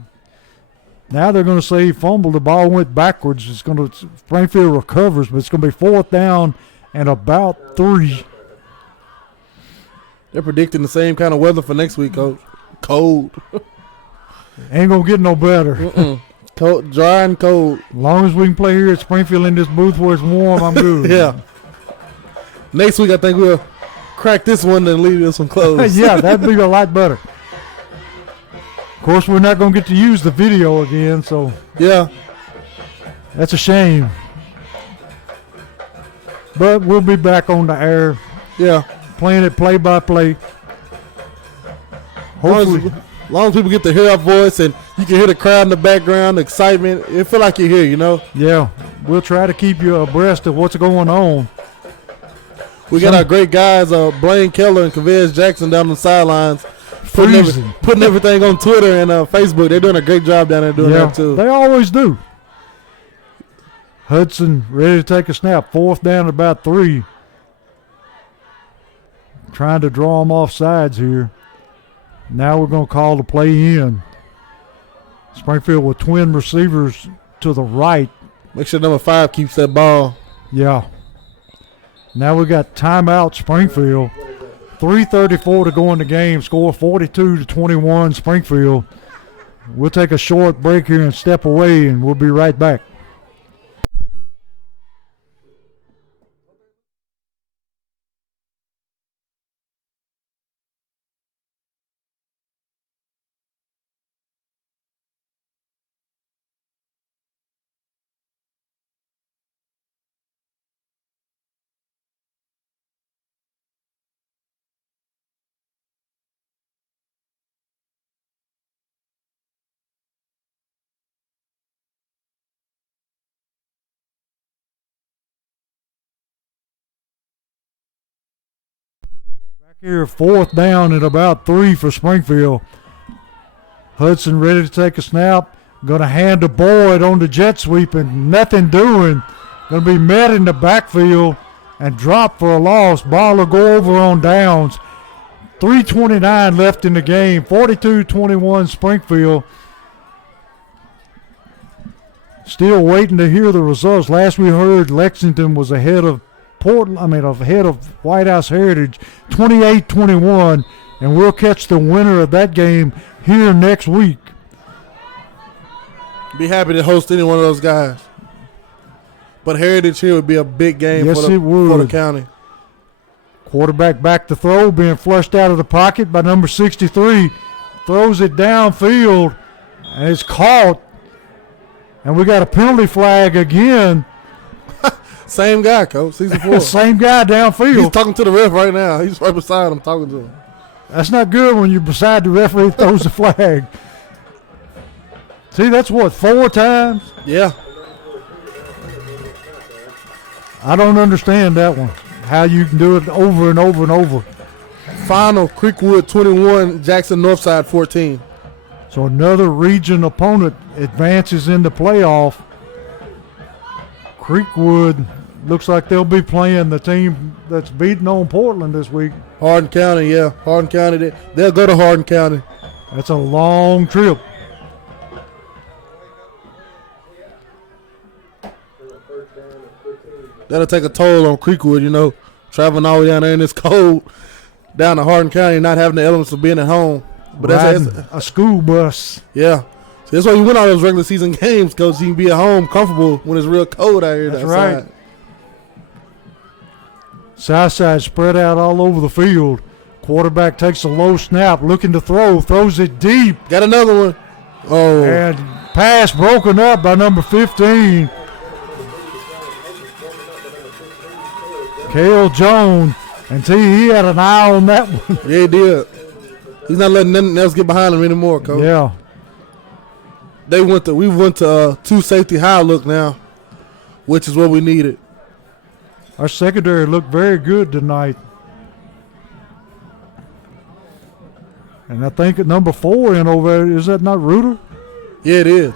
Now they're going to say he fumbled. The ball went backwards. It's going to Springfield recovers, but it's going to be 4th down and about 3. They're predicting the same kind of weather for next week, Coach. Cold. Ain't going to get no better. Cold, dry and cold. As long as we can play here at Springfield in this booth where it's warm, I'm good. Yeah. Next week, I think we'll crack this one and leave this one closed. Yeah, that'd be a lot better. Of course, we're not going to get to use the video again, so yeah, that's a shame. But we'll be back on the air. Yeah, playing it play by play. Hopefully, as long as people get to hear our voice and you can hear the crowd in the background, the excitement, it feel like you're here, you know. Yeah, we'll try to keep you abreast of what's going on. We got our great guys, Blaine Keller and Kavez Jackson down on the sidelines. Putting everything on Twitter and Facebook. They're doing a great job down there doing that too. They always do. Hudson ready to take a snap. 4th down at about 3. Trying to draw them off sides here. Now we're going to call the play in. Springfield with twin receivers to the right. Make sure number 5 keeps that ball. Yeah. Now we got timeout Springfield. 3:34 to go in the game. Score 42-21 Springfield. We'll take a short break here and step away, and we'll be right back. Here, 4th down at about 3 for Springfield. Hudson ready to take a snap. Going to hand to Boyd on the jet sweep and nothing doing. Going to be met in the backfield and dropped for a loss. Ball will go over on downs. 3:29 left in the game. 42-21 Springfield. Still waiting to hear the results. Last we heard, Lexington was ahead of ahead of White House Heritage, 28-21, and we'll catch the winner of that game here next week. Be happy to host any one of those guys. But Heritage here would be a big game for the county. Quarterback back to throw, being flushed out of the pocket by number 63. Throws it downfield, and it's caught. And we got a penalty flag again. Same guy, Coach. Season 4. Same guy downfield. He's talking to the ref right now. He's right beside him talking to him. That's not good when you're beside the referee throws the flag. See, that's what, 4 times? Yeah. I don't understand that one. How you can do it over and over and over. final, Creekwood 21, Jackson Northside 14. So another region opponent advances in the playoff. Creekwood looks like they'll be playing the team that's beating on Portland this week. Hardin County, yeah. Hardin County. They'll go to Hardin County. That's a long trip. That'll take a toll on Creekwood, traveling all the way down there in this cold, down to Hardin County, not having the elements of being at home. But that's a school bus. Yeah. So that's why you win all those regular season games, because you can be at home comfortable when it's real cold out here. That's right. Southside spread out all over the field. Quarterback takes a low snap, looking to throw, throws it deep. Got another one. Oh. And pass broken up by number 15. Cale Jones. And he had an eye on that one. Yeah, he did. He's not letting nothing else get behind him anymore, Coach. Yeah. We went to two safety high look now, which is what we needed. Our secondary looked very good tonight. And I think at number 4 in over there, is that not Reuter? Yeah, it is.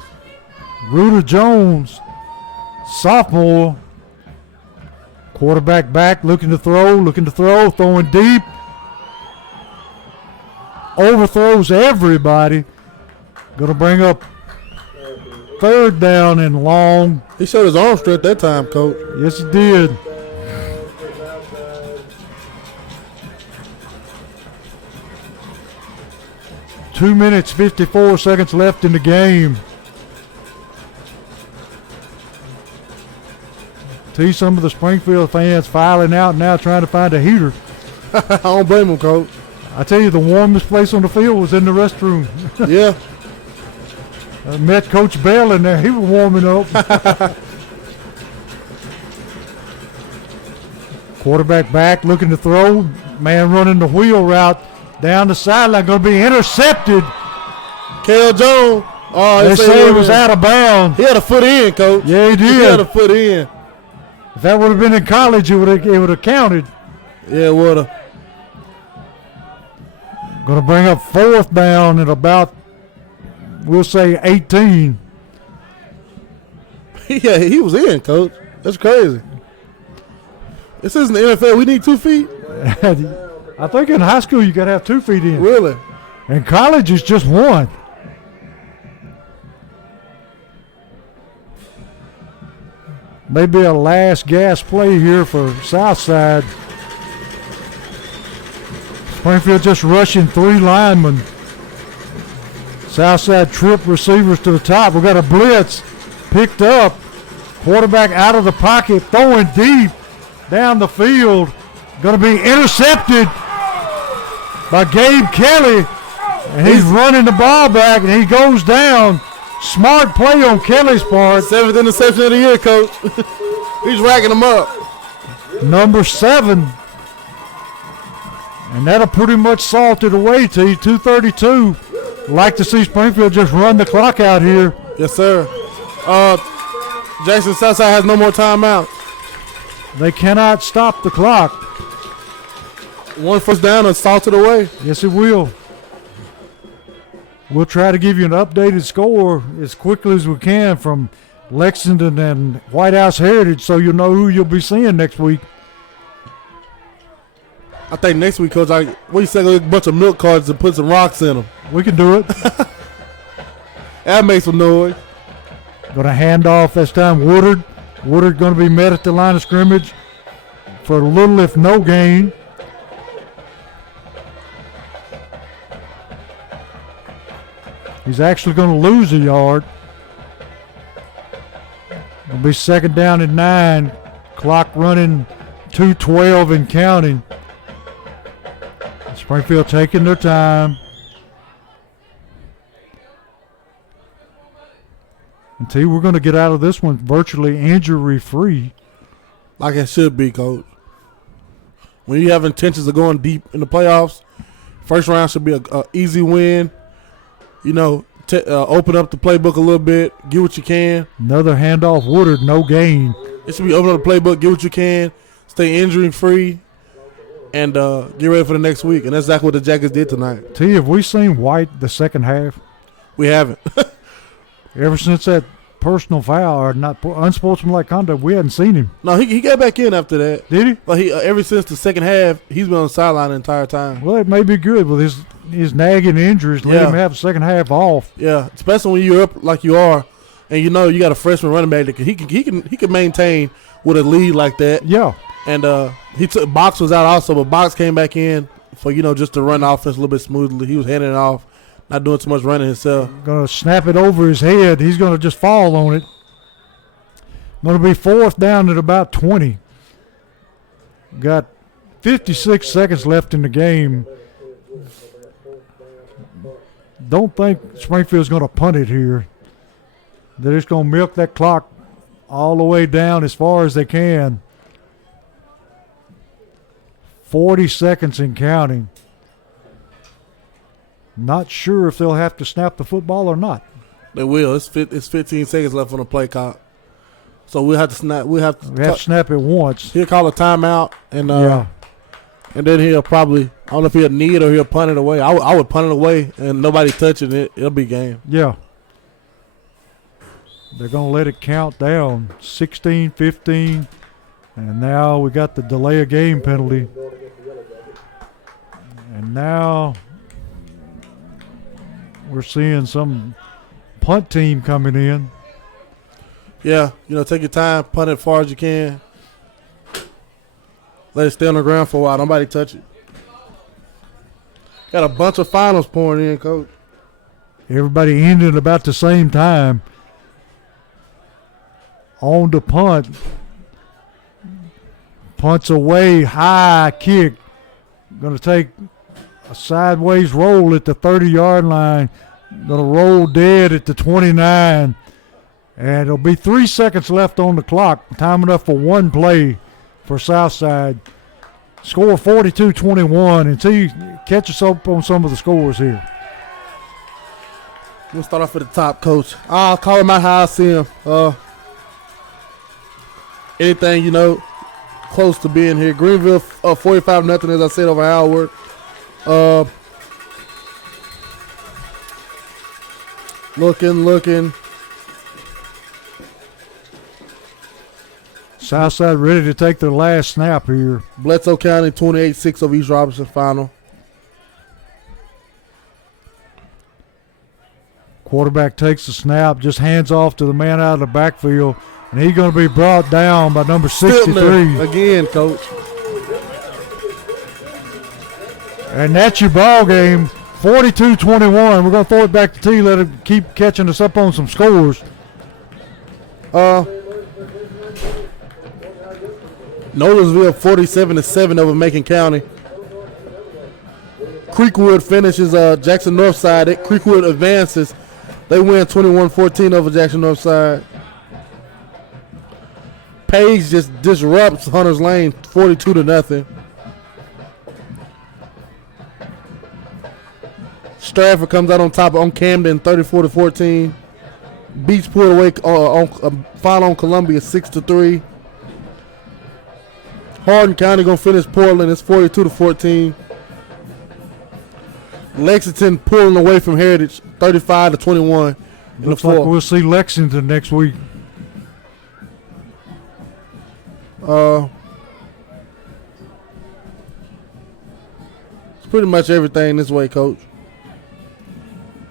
Reuter Jones, sophomore. Quarterback back, looking to throw, throwing deep. Overthrows everybody. Going to bring up third down and long. He showed his arm strength that time, Coach. Yes, he did. Two minutes, 54 seconds left in the game. See some of the Springfield fans filing out now trying to find a heater. I don't blame him, Coach. I tell you, the warmest place on the field was in the restroom. Yeah. I met Coach Bell in there. He was warming up. Quarterback back, looking to throw. Man running the wheel route down the sideline. Going to be intercepted. Cale Jones. Oh, they say it was out of bounds. He had a foot in, Coach. Yeah, he did. He had a foot in. If that would have been in college, it would have counted. Yeah, it would have. Going to bring up fourth down at about, we'll say, 18. Yeah, he was in, Coach. That's crazy. This isn't the NFL. We need 2 feet. I think in high school you got to have 2 feet in. Really? In college it's just 1. Maybe a last gas play here for Southside. Springfield just rushing 3 linemen. Southside trip receivers to the top. We got a blitz picked up. Quarterback out of the pocket, throwing deep down the field. Going to be intercepted by Gabe Kelly. And he's running the ball back, and he goes down. Smart play on Kelly's part. 7th interception of the year, Coach. He's racking them up. Number 7. And that'll pretty much salt it away to you. 2:32. Like to see Springfield just run the clock out here. Yes, sir. Jackson Southside has no more timeout. They cannot stop the clock. 1 first down and salt it away. Yes, it will. We'll try to give you an updated score as quickly as we can from Lexington and White House Heritage so you'll know who you'll be seeing next week. I think next week, Coach, what do you say, a bunch of milk cartons and put some rocks in them? We can do it. That makes some noise. Going to hand off this time Woodard. Woodard going to be met at the line of scrimmage for little if no gain. He's actually going to lose a yard. It'll be second down and 9. Clock running 2:12 and counting. Springfield taking their time. And T, we're going to get out of this one virtually injury-free. Like it should be, Coach. When you have intentions of going deep in the playoffs, first round should be an easy win. Open up the playbook a little bit, get what you can. Another handoff, Woodard, no gain. It should be open up the playbook, get what you can, stay injury-free. and get ready for the next week. And that's exactly what the Jackets did tonight. T, have we seen White the second half? We haven't. Ever since that personal foul or not unsportsmanlike conduct, we hadn't seen him. No, he got back in after that. Did he? But he ever since the second half, he's been on the sideline the entire time. Well, it may be good with his nagging injuries. Let him have the second half off. Yeah, especially when you're up like you are, and you know you got a freshman running back that he can maintain with a lead like that. Yeah. And Box was out also, but Box came back in for just to run the offense a little bit smoothly. He was handing it off, not doing too much running himself. Going to snap it over his head. He's going to just fall on it. Going to be 4th down at about 20. Got 56 seconds left in the game. Don't think Springfield's going to punt it here. They're just going to milk that clock all the way down as far as they can. 40 seconds and counting. Not sure if they'll have to snap the football or not. They will. It's 15 seconds left on the play clock. So we'll have to snap. We have to snap it once. He'll call a timeout, and then he'll probably, I don't know if he'll knee it or he'll punt it away. I would punt it away, and nobody touching it. It'll be game. Yeah. They're going to let it count down. 16, 15, and now we got the delay of game penalty. And now we're seeing some punt team coming in. Yeah, take your time, punt it as far as you can. Let it stay on the ground for a while. Nobody touch it. Got a bunch of finals pouring in, Coach. Everybody ended about the same time. On the punt. Punts away, high kick. Going to take a sideways roll at the 30-yard line. Going to roll dead at the 29. And it'll be 3 seconds left on the clock. Time enough for one play for Southside. Score 42-21. Until you catch us up on some of the scores here. We'll start off at the top, Coach. I'll call him out how I see him. Anything, close to being here. Greenville 45-0, as I said, over Howard. Looking. Southside ready to take their last snap here. Bledsoe County 28-6 over East Robinson final. Quarterback takes the snap, just hands off to the man out of the backfield, and he's going to be brought down by number 63. Stiltner again, Coach. And that's your ball game, 42-21. We're going to throw it back to T, let him keep catching us up on some scores. Nolensville 47-7 over Macon County. Creekwood finishes Jackson Northside. Creekwood advances. They win 21-14 over Jackson Northside. Page just disrupts Hunter's Lane 42-0. Stratford comes out on top on Camden 34-14. Beach pulled away final on Columbia 6-3. Hardin County gonna finish Portland. It's 42-14. Lexington pulling away from Heritage 35-21. Looks like we'll see Lexington next week. It's pretty much everything this way, Coach.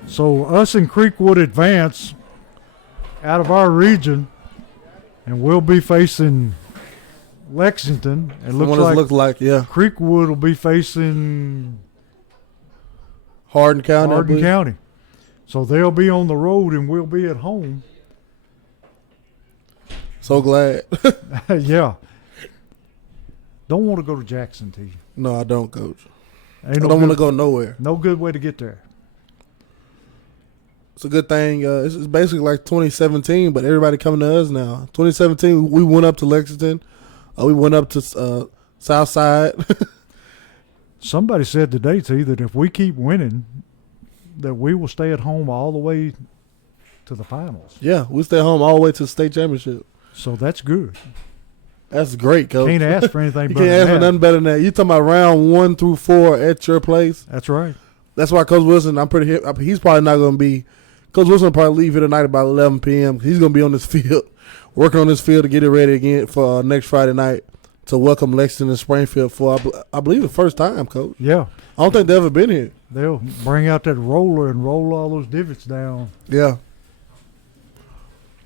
So us and Creekwood advance out of our region, and we'll be facing Lexington. It looks like Creekwood will be facing Hardin County. So they'll be on the road and we'll be at home. So glad. Yeah. Don't want to go to Jackson, T. No, I don't, Coach. I don't want to go nowhere. No good way to get there. It's a good thing. It's basically like 2017, but everybody coming to us now. 2017, we went up to Lexington. We went up to Southside. Somebody said today, T, that if we keep winning, that we will stay at home all the way to the finals. Yeah, we stay home all the way to the state championship. So that's good. That's great, Coach. Can't ask for anything You better can't ask than for that. nothing better than that. You talking about round 1 through 4 at your place? That's right. That's why Coach Wilson, he's probably not going to be. Coach Wilson will probably leave here tonight about 11 p.m. He's going to be on this field, working on this field to get it ready again for next Friday night to welcome Lexington and Springfield for, I believe, the first time, Coach. Yeah. I don't think they've ever been here. They'll bring out that roller and roll all those divots down. Yeah.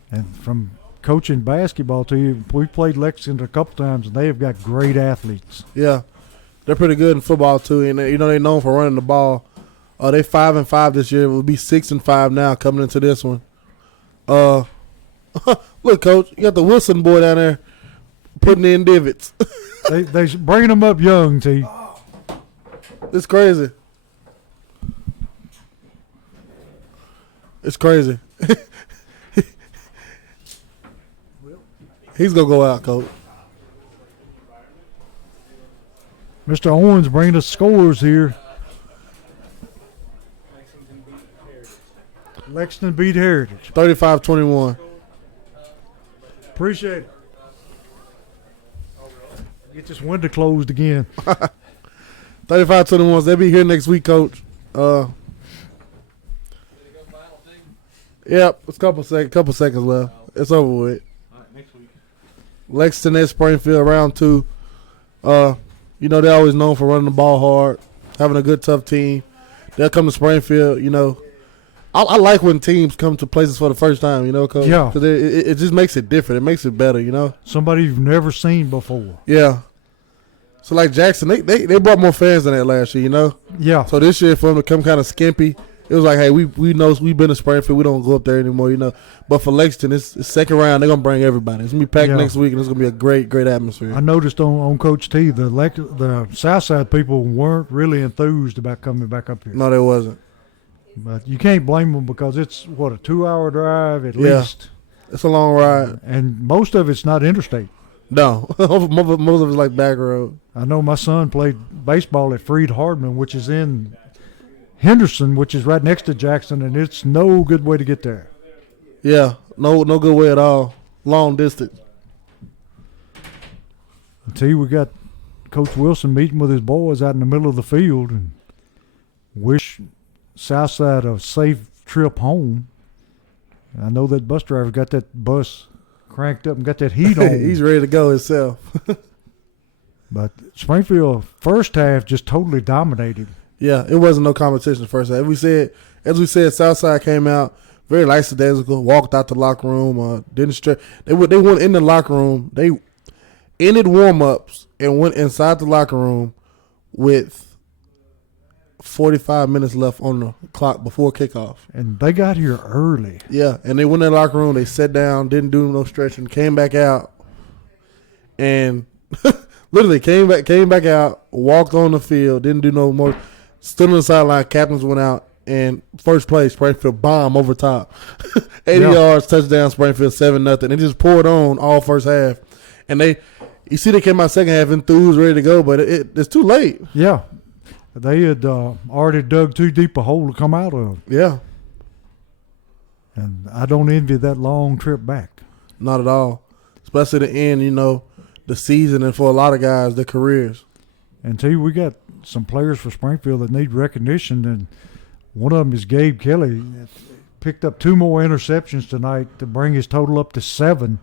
And from coaching basketball to you, we played Lexington a couple times, and they have got great athletes. Yeah. They're pretty good in football, too. And, they're known for running the ball. They 5-5 this year. It will be 6-5 now coming into this one. Look, Coach, you got the Wilson boy down there putting in divots. they bringing them up young, T. It's crazy. It's crazy. He's going to go out, Coach. Mr. Owens bringing us scores here. Lexington beat Heritage. 35-21. Appreciate it. Get this window closed again. 35-21. They'll be here next week, Coach. Yep, it's a couple seconds left. It's over with. All right, next week. Lexington at Springfield, round 2. They're always known for running the ball hard, having a good, tough team. They'll come to Springfield, I like when teams come to places for the first time, Coach. Yeah. Because it just makes it different. It makes it better, Somebody you've never seen before. Yeah. So, like Jackson, they brought more fans than that last year, Yeah. So this year, for them to come kind of skimpy, it was like, hey, we know we've been to Springfield. We don't go up there anymore, But for Lexington, it's second round. They're going to bring everybody. It's going to be packed next week, and it's going to be a great, great atmosphere. I noticed on Coach T, the Southside people weren't really enthused about coming back up here. No, there wasn't. But you can't blame them because it's, a 2-hour drive at least. It's a long ride. And most of it's not interstate. No. Most of it's like back road. I know my son played baseball at Freed Hardman, which is in Henderson, which is right next to Jackson, and it's no good way to get there. Yeah, no good way at all. Long distance. Until we got Coach Wilson meeting with his boys out in the middle of the field and wish Southside a safe trip home. I know that bus driver got that bus cranked up and got that heat on. He's ready to go himself. But Springfield first half just totally dominated. Yeah, it wasn't no competition the first half. As we said, Southside came out very lackadaisical, walked out the locker room, didn't stretch. They went in the locker room. They ended warm-ups and went inside the locker room with 45 minutes left on the clock before kickoff. And they got here early. Yeah, and they went in the locker room. They sat down, didn't do no stretching, came back out, and literally came back out, walked on the field, didn't do no more. Stood on the sideline, captains went out, and first play, Springfield bomb over top. 80 yards, touchdown, Springfield 7-0. They just poured on all first half. And they came out second half enthused, ready to go, but it's too late. Yeah. They had already dug too deep a hole to come out of. Yeah. And I don't envy that long trip back. Not at all. Especially the end, the season, and for a lot of guys, their careers. And too, we got some players for Springfield that need recognition, and one of them is Gabe Kelly. Picked up 2 more interceptions tonight to bring his total up to 7.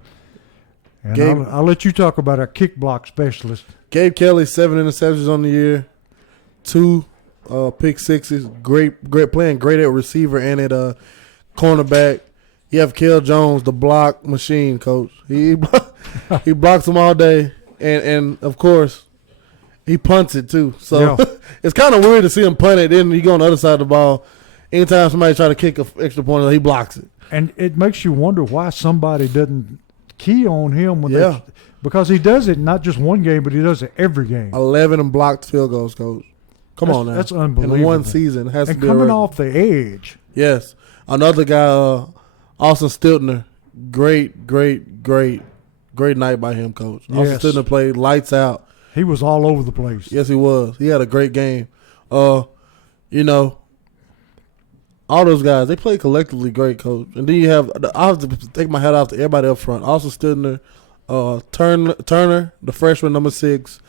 And I'll let you talk about our kick block specialist. Gabe Kelly, 7 interceptions on the year, 2 pick sixes. Great playing, great at receiver and at cornerback. You have Kel Jones, the block machine, Coach. He blocks them all day, and of course, he punts it too. So it's kind of weird to see him punt it. Then he go on the other side of the ball. Anytime somebody try to kick an extra point, he blocks it. And it makes you wonder why somebody doesn't key on him because he does it not just one game, but he does it every game. 11 blocked field goals, Coach. Come on now. That's unbelievable. In one season, it has to be coming off the edge. Yes. Another guy, Austin Stiltner, great night by him, Coach. Yes. Austin Stiltner played lights out. He was all over the place. Yes, he was. He had a great game. All those guys, they played collectively great, Coach. And then you have, I have to take my hat off to everybody up front. Austin Stiltner, Turner, the freshman number 6.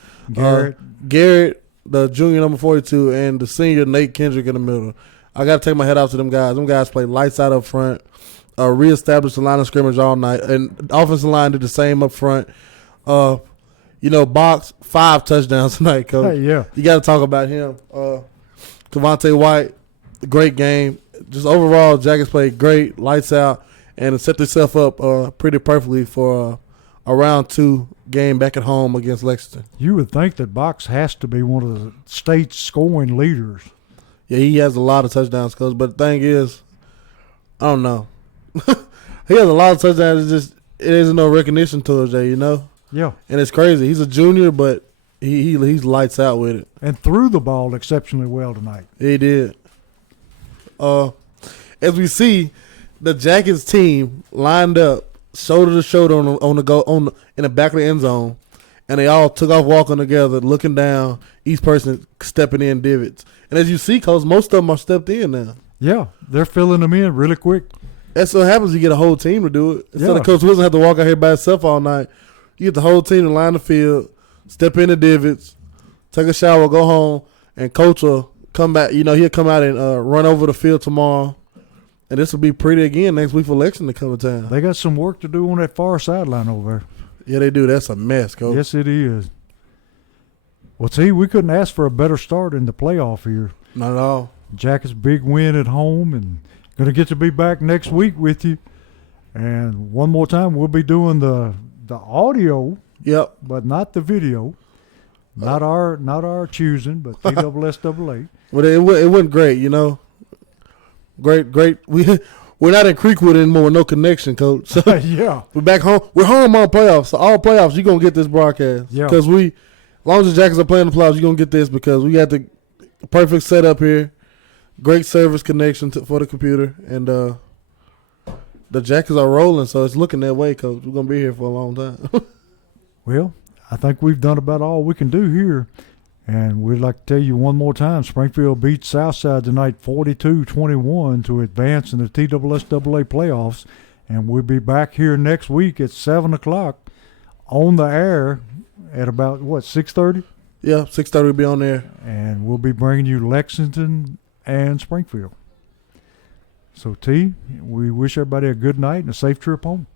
Garrett, the junior number 42, and the senior Nate Kendrick in the middle. I got to take my head out to them guys. Them guys played lights out up front, reestablished the line of scrimmage all night, and the offensive line did the same up front. Box 5 touchdowns tonight, Coach. Hey, yeah. You got to talk about him. Kavonte White, great game. Just overall, Jackets played great, lights out, and set themselves up pretty perfectly for a round 2 game back at home against Lexington. You would think that Box has to be one of the state's scoring leaders. Yeah, he has a lot of touchdowns, Coach. But the thing is, I don't know. He has a lot of touchdowns. It isn't no recognition to it, Jay, Yeah. And it's crazy. He's a junior, but he's lights out with it. And threw the ball exceptionally well tonight. He did. As we see, the Jackets team lined up shoulder to shoulder in the back of the end zone, and they all took off walking together, looking down. Each person stepping in divots, and as you see, Coach, most of them are stepped in now. Yeah, they're filling them in really quick. That's what happens. You get a whole team to do it instead Yeah. of Coach Wilson have to walk out here by himself all night. You get the whole team to line the field, step in the divots, take a shower, go home, and Coach will come back. He'll come out and run over the field tomorrow. And this will be pretty again next week for Lexington to come to town. They got some work to do on that far sideline over there. Yeah, they do. That's a mess, Coach. Yes, it is. Well, see, we couldn't ask for a better start in the playoff here. Not at all. Jackets' big win at home, and going to get to be back next week with you. And one more time, we'll be doing the audio, Yep. but not the video. Not our choosing, but TSSAA. But it wasn't great, Great. We're not in Creekwood anymore with no connection, Coach. So Yeah. we're back home. We're home on playoffs. So all playoffs, you're going to get this broadcast. Yeah. Because as long as the Jackets are playing the playoffs, you're going to get this because we got the perfect setup here. Great service connection for the computer. And the Jackets are rolling, so it's looking that way, Coach. We're going to be here for a long time. Well, I think we've done about all we can do here. And we'd like to tell you one more time, Springfield beat Southside tonight 42-21 to advance in the TSSAA playoffs. And we'll be back here next week at 7 o'clock on the air at about, 6:30? Yeah, 6:30 we'll be on there. And we'll be bringing you Lexington and Springfield. So, T, we wish everybody a good night and a safe trip home.